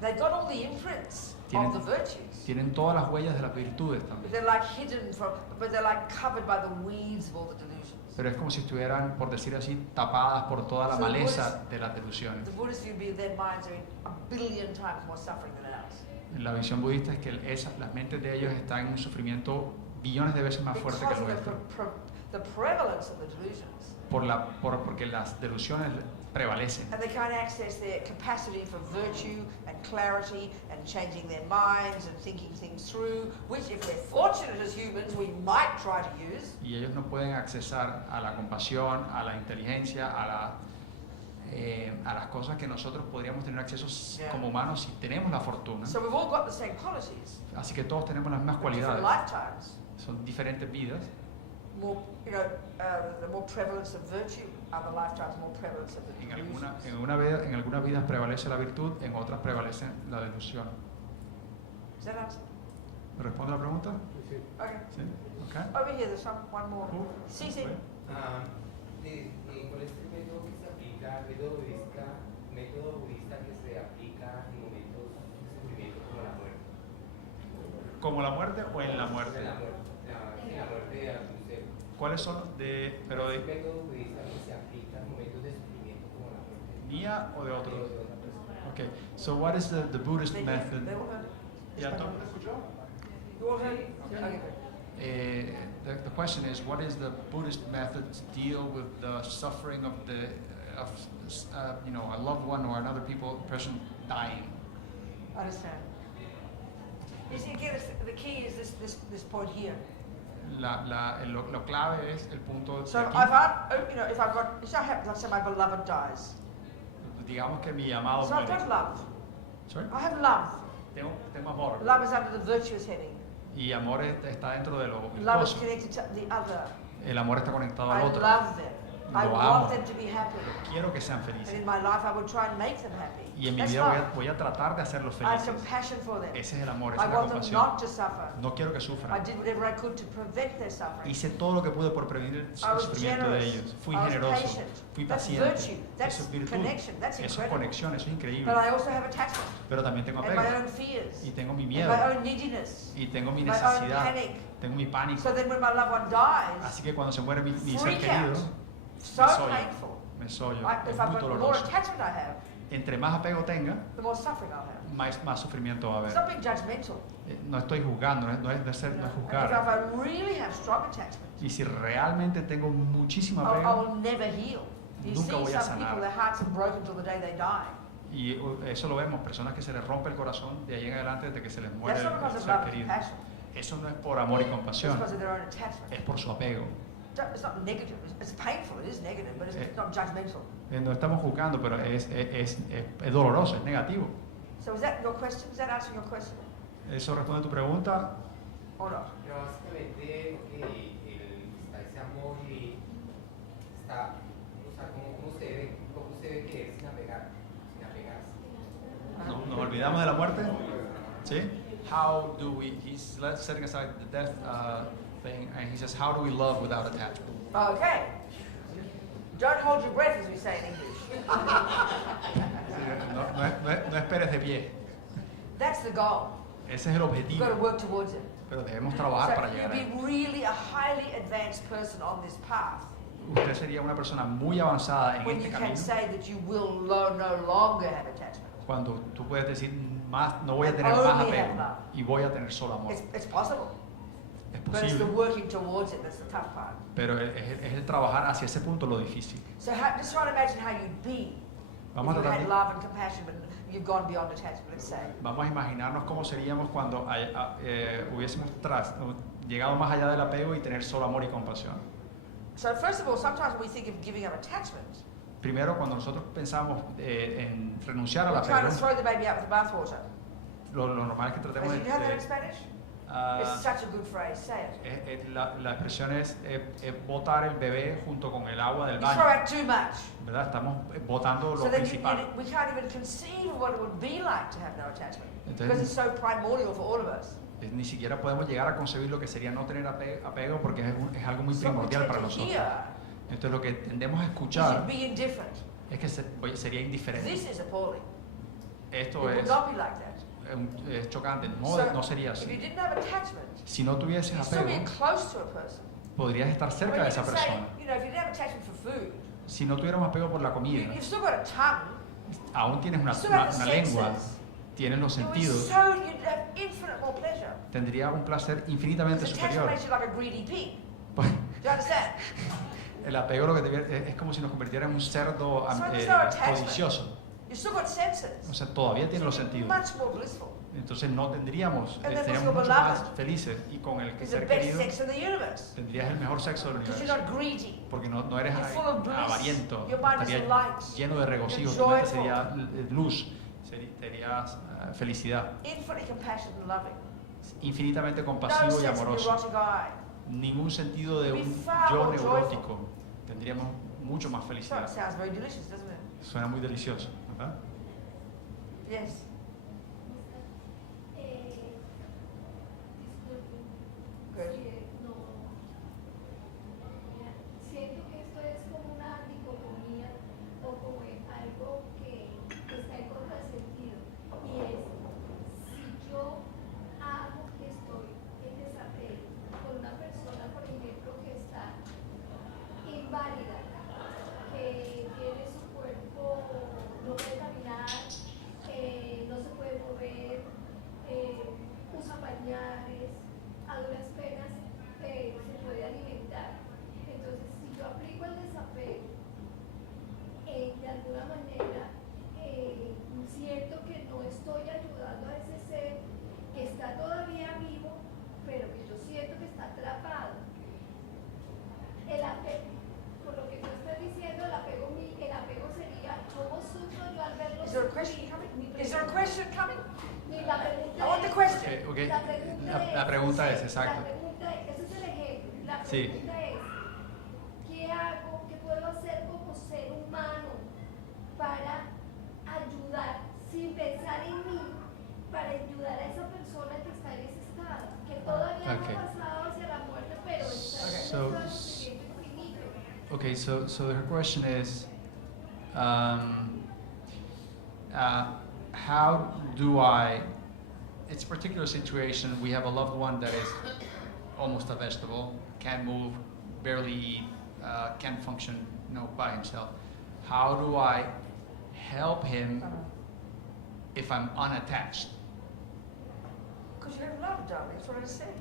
They've got all the imprints Tienen- of the virtues, Tienen todas las huellas de las virtudes but también, they're like hidden from, but they're like covered by the weeds of all the delusions. pero es como si estuvieran, por decir así, tapadas por toda la So the maleza de las delusiones. The Buddhist view being their minds are in a billion times more suffering than ours. La visión budista es que las mentes de ellos están en un sufrimiento billones de veces más fuerte que Because el of nuestro, the prevalence of the delusions. porque las delusiones prevalecen. And they can't access their capacity for virtue and clarity and changing their minds and thinking things through, which if we're fortunate as humans, we might try to use. Y ellos no pueden accesar a la compasión, a la inteligencia, a las cosas que nosotros podríamos tener acceso Yeah. como humanos si tenemos la fortuna. So we've all got the same qualities, Así que todos tenemos las mismas but different cualidades. lifetimes. Son diferentes vidas. More, the more prevalence of virtue, other lifetimes more prevalence of the En delusions. en algunas vidas prevalece la virtud, en otras prevalece la delusión. Does that answer? ¿Me responde la pregunta? Sí. Okay. Sí. Okay. Over here, there's one more. Cool. Sí, sí. ¿Cuál es el método que se aplica, método budista que se aplica en momentos de sufrimiento como la muerte? ¿Como la muerte o en la muerte? La muerte de algún ser. ¿Cuáles son pero ¿Es el de método budista que se aplica en momentos de sufrimiento como la muerte? mía o de De otro? otra persona. Okay. So what is the Buddhist They method? all heard it? Ya, ¿todo el mundo escuchó? You all heard it? Okay, good. The question is, what is the Buddhist method to deal with the suffering of a loved one or another person dying? I understand. You see, again, the key is this point here. Lo clave es el punto So de if aquí. let's say my beloved dies. Digamos que mi amado So I've muere. got love. Sorry? I have love. Tengo amor. Love is under the virtuous heading. Y amor está dentro de lo Love is virtuoso. connected to the other. El amor está conectado al I otro. love them. I Lo want amo. them to be happy. Quiero que sean And felices. in my life, I would try and make them happy. Y en mi That's vida love. voy a tratar de hacerlos I have felices. compassion for them. Ese es el amor, esa I es la want them compasión. not to suffer. No quiero que I sufran. did whatever I could to prevent their suffering. Hice todo lo que pude por prevenir el I was sufrimiento de generous. ellos. Fui I was generoso, patient. fui That's paciente. virtue. That's Eso es virtud. connection. That's Eso es incredible. conexión, eso es increíble. But I also have attachment Pero también tengo and my apego. own fears Y tengo mi and miedo. my own neediness, Y tengo mi my own necesidad. panic. Tengo mi pánico. So then when my loved one dies, Así que cuando se muere mi ser freak querido, out. So me sollo. painful. Me sollo. If Es I've muy got the more doloroso. attachment I have, Entre más apego tenga, the more suffering I'll have. más sufrimiento va a It's haber. not being judgmental. No estoy juzgando, no es And if juzgar. I really have strong attachment, Y si realmente tengo muchísimo I apego, will never heal. You Nunca see voy a some sanar. people, their hearts are broken till the day they die. y eso lo vemos, personas que se les rompe el corazón de ahí en adelante desde que se les muere That's not because el of ser love and querido. compassion. Eso no es por amor y It's compasión, because of their own attachment. es por su apego. it's not negative. It's painful. It is negative, but it's not judgmental. No estamos juzgando, pero es doloroso, es negativo. So is that your question? Is that answering your question? ¿Eso responde a tu pregunta? Or not? Pero básicamente está ese amor y está, o sea, ¿cómo usted ve que es sin apegarse? ¿No, ¿Nos olvidamos de la muerte? ¿Sí? How do we, he's setting aside the death thing, and he says, how do we love without attachment? Okay. Don't hold your breath, as we say in English. No esperes de pie. That's the goal. Ese es el You've objetivo, got to work towards it. pero debemos trabajar para So llegar you'd ahí. be really a highly advanced person on this path Usted sería una persona muy avanzada en when este you can camino say that you will no longer have attachment. cuando tú puedes decir, no voy a tener Only más have apego love. y voy a tener solo amor. It's possible, Es but it's the posible, working towards it that's the tough part. pero es el trabajar hacia ese punto lo difícil. So just try to imagine how you'd be Vamos a if you tratar had de- love and compassion, but you've gone beyond attachment, let's say. Vamos a imaginarnos cómo seríamos cuando hubiésemos llegado más allá del apego y tener solo amor y compasión. So first of all, sometimes when we think of giving up attachment, Primero, cuando nosotros pensamos en renunciar al we're trying apego, to throw the baby out with the bathwater. lo normal es que tratemos Do you have that in de... Spanish? ah, It's such a good phrase. Say it. la expresión es botar el bebé junto con el agua del You throw baño, out too much, ¿verdad? Estamos botando so lo that principal. we can't even conceive of what it would be like to have no attachment, Entonces- because it's so primordial for all of us. Ni siquiera podemos llegar a concebir lo que sería no tener apego porque es algo muy So we primordial tend para to nosotros. hear Entonces lo que tendemos a is escuchar you'd be indifferent. es que sería indiferente. This is appalling. It Esto would es, not be like that. es chocante, So, no sería if you así. didn't have attachment, Si no tuvieses you'd still be apego, close to a person. podrías estar cerca Well, de you esa can say, persona. you know, if you didn't have attachment for food, Si no tuviéramos apego por la comida, you've still got a tongue. aún tienes You still have the una lengua, senses. tienes los You'd sentidos, have infinite more pleasure. tendría un placer infinitamente Because attachment superior. makes you like a greedy pig. Pues, Do you understand? el apego lo que es como si nos convirtiera en un cerdo So there's no attachment. codicioso. You've still got senses. O sea, todavía tiene los So you're sentidos. much more blissful. Entonces no tendríamos, And then seríamos with your mucho más beloved, felices y con el It's the ser best querido sex in the universe. tendrías el mejor sexo del Because universo. you're not greedy. Porque no eres You're full of bliss. avariento, Your mind is estarías light. lleno de regocijo, You're tu mente joyful. sería luz, serías felicidad, Infinitely compassionate and loving. infinitamente No compasivo y sense of amoroso. neurotic eye. Ningún sentido de Be un far yo more neurótico. Tendríamos mucho más So felicidad. it sounds very delicious, doesn't it? Suena muy delicioso, ¿verdad? Yes. Disculpen. Good. No. Mira, siento que esto es como una dicotomía o como algo que está en contrasentido. Y es, si yo hago que estoy en desapego con una persona, por ejemplo, que está inválida, que tiene su cuerpo, no puede caminar, no se puede mover, usa pañales, a duras penas se puede alimentar. Entonces, si yo aplico el desapego, de alguna manera siento que no estoy ayudando a ese ser que está todavía vivo, pero que yo siento que está atrapado. El apego, por lo que tú estás diciendo, el apego sería cómo sufro yo al verlo. Is there a question coming? Is there a question coming? La pregunta I want the es- question. Okay. La pregunta es, exacto. La pregunta es, ese es el ejemplo. La Sí. pregunta es, ¿qué hago, qué puedo hacer como ser humano para ayudar, sin pensar en mí, para ayudar a esa persona que está en ese estado, que todavía Okay. no ha pasado hacia la muerte, pero está en ese So- estado sufrimiento infinito? Okay, so her question is, how do I? It's a particular situation. We have a loved one that is almost a vegetable, can't move, barely eat, can't function, by himself. How do I help him if I'm unattached? Because you have love, darling. That's what I said.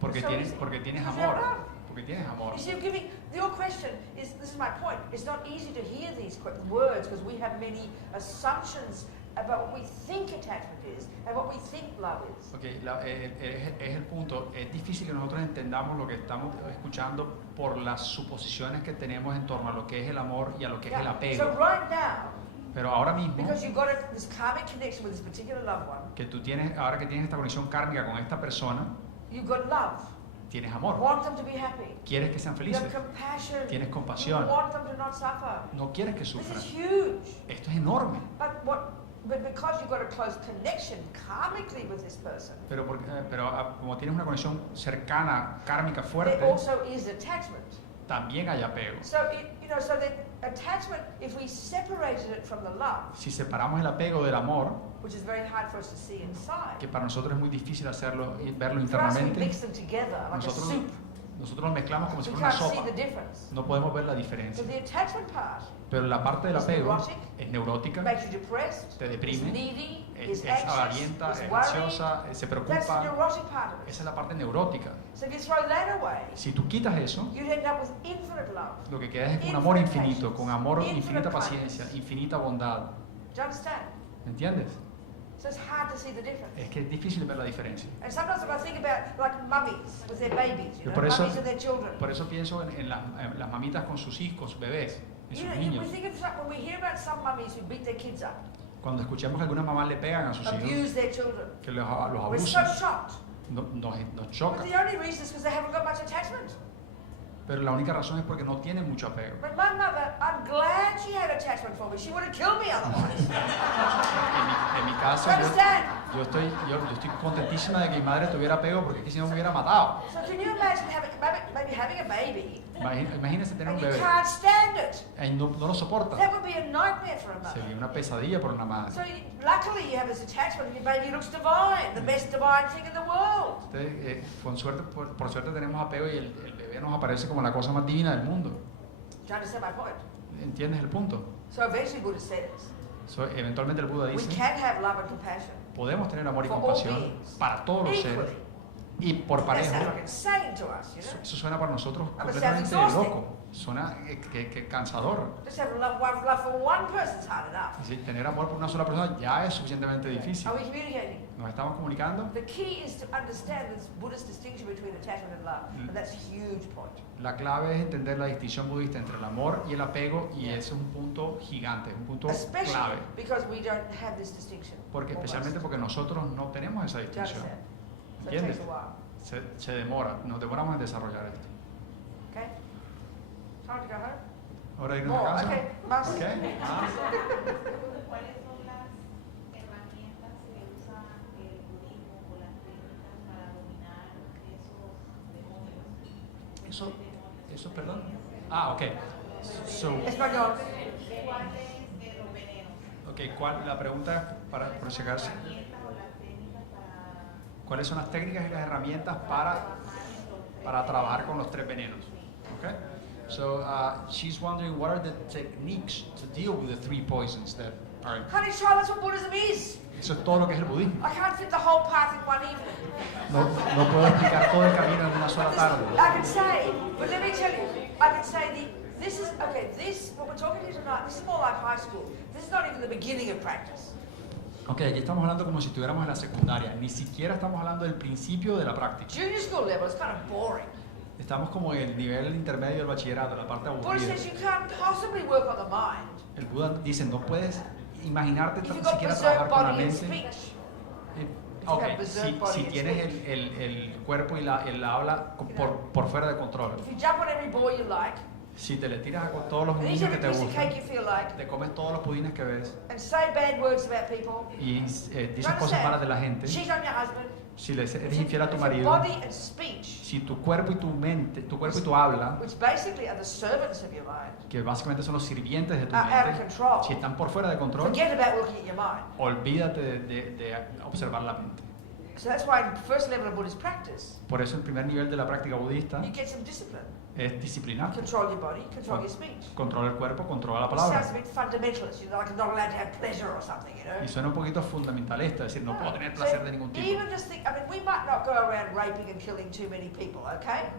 Porque So tienes, easy. porque tienes Because you have amor. love. Porque tienes amor. You see, you're giving, your question is, this is my point, it's not easy to hear these words because we have many assumptions about what we think attachment is and what we think love is. Okay, es el punto. Es difícil que nosotros entendamos lo que estamos escuchando por las suposiciones que tenemos en torno a lo que es el amor y a lo que es el apego. So right now, Pero ahora mismo, because you've got this karmic connection with this particular loved one, que tú tienes, ahora que tienes esta conexión kármica con esta persona, you've got love. tienes amor. Want them to be happy. Quieres que sean You felices. have compassion. Tienes You compasión. want them to not suffer. No quieres que This sufran. is huge. Esto es enorme. But because you've got a close connection karmically with this person, Pero como tienes una conexión cercana, kármica, there fuerte, also is attachment. también hay apego. So so that attachment, if we separated it from the love, Si separamos el apego del amor, which is very hard for us to see inside, que para nosotros es muy difícil hacerlo y verlo for us we internamente, mix them together like a soup. nosotros los mezclamos como si We fuera una can't see sopa. the difference. No podemos ver la diferencia. But the attachment part Pero la parte del It's apego neurotic, es neurótica, makes you depressed, te is deprime, needy, es is anxious, avarienta, is es worried. ansiosa, se That's the preocupa. neurotic part of it. Esa es la parte neurótica. So if you throw that away, Si tú quitas eso, you'd end up with infinite love. lo que queda es un amor Infinite infinito, patience, con amor, infinite infinita kindness. paciencia, infinita bondad. Do you understand? ¿Me entiendes? So it's hard to see the difference. Es que es difícil ver la diferencia. And sometimes when I think about like mummies with their babies, you Yo know, por eso- mummies and their children. Por eso pienso en las mamitas con sus hijos, sus bebés, en You sus know, niños. we think of when we hear about some mummies who beat their kids up, Cuando escuchamos que algunas mamás le pegan a sus hijos, abuse their children, que los we're so abusan, shocked. nos But choca. the only reason is because they haven't got much attachment. Pero la única razón es porque no tienen mucho apego. But my mother, I'm glad she had attachment for me. She would have killed me otherwise. En mi caso, You understand? yo estoy contentísima de que mi madre tuviera apego porque es que si no me hubiera matado. So can you imagine maybe having a baby Imagínense tener and un you bebé can't stand it? y no lo soporta. That would be a nightmare for a mother. Sería una pesadilla por una madre. So luckily you have this attachment and your baby looks divine, the best divine thing in the world. Entonces, por suerte tenemos apego y el bebé nos aparece como la cosa más divina del mundo. Do you understand my point? ¿Entiendes el punto? So eventually Buddha says, Eventualmente el Buda we dice, can have love and compassion podemos tener amor y for all compasión beings para todos los seres equally. y por That parejo. sounds like insane to us, you know? Eso suena para nosotros But it completamente sounds exhausting. loco. Suena que cansador. Just have love for one person's hard enough. Es decir, tener amor por una sola persona ya es suficientemente difícil. Are we communicating? ¿Nos estamos comunicando? The key is to understand this Buddhist distinction between attachment and love, and that's a huge point. La clave es entender la distinción budista entre el amor y el apego y ese es un punto gigante, un punto Especially clave. because we don't have this distinction. Porque especialmente porque nosotros no tenemos esa Do you distinción. understand? So it takes ¿Entiendes? a while. Se demora, nos demoramos en desarrollar esto. Okay? Time to go home? Ahora irnos a More. casa. Okay. Más. Ok. Más. ¿Cuáles son las herramientas que usa el budismo o las técnicas para dominar esos demonios? Eso, perdón. Ok. So, Español. ¿Cuáles los venenos? Ok, la pregunta para por si acaso, ¿Herramientas o las técnicas para ¿cuáles son las técnicas y las herramientas para trabajar con los tres venenos? Okay. So she's wondering what are the techniques to deal with the three poisons that are. Honey, child, that's what Buddhism is. Eso es todo lo que es el budismo. I can't fit the whole path in one evening. No puedo explicar todo el camino en una sola tarde. I can say, but let me tell you, I can say what we're talking here tonight, this is more like high school. This is not even the beginning of practice. Ok, aquí estamos hablando como si estuviéramos en la secundaria. Ni siquiera estamos hablando del principio de la práctica. Junior school level is kind of boring. Estamos como en el nivel intermedio del bachillerato, la parte Buddha aburrida. says you can't possibly work on the mind El Buda dice, no puedes imaginarte if tan you've got siquiera berserk trabajar con la body and mente. speech. Ok, have berserk si body and tienes speech. el cuerpo y el habla por fuera de control, If you jump on every boy you like, si te le tiras a todos los and eat niños que every te piece of cake gustan, you feel like, te comes todos los pudines que ves and say bad words about people, y you dices cosas malas de la gente, cheat on your husband, si le eres if infiel a tu your marido, body and speech, si tu cuerpo y tu mente, tu cuerpo y tu habla, which basically are the servants of your mind, que básicamente son los sirvientes de tu are out of mente, control. si están por fuera de control, Forget about looking at your mind. olvídate de observar la mente. So that's why in the first level of Buddhist practice, Por eso el primer nivel de la práctica budista you get some discipline. es disciplinarte. Control your body, control your speech. Controla el cuerpo, controla la It sounds a palabra. bit fundamentalist, you know, like I'm not allowed to have pleasure or something, you know. Y suena un poquito fundamentalista, decir, no puedo tener placer de ningún tipo. Even just think, I mean, we might not go around raping and killing too many people, okay?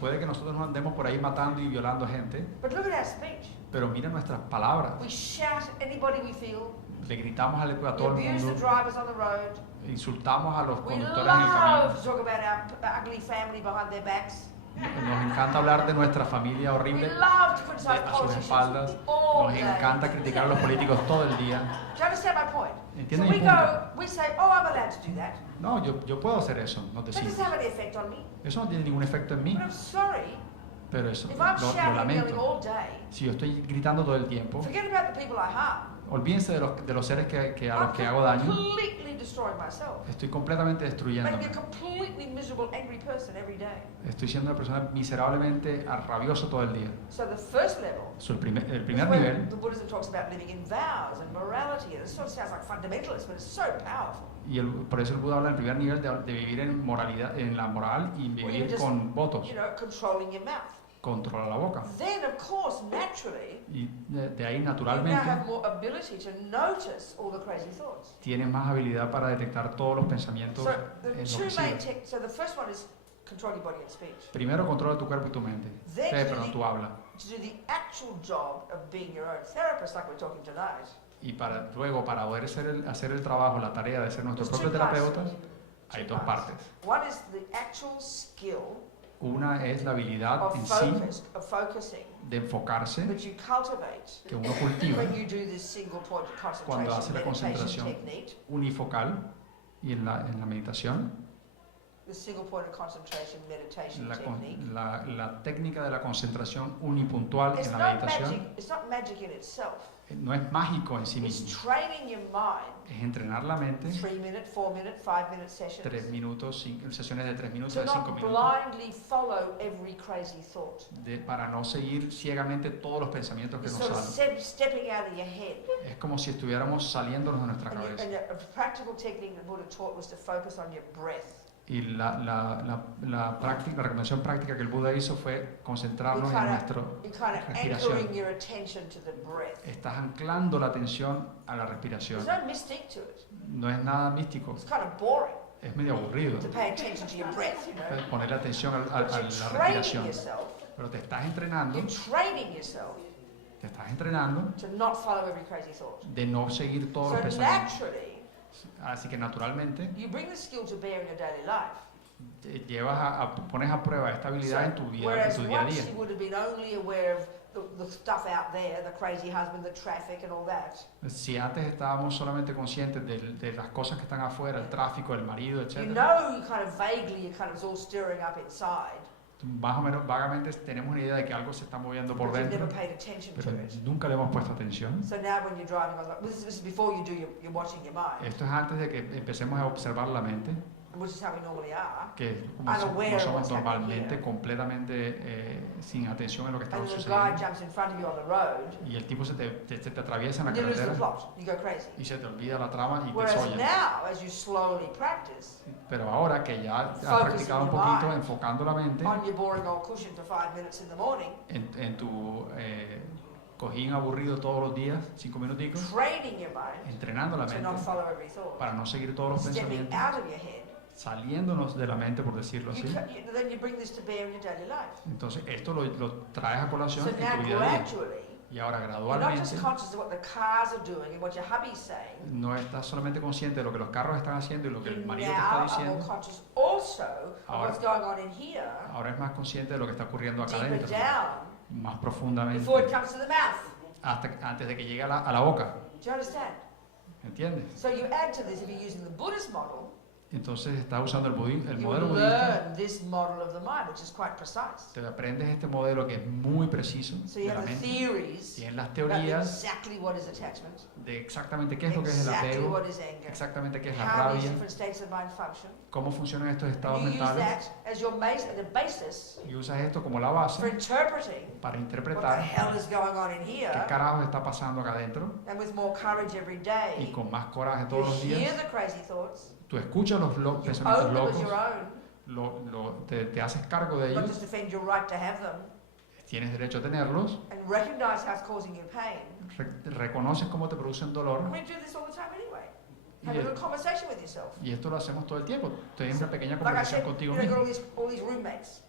Puede que nosotros no andemos por ahí matando y violando gente, But look at our speech. pero mira nuestras palabras. We shout at anybody we feel. le gritamos a We todo el abuse the mundo, drivers on the road. insultamos a los We conductores en el camino. love to talk about our ugly family behind their backs. Nos encanta hablar de nuestra familia We horrible love to criticize a sus politicians espaldas. all Nos day. encanta criticar a los políticos todo el día. Do you understand my point? So ¿Entienden we mi punto? we say, oh, I'm allowed to do that. No, yo puedo hacer eso, nos That doesn't decimos. have any effect on me. Eso no tiene ningún efecto en mí, But I'm sorry, pero eso if I'm lo shouting and yelling lamento. all day, Si yo estoy gritando todo el tiempo, forget about the people I harm. olvídense de los seres a los I'm que hago daño. completely destroying myself. Estoy completamente Making destruyéndome. a completely miserable, angry person every day. Estoy siendo una persona miserablemente rabioso todo el día. So the first level So, el primer is nivel, when the Buddhism talks about living in vows and morality, and it sort of sounds like fundamentalist, but it's so powerful. y por eso el Buda habla en el primer nivel de vivir en moralidad, en la moral y Well, vivir just, con votos, you know, controlling your mouth. controla la boca. Then, of course, naturally, Y de ahí you now naturalmente have more ability to notice all the crazy thoughts. tienes más habilidad para detectar todos los pensamientos So the two main enloquecidos. so the first one is control your body and speech. Primero controla tu cuerpo y tu mente. Then Perdón, tu habla. to do the actual job of being your own therapist, like we're talking tonight, Y luego, para poder hacer el trabajo, la tarea de ser nuestros there's propios two parts. terapeutas, hay dos partes. One is the actual skill Una es la habilidad of en sí of focusing, de enfocarse, that you cultivate que uno cultiva when you do this single point cuando hace concentration la meditation concentración technique. unifocal y en la meditación. The single point of concentration meditation La, technique. la técnica de la concentración unipuntual It's en la not meditación magic. It's not magic in itself. no es mágico en sí It's mismo, training your mind. es entrenar la mente 3-minute, 4-minute, 5-minute sessions. 3 minutos, sesiones de 3 minutos, To de 5 not minutos, blindly follow every crazy thought. para no seguir ciegamente todos los pensamientos que It's nos sort of salen. stepping out of your head. Es como si estuviéramos saliéndonos de nuestra cabeza. And a practical technique the Buddha taught was to focus on your breath. Y la recomendación práctica que el Buda hizo fue concentrarnos en nuestra You're kind of respiración. anchoring your attention to the breath. Estás anclando la atención a la respiración. There's no mystique to it. No es nada místico, It's kind of boring es medio aburrido to pay attention to your breath, you know. ponerle atención a But la you're training respiración. yourself. Pero te estás entrenando To not follow every crazy thought. de no seguir todos So los pensamientos. naturally, Así que naturalmente you bring the skill to bear in your daily life. pones a prueba esta habilidad en tu vida a Whereas día. once you would have been only aware of the stuff out there, the crazy husband, the traffic and all that, Si antes estábamos solamente conscientes de las cosas que están afuera, el tráfico, el marido, you etc., know, you kind of vaguely, it kind of is all stirring up inside, más o menos vagamente tenemos una idea de que algo se está moviendo por but you've dentro, never paid attention pero to it. nunca le hemos puesto atención. So now when you're driving on the, this is before you do your watching your mind, Esto es antes de que empecemos a observar la mente, which is how we normally are, que Unaware no of somos what's happening normalmente here. completamente sin atención en lo que está and then the guy sucediendo. jumps in front of you on the road, Y el tipo se te atraviesa en la and you lose the carretera plot, you go crazy. y se te olvida la trama y te Whereas soya. now, as you slowly practice, Pero ahora que ya has Focusing practicado un your poquito, mind enfocando la mente on your boring old cushion for 5 minutes in the morning, en tu cojín aburrido todos los días, 5 minuticos, training your mind entrenando la to mente not follow every thought, para no seguir todos los stepping pensamientos, out of your head, saliéndonos de la mente, por decirlo así. then you bring this to bear in your daily life. Entonces esto lo traes a colación So en now tu día a día. gradually, Y ahora you're not gradualmente just conscious of what the cars are doing and what your hubby's saying, no estás solamente consciente de lo que los carros están haciendo y lo que you el now marido te está are more diciendo, conscious also of Ahora- what's going on in here, ahora es más consciente de lo que está ocurriendo acá deeper adentro, down, más profundamente, before it comes to the mouth. antes de que llegue a la boca. Do you understand? ¿Entiendes? So you add to this, if you're using the Buddhist model, Entonces estás usando el you modelo budista. learn this model of the mind, which is quite precise. Te aprendes este modelo que es muy preciso So de you la have the mente. theories Tienes las about teorías exactly what is attachment, de exactamente qué es lo que es el exactly apego, what is anger, exactamente qué es la how these rabia, different states of mind function. cómo funcionan estos estados And you use mentales, that as your the basis y usas esto como la for base interpreting para what the interpretar hell is going on in qué here, carajos está pasando acá adentro, and with more courage every y day, con más coraje you todos los hear días, the crazy thoughts, tú escuchas los you pensamientos own them as locos, your own, te haces cargo de not ellos, just defend your right to have them, tienes derecho a tenerlos, and recognize how it's causing you pain. reconoces cómo te producen dolor, And we do this all the time anyway. y, Have a little conversation with yourself. y esto lo hacemos todo el tiempo, tienes una pequeña Like I conversación said, contigo you've got mismo. all these roommates.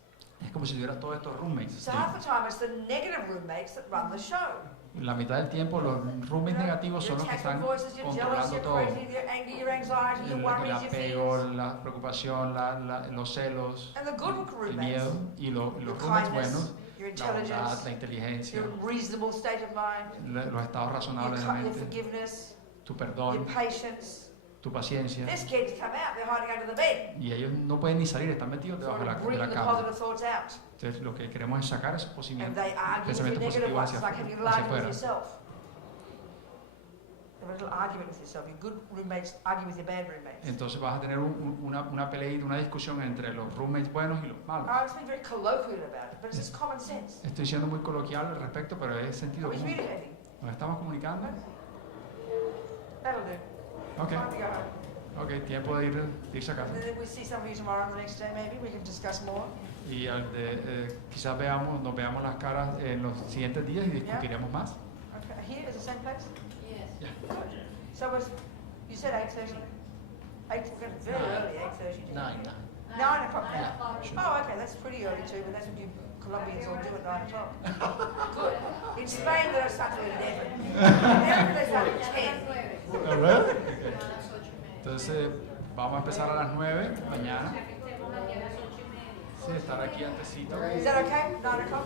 Es como si tuvieras todos estos roommates. So half the time it's the negative roommates that run the show. La mitad del tiempo los roommates negativos son los que están controlando todo. El apego, la preocupación, los celos, el miedo. Y los roommates buenos, la bondad, la inteligencia, los estados razonables de la mente, tu perdón, tu paciencia. Y ellos no pueden ni salir, están metidos debajo de la cama. Entonces lo que queremos es sacar esos pensamientos positivos hacia afuera. Entonces vas a tener una pelea, una discusión entre los roommates buenos y los malos. Estoy siendo muy coloquial al respecto, pero es sentido común. ¿Nos estamos comunicando? Okay. Okay, tiempo de irse a casa. Y quizás nos veamos las caras en los siguientes días y discutiremos más. Okay. Here is the same place? Yes. Yeah. So you said 8:30? 8, very early, 8:30. 9. 9 o'clock now? Oh, okay, that's pretty early too, but that's what you Colombians all do at 9 o'clock. Good. In Spain they start at 11. In America they start at 10. Entonces, vamos a empezar a las 9 mañana. Sí, estar aquí antesito. Is that okay? 9 o'clock?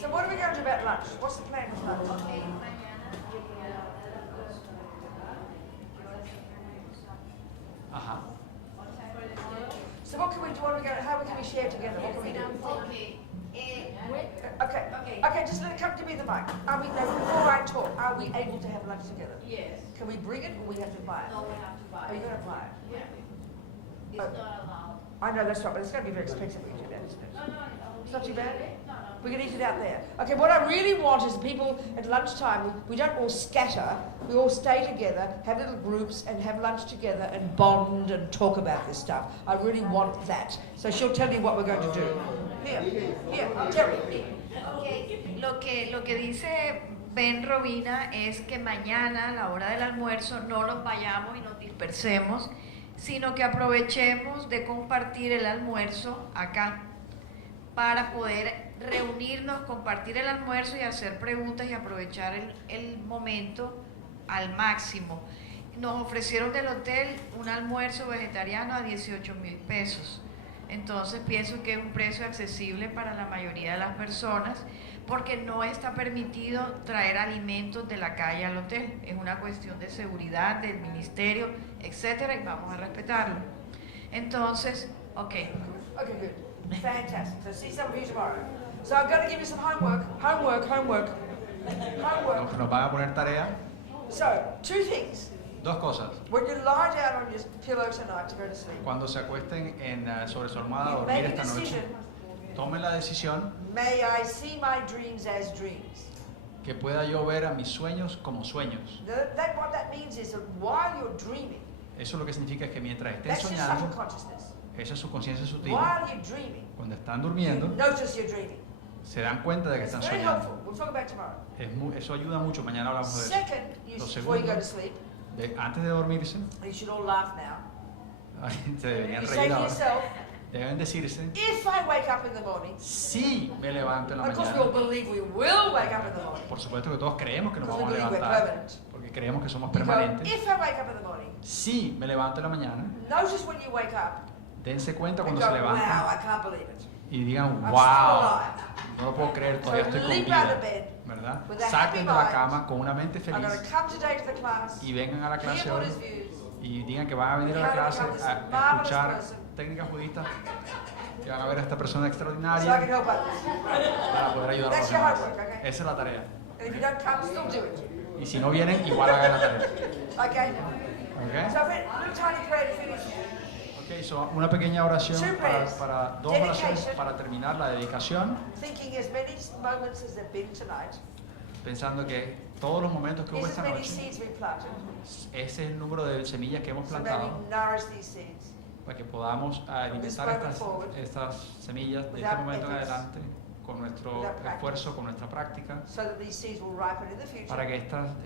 So what are we going to do about lunch? What's the plan for lunch? Ajá. So what can we do? How can we share together? What can we do? Okay, just give me the mic. Before I talk, are we able to have lunch together? Yes. Can we bring it or we have to buy it? No, we have to buy Are you it. going to buy it? Yeah. It's not allowed. I know that's right, but it's going to be very expensive when you do that, isn't it? No. It's not too bad? No. We can eat it out there. Okay, what I really want is people at lunchtime, we don't all scatter, we all stay together, have little groups and have lunch together and bond and talk about this stuff. I really want that. So she'll tell you what we're going to do. Here, Terry. Okay. Lo que dice Ben Robina es que mañana a la hora del almuerzo no nos vayamos y nos dispersemos, sino que aprovechemos de compartir el almuerzo acá para poder reunirnos, compartir el almuerzo y hacer preguntas y aprovechar el momento al máximo. Nos ofrecieron del hotel un almuerzo vegetariano a 18,000 pesos. Entonces pienso que es un precio accesible para la mayoría de las personas porque no está permitido traer alimentos de la calle al hotel. Es una cuestión de seguridad del ministerio, etcétera, y vamos a respetarlo. Entonces, okay. Okay, good. Fantastic. So see some of you tomorrow. So I'm going to give you some homework. Nos van a poner tarea. So, 2 things. 2 cosas. When you lie down on your pillow tonight to go to sleep, Cuando se acuesten sobre su almohada a dormir esta noche, tomen la decisión may I see my dreams as dreams. que pueda yo ver a mis sueños como sueños. What that means is that while you're dreaming, Eso lo que significa es que mientras estén that's your soñando, subconsciousness. esa es su conciencia sutil. While you're dreaming, Cuando están durmiendo, notice you're dreaming. se dan cuenta de que It's están very soñando. helpful. We'll talk about it tomorrow. Eso ayuda mucho. Mañana hablamos de eso. Second, Lo before you go to segundo, sleep, antes de dormirse, you should all laugh now. se deberían You say reír to ahora. yourself, Deben decirse, if I wake up in the morning, si me levanto en la of course we all mañana. believe we will wake up in the morning. Por supuesto que todos creemos que nos Because we vamos a believe we're levantar, permanent. porque creemos que somos You go, permanentes. if I wake up in the morning, Si me levanto en la mañana, notice when you wake up dense cuenta and cuando go, se wow, levantan I can't believe it. y digan, I'm still wow, alive. no lo puedo creer, todavía So estoy con leap out vida, of bed ¿verdad? with a Saquen de happy la mind. cama con una mente I'm going feliz to come today to the class, y vengan a la clase hear hoy Buddha's views, y digan que van a venir a la clase a escuchar técnicas budistas, que van a ver a esta persona so I can extraordinaria help others. para poder ayudar a los That's your demás. homework, okay? Esa es la tarea. And if you don't come, still do it. Y si no vienen, igual hagan la tarea. Okay? ¿Ok? So a little tiny prayer to finish. Ok, so una pequeña oración Two prayers. para 2 oraciones Dedication. para terminar la dedicación, Thinking as many moments as there have been tonight, pensando que todos los momentos que hubo is as esta many noche, seeds we planted. ese es el número de semillas que hemos So maybe plantado nourish these seeds. para que podamos alimentar estas semillas de este Without momento en efforts. adelante con nuestro Without practice. esfuerzo, con nuestra práctica, So that these seeds will ripen in the future. para que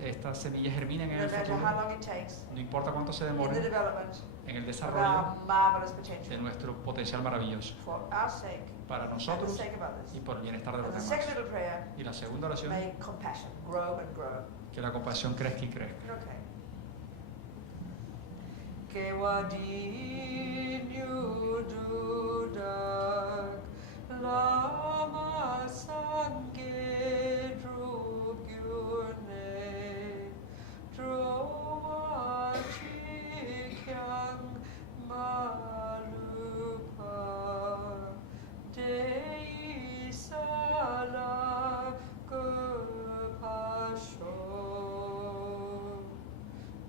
estas semillas germinen en No el matter futuro, how long it takes no importa cuánto se in the demore, development en el of desarrollo our marvelous de potential. nuestro potencial maravilloso. For our sake, para and the nosotros sake of others. y por el bienestar de los And the demás. second little prayer, Y la segunda oración, may compassion grow and grow. que la compasión crezca y crezca. Okay. Que wadinyu dudak lama sange drugyune drowa chikyang malupa dei sala gopasho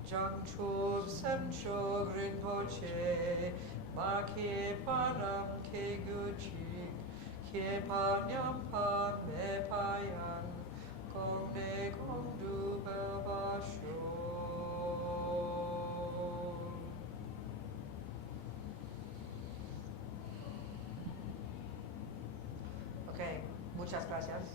Jangchub Semchog Rinpoche Ma Ke Panam Ke Guchik Ke Panyam Pa Me Payang Kong Ne Kong Du Babasho. Okay, muchas gracias.